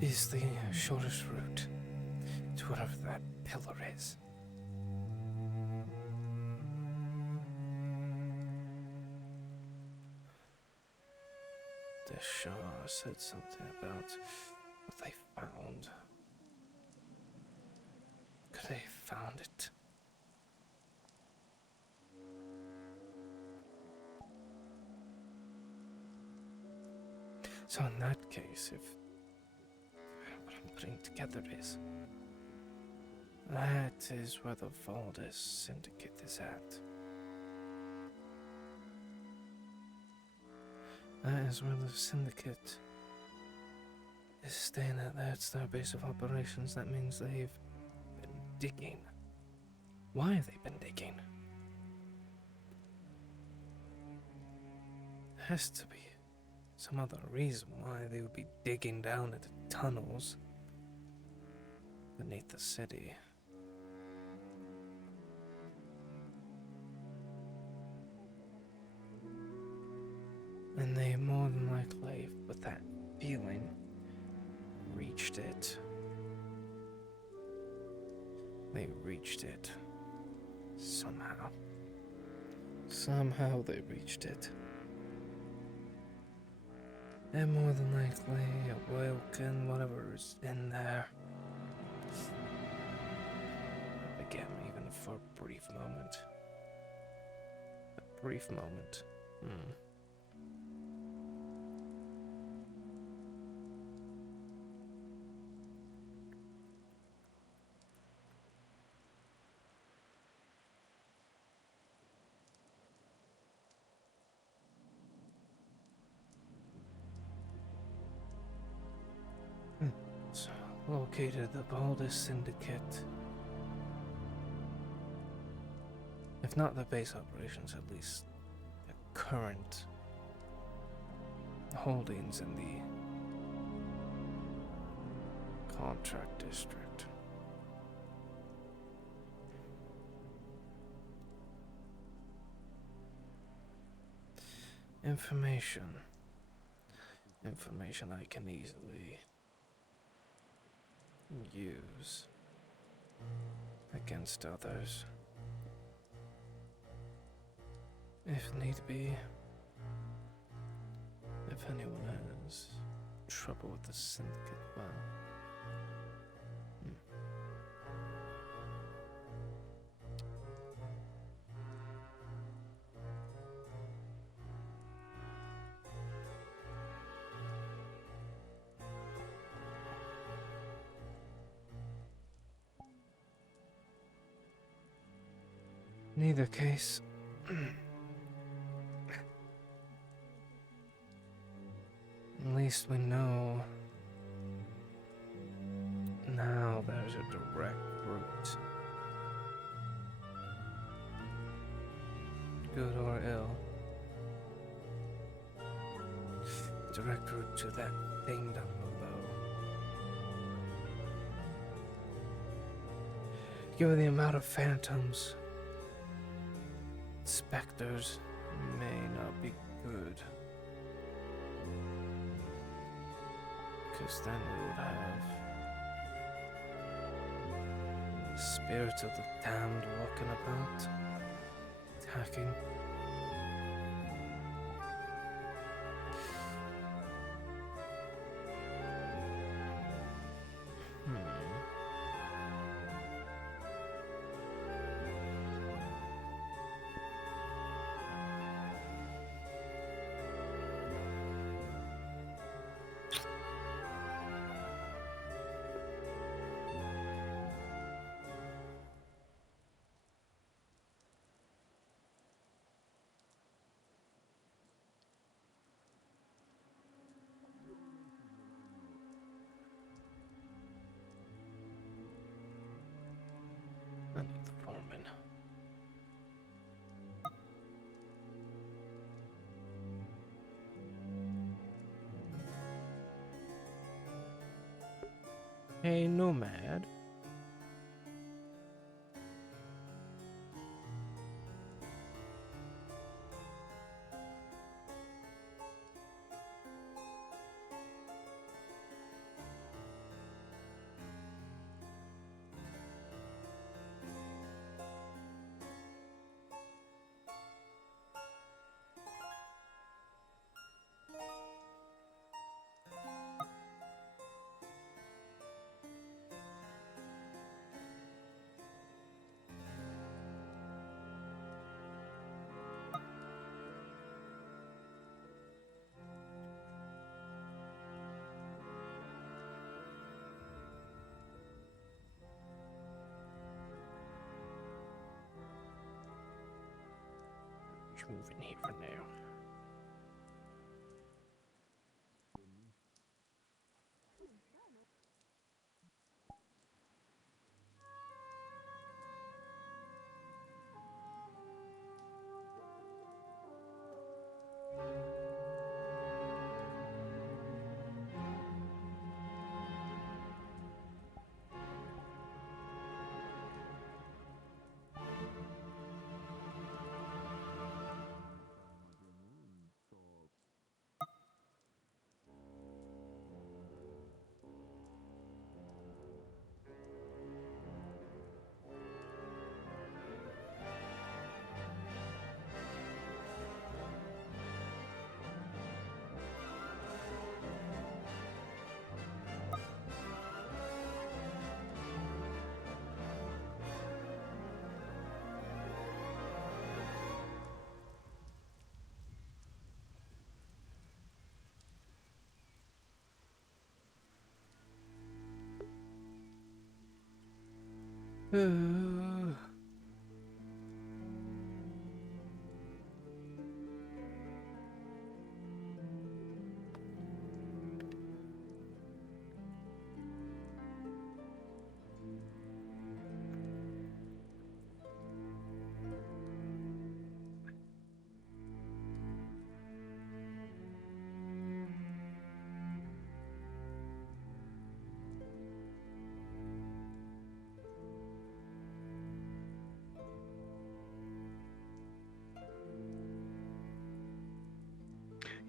is the shortest route to whatever that pillar is. The Shah said something about what they found. Could they have found it? So in that case, if what I'm putting together is that is where the Valdez Syndicate is at. That is where the Syndicate is staying at. That's their base of operations. That means they've been digging. Why have they been digging? There has to be some other reason why they would be digging down into tunnels beneath the city. And they more than likely, with that feeling, reached it. They reached it. Somehow. Somehow they reached it. And more than likely awoken whatever is in there. Again, even for a brief moment. A brief moment. So, located the Valdez Syndicate. If not the base operations, at least the current holdings in the contract district. Information I can easily use against others. If need be. If anyone has trouble with the Syndicate, well. In either case, at least we know now there's a direct route. Good or ill. Direct route to that thing down below. Given the amount of phantoms, specters may not be good. Because then we would have Spirits of the damned walking about, attacking. I need the foreman. Hey, Nomad. Just move in here for now.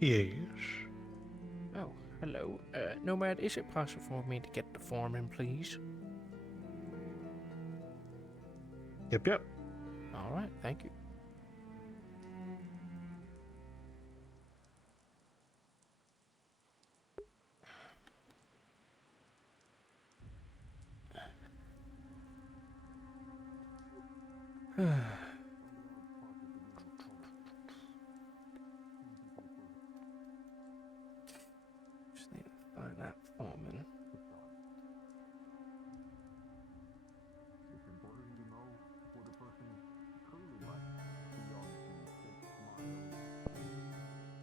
Yes. Oh, hello. Nomad, is it possible for me to get the foreman, please? Yep, yep. All right, thank you. Just need to find that foreman. It's important to know what a person truly likes beyond the fake smiles and false politeness that may be available.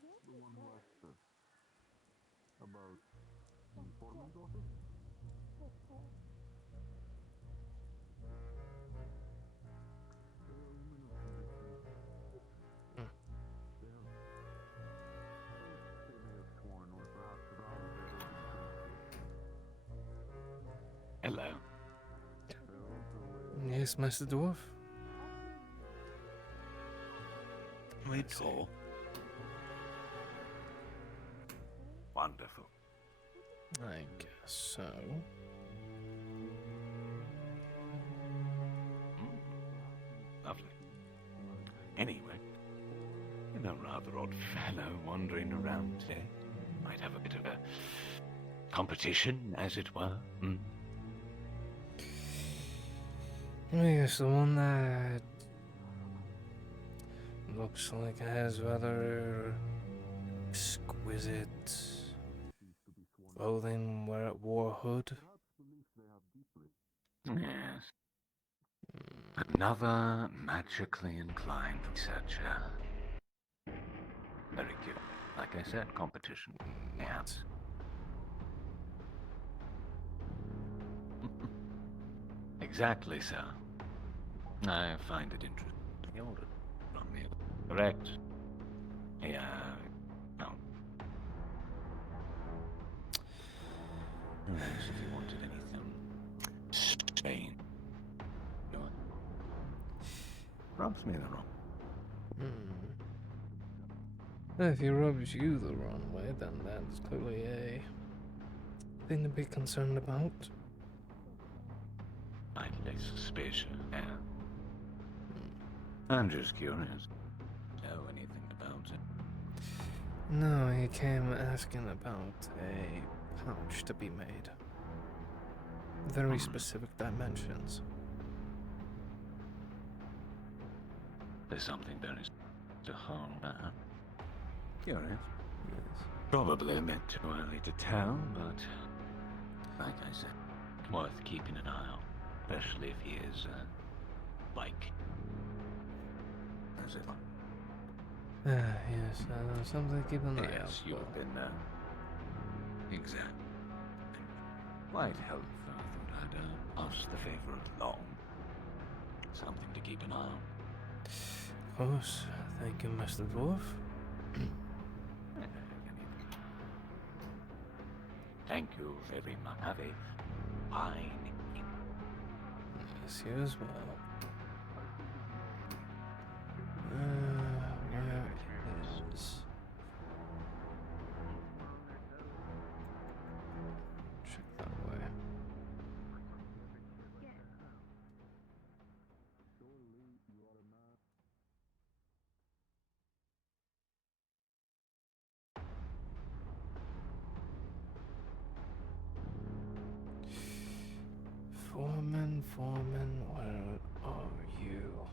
The one who asked us about the foreman's office? They are women of conviction. They may have sworn or perhaps vowed their allegiance. Hello. Yes, Master Dwarf. We tall. Wonderful. I guess so. Lovely. Anyway, you're a rather odd fellow wandering around here. Might have a bit of a competition, as it were. Hmm? Yes, the one that looks like it has rather exquisite clothing, wore a hood. Yes. Another magically inclined researcher. Very cute. Like I said, competition. Yes. Exactly so. I find it interesting. You ordered from me. Correct. Yeah. No. Unless if you wanted anything strange. You know, rubs me the wrong. If he rubs you the wrong way, then that's clearly a thing to be concerned about. Slightly suspicious, yeah. I'm just curious. Know anything about it? No, he came asking about a pouch to be made. Very specific dimensions. There's something very to harm that. Curious. Yes. Probably a bit too early to tell, but like I said, worth keeping an eye on. Especially if he is, like... As if Yes, something to keep an eye out. Yes, you've been, exactly. Quite helpful. I thought I'd, pass the favor along. Something to keep an eye on. Of course. Thank you, Master Dwarf. Thank you very much. Have a fine evening. Yes, you as well. Where is... Check that way. Foreman, where are you?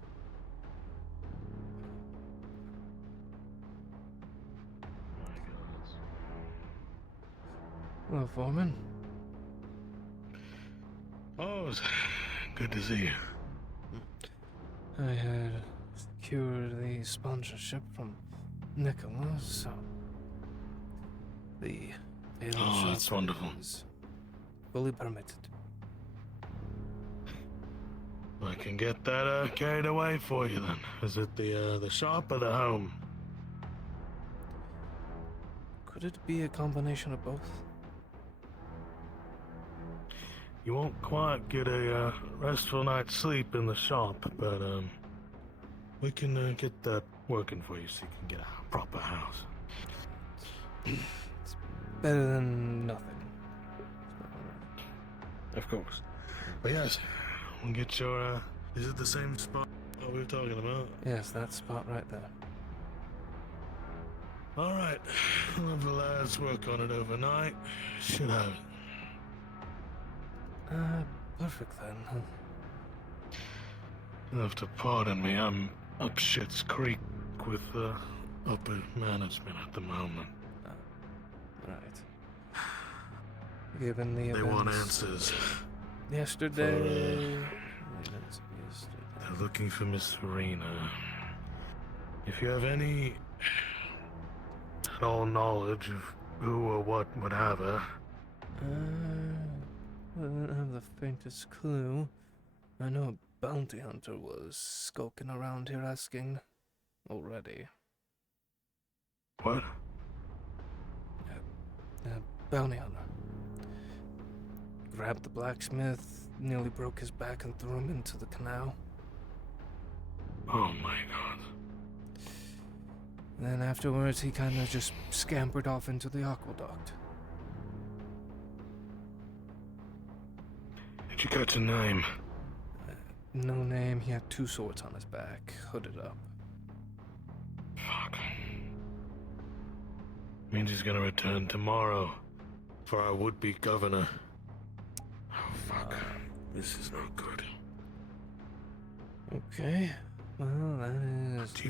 Hello, Foreman. Oh, it's good to see you. I had secured the sponsorship from Nicholas, so the Oh, that's wonderful. is fully permitted. I can get that carried away for you then. Is it the shop or the home? Could it be a combination of both? You won't quite get a restful night's sleep in the shop, but we can get that working for you so you can get a proper house. It's better than nothing. Of course. But yes, we'll get your, is it the same spot that we were talking about? Yes, that spot right there. Alright, we'll have the lads work on it overnight. Should have it. Perfect then. You'll have to pardon me, I'm up Shit's Creek with upper management at the moment. Right. Given the They events want answers. yesterday. They're looking for Miss Serena. If you have any at all knowledge of who or what would have her. I don't have the faintest clue. I know a bounty hunter was skulking around here asking already. What? A bounty hunter. Grabbed the blacksmith, nearly broke his back and threw him into the canal. Oh my god. Then afterwards he kinda just scampered off into the aqueduct. Did you catch a name? No name, he had 2 swords on his back, hooded up. Fuck. Means he's gonna return tomorrow for our would-be governor. Oh fuck. This is not good. Okay. Well, that is. Do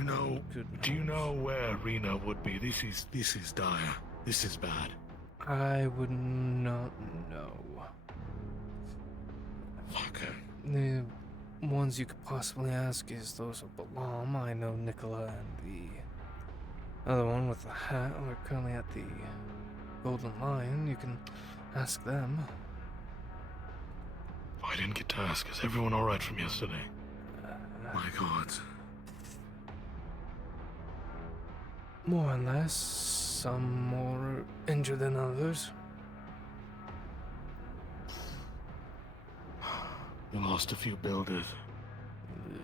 you know where Rena would be? This is dire. This is bad. I would not know. Fuck. The ones you could possibly ask is those of Balam. I know Nicola and the other one with the hat are currently at the Golden Lion. You can ask them. I didn't get to ask. Is everyone alright from yesterday? My god. More or less. Some more injured than others. We lost a few builders.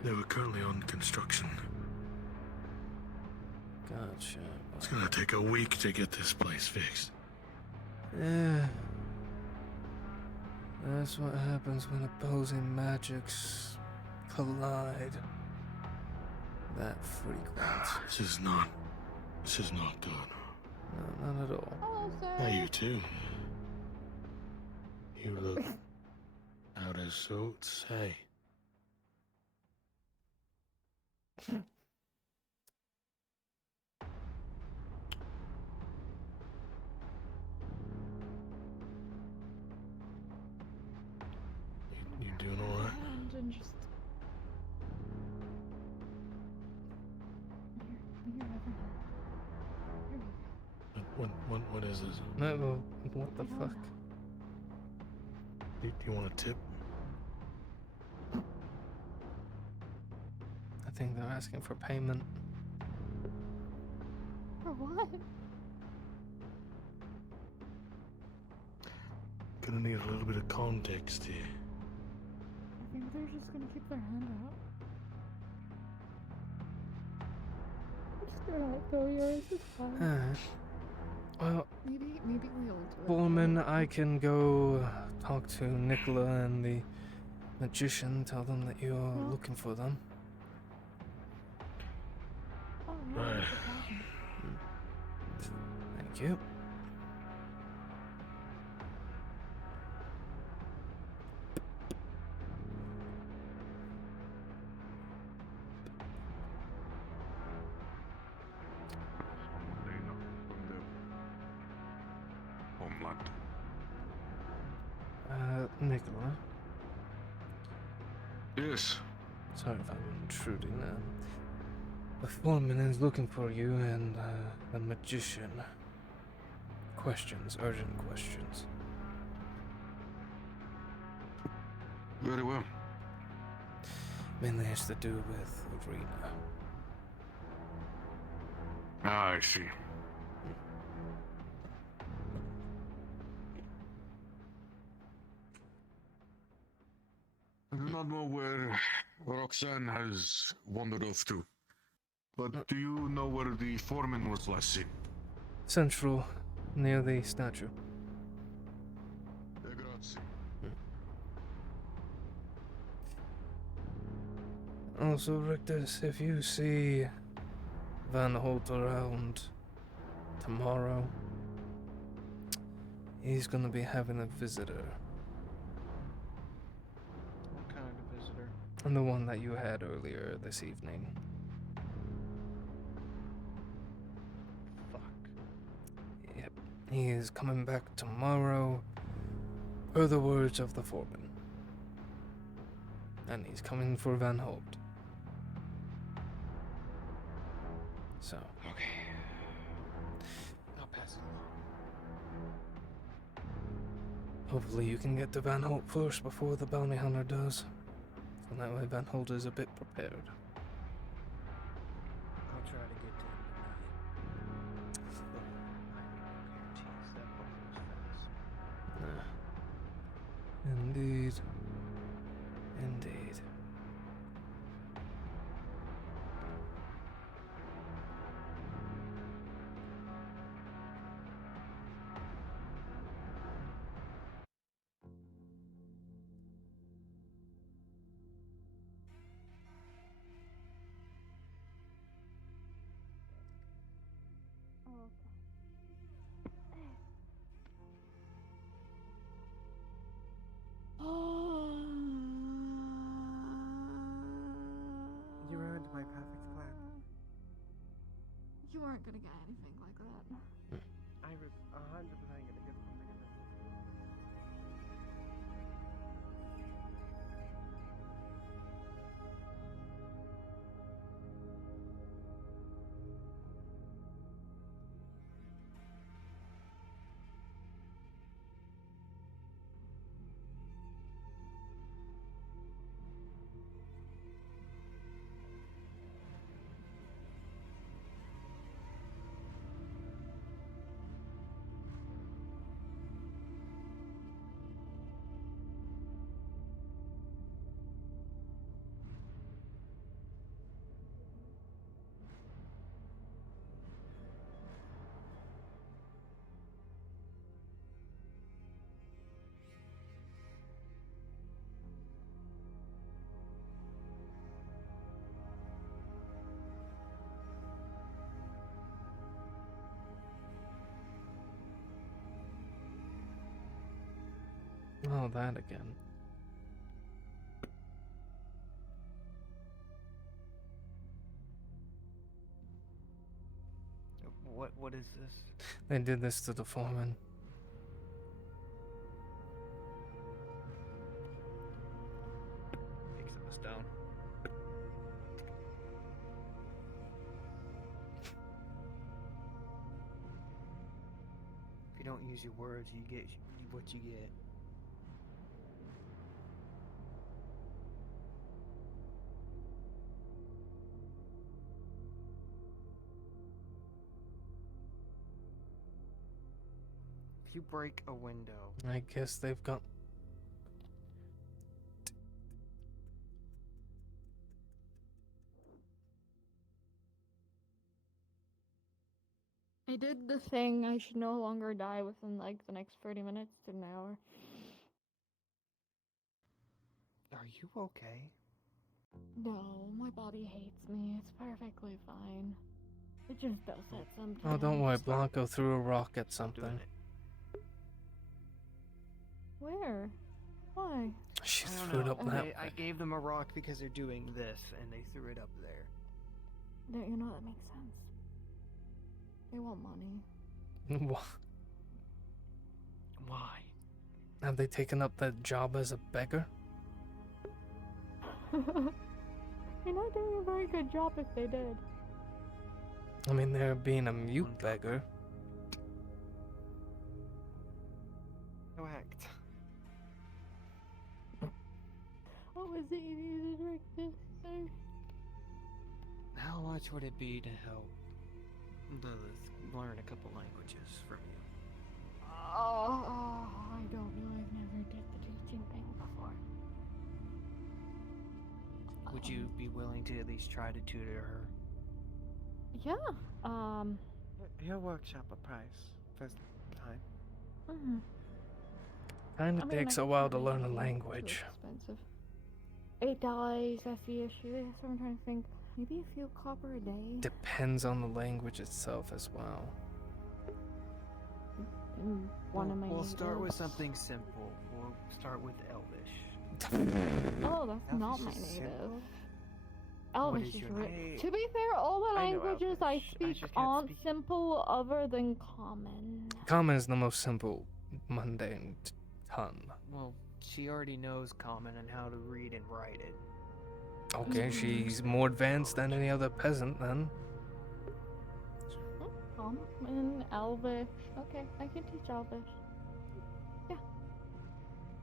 They were currently on construction. Gotcha. It's gonna take a week to get this place fixed. Yeah. That's what happens when opposing magics collide. That frequent. This is not good. No, not at all. Hello, sir. How you too? You look out of sorts, hey. You doing alright? And just... What is this? No, what the fuck? Do you want a tip? I think they're asking for payment. For what? Gonna need a little bit of context here. I think they're just gonna keep their hand out. Just let go, yours is fine. Well, Maybe we'll do it. Foreman, I can go talk to Nicola and the magician, tell them that you're looking for them. Oh, no, Right. that's a problem. Thank you. Homeland. Nicola. Yes. Sorry if I'm intruding. The foreman is looking for you and the magician. Questions, urgent questions. Very well. Mainly has to do with Rena. Ah, I see. I do not know where Roxanne has wandered off to. But do you know where the foreman was last seen? Central, near the statue. Grazie. Also, Rictus, if you see Van Holt around tomorrow, he's gonna be having a visitor. What kind of visitor? And the one that you had earlier this evening. Fuck. Yep. He is coming back tomorrow, per the words of the foreman. And he's coming for Van Holt. So. Okay. Hopefully you can get to Venalt first before the bounty hunter does. So that way Venalt is a bit prepared. I'll try to get to him tonight. But I make no guarantees that both those fellas. Indeed. Indeed. You ruined my perfect plan. You weren't gonna get anything like that. I was 100% gonna get something in it. Oh, that again. What is this? They did this to the foreman. Picks up a stone. If you don't use your words, you get what you get. If you break a window, I guess they've got... I did the thing. I should no longer die within like the next 30 minutes to an hour. are you okay? No, my body hates me. It's perfectly fine. It just does that sometimes. Oh, don't worry. Blanco threw a rock at something. Where? Why? She I don't threw it know. up that way. I gave them a rock because they're doing this, and they threw it up there. No, you know that makes sense. They want money. Why? Have they taken up that job as a beggar? You're not doing a very good job if they did. I mean, they're being a mute beggar. Correct. What was it you needed to drink this, sir? How much would it be to help Lilith learn a couple languages from you? Oh, I don't know. I've never did the teaching thing before. Would you be willing to at least try to tutor her? Yeah. He'll workshop a price first time. Mm-hmm. Kinda I mean, takes I a guess while it to is learn a too language. expensive. $8, that's the issue. That's what I'm trying to think. Maybe a few copper a day. Depends on the language itself as well. One of my We'll start with natives. something simple. We'll start with Elvish. Oh, that's not my Elvish is native. simple? Elvish is is your rich. To be fair, all the I know languages I Elvish. I speak just can't aren't speak it. simple other than common. Common is the most simple, mundane tongue. Well, she already knows Common and how to read and write it. Okay, she's more advanced than any other peasant then. Common, Elvish. Okay, I can teach Elvish. Yeah.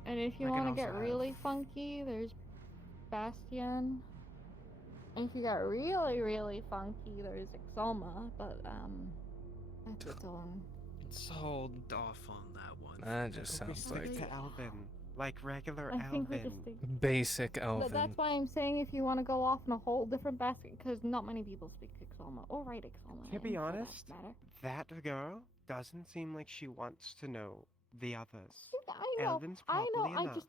And if you I can want to get also really have- funky, there's Bastion. And if you got really, really funky, there's Exalma, but that's its own. Hold off on that one. That just We sounds stick like to Elven, like regular I think we Elven. just do. basic But elven. that's why I'm saying if you want to go off in a whole different basket, because not many people speak Exalma or write Exalma. To be for that honest, matter. that girl doesn't seem like she wants to know the others. I know. Elven's I know. probably enough.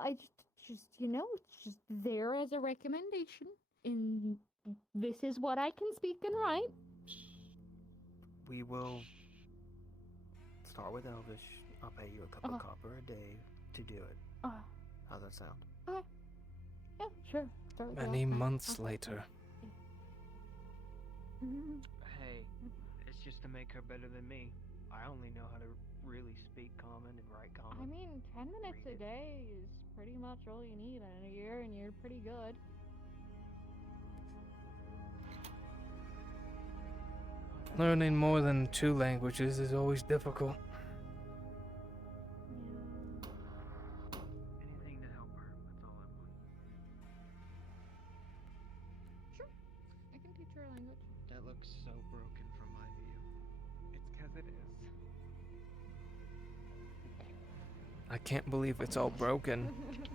I just it's just there as a recommendation. And this is what I can speak and write. We will start with Elvish. I'll pay you a couple copper a day to do it. How's that sound? Okay. Yeah, sure. Start with Many that. months Okay. later. Hey, it's just to make her better than me. I only know how to really speak common and write I common. mean, 10 minutes a day is pretty much all you need in a year, and you're pretty good. Learning more than 2 languages is always difficult. Anything to help her, that's all I want. Sure. I can teach her a language. That looks so broken from my view. It's because it is. I can't believe it's all broken. It's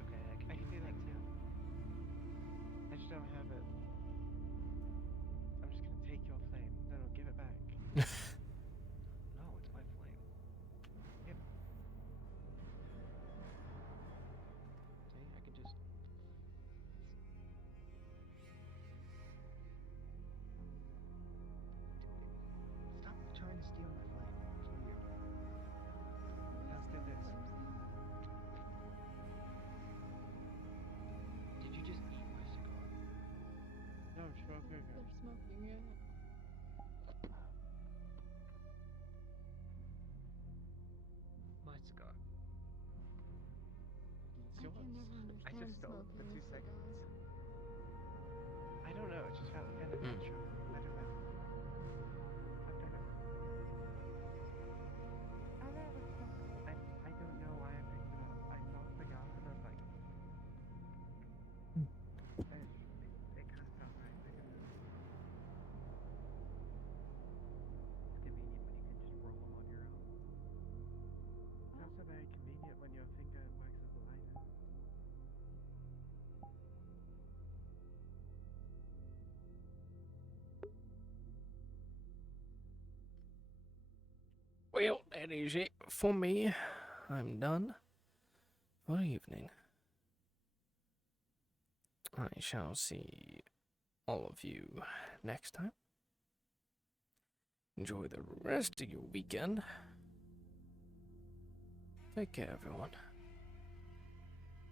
okay, I can do that too. I just don't have it. I'm just gonna take your flame. No, give it back. No, it's my flame. Yep. See, I can just... Stop trying to steal my flame. It's weird. Let's do this. Did you just eat my cigar? No, I'm smoking it. They're smoking it. My cigar. It's I yours. can never I understand just stole it for smoking 2 seconds. cigars. I don't know, it just felt kind of natural. I don't know. I've done it. I don't know why I picked it up. I saw a cigar and I was like... It kind of felt right. I don't know. It's convenient when you can just roll them on your own. It's also very convenient when your finger works as a lighter. Well, that is it for me. I'm done for the evening. I shall see all of you next time. Enjoy the rest of your weekend. Take care, everyone.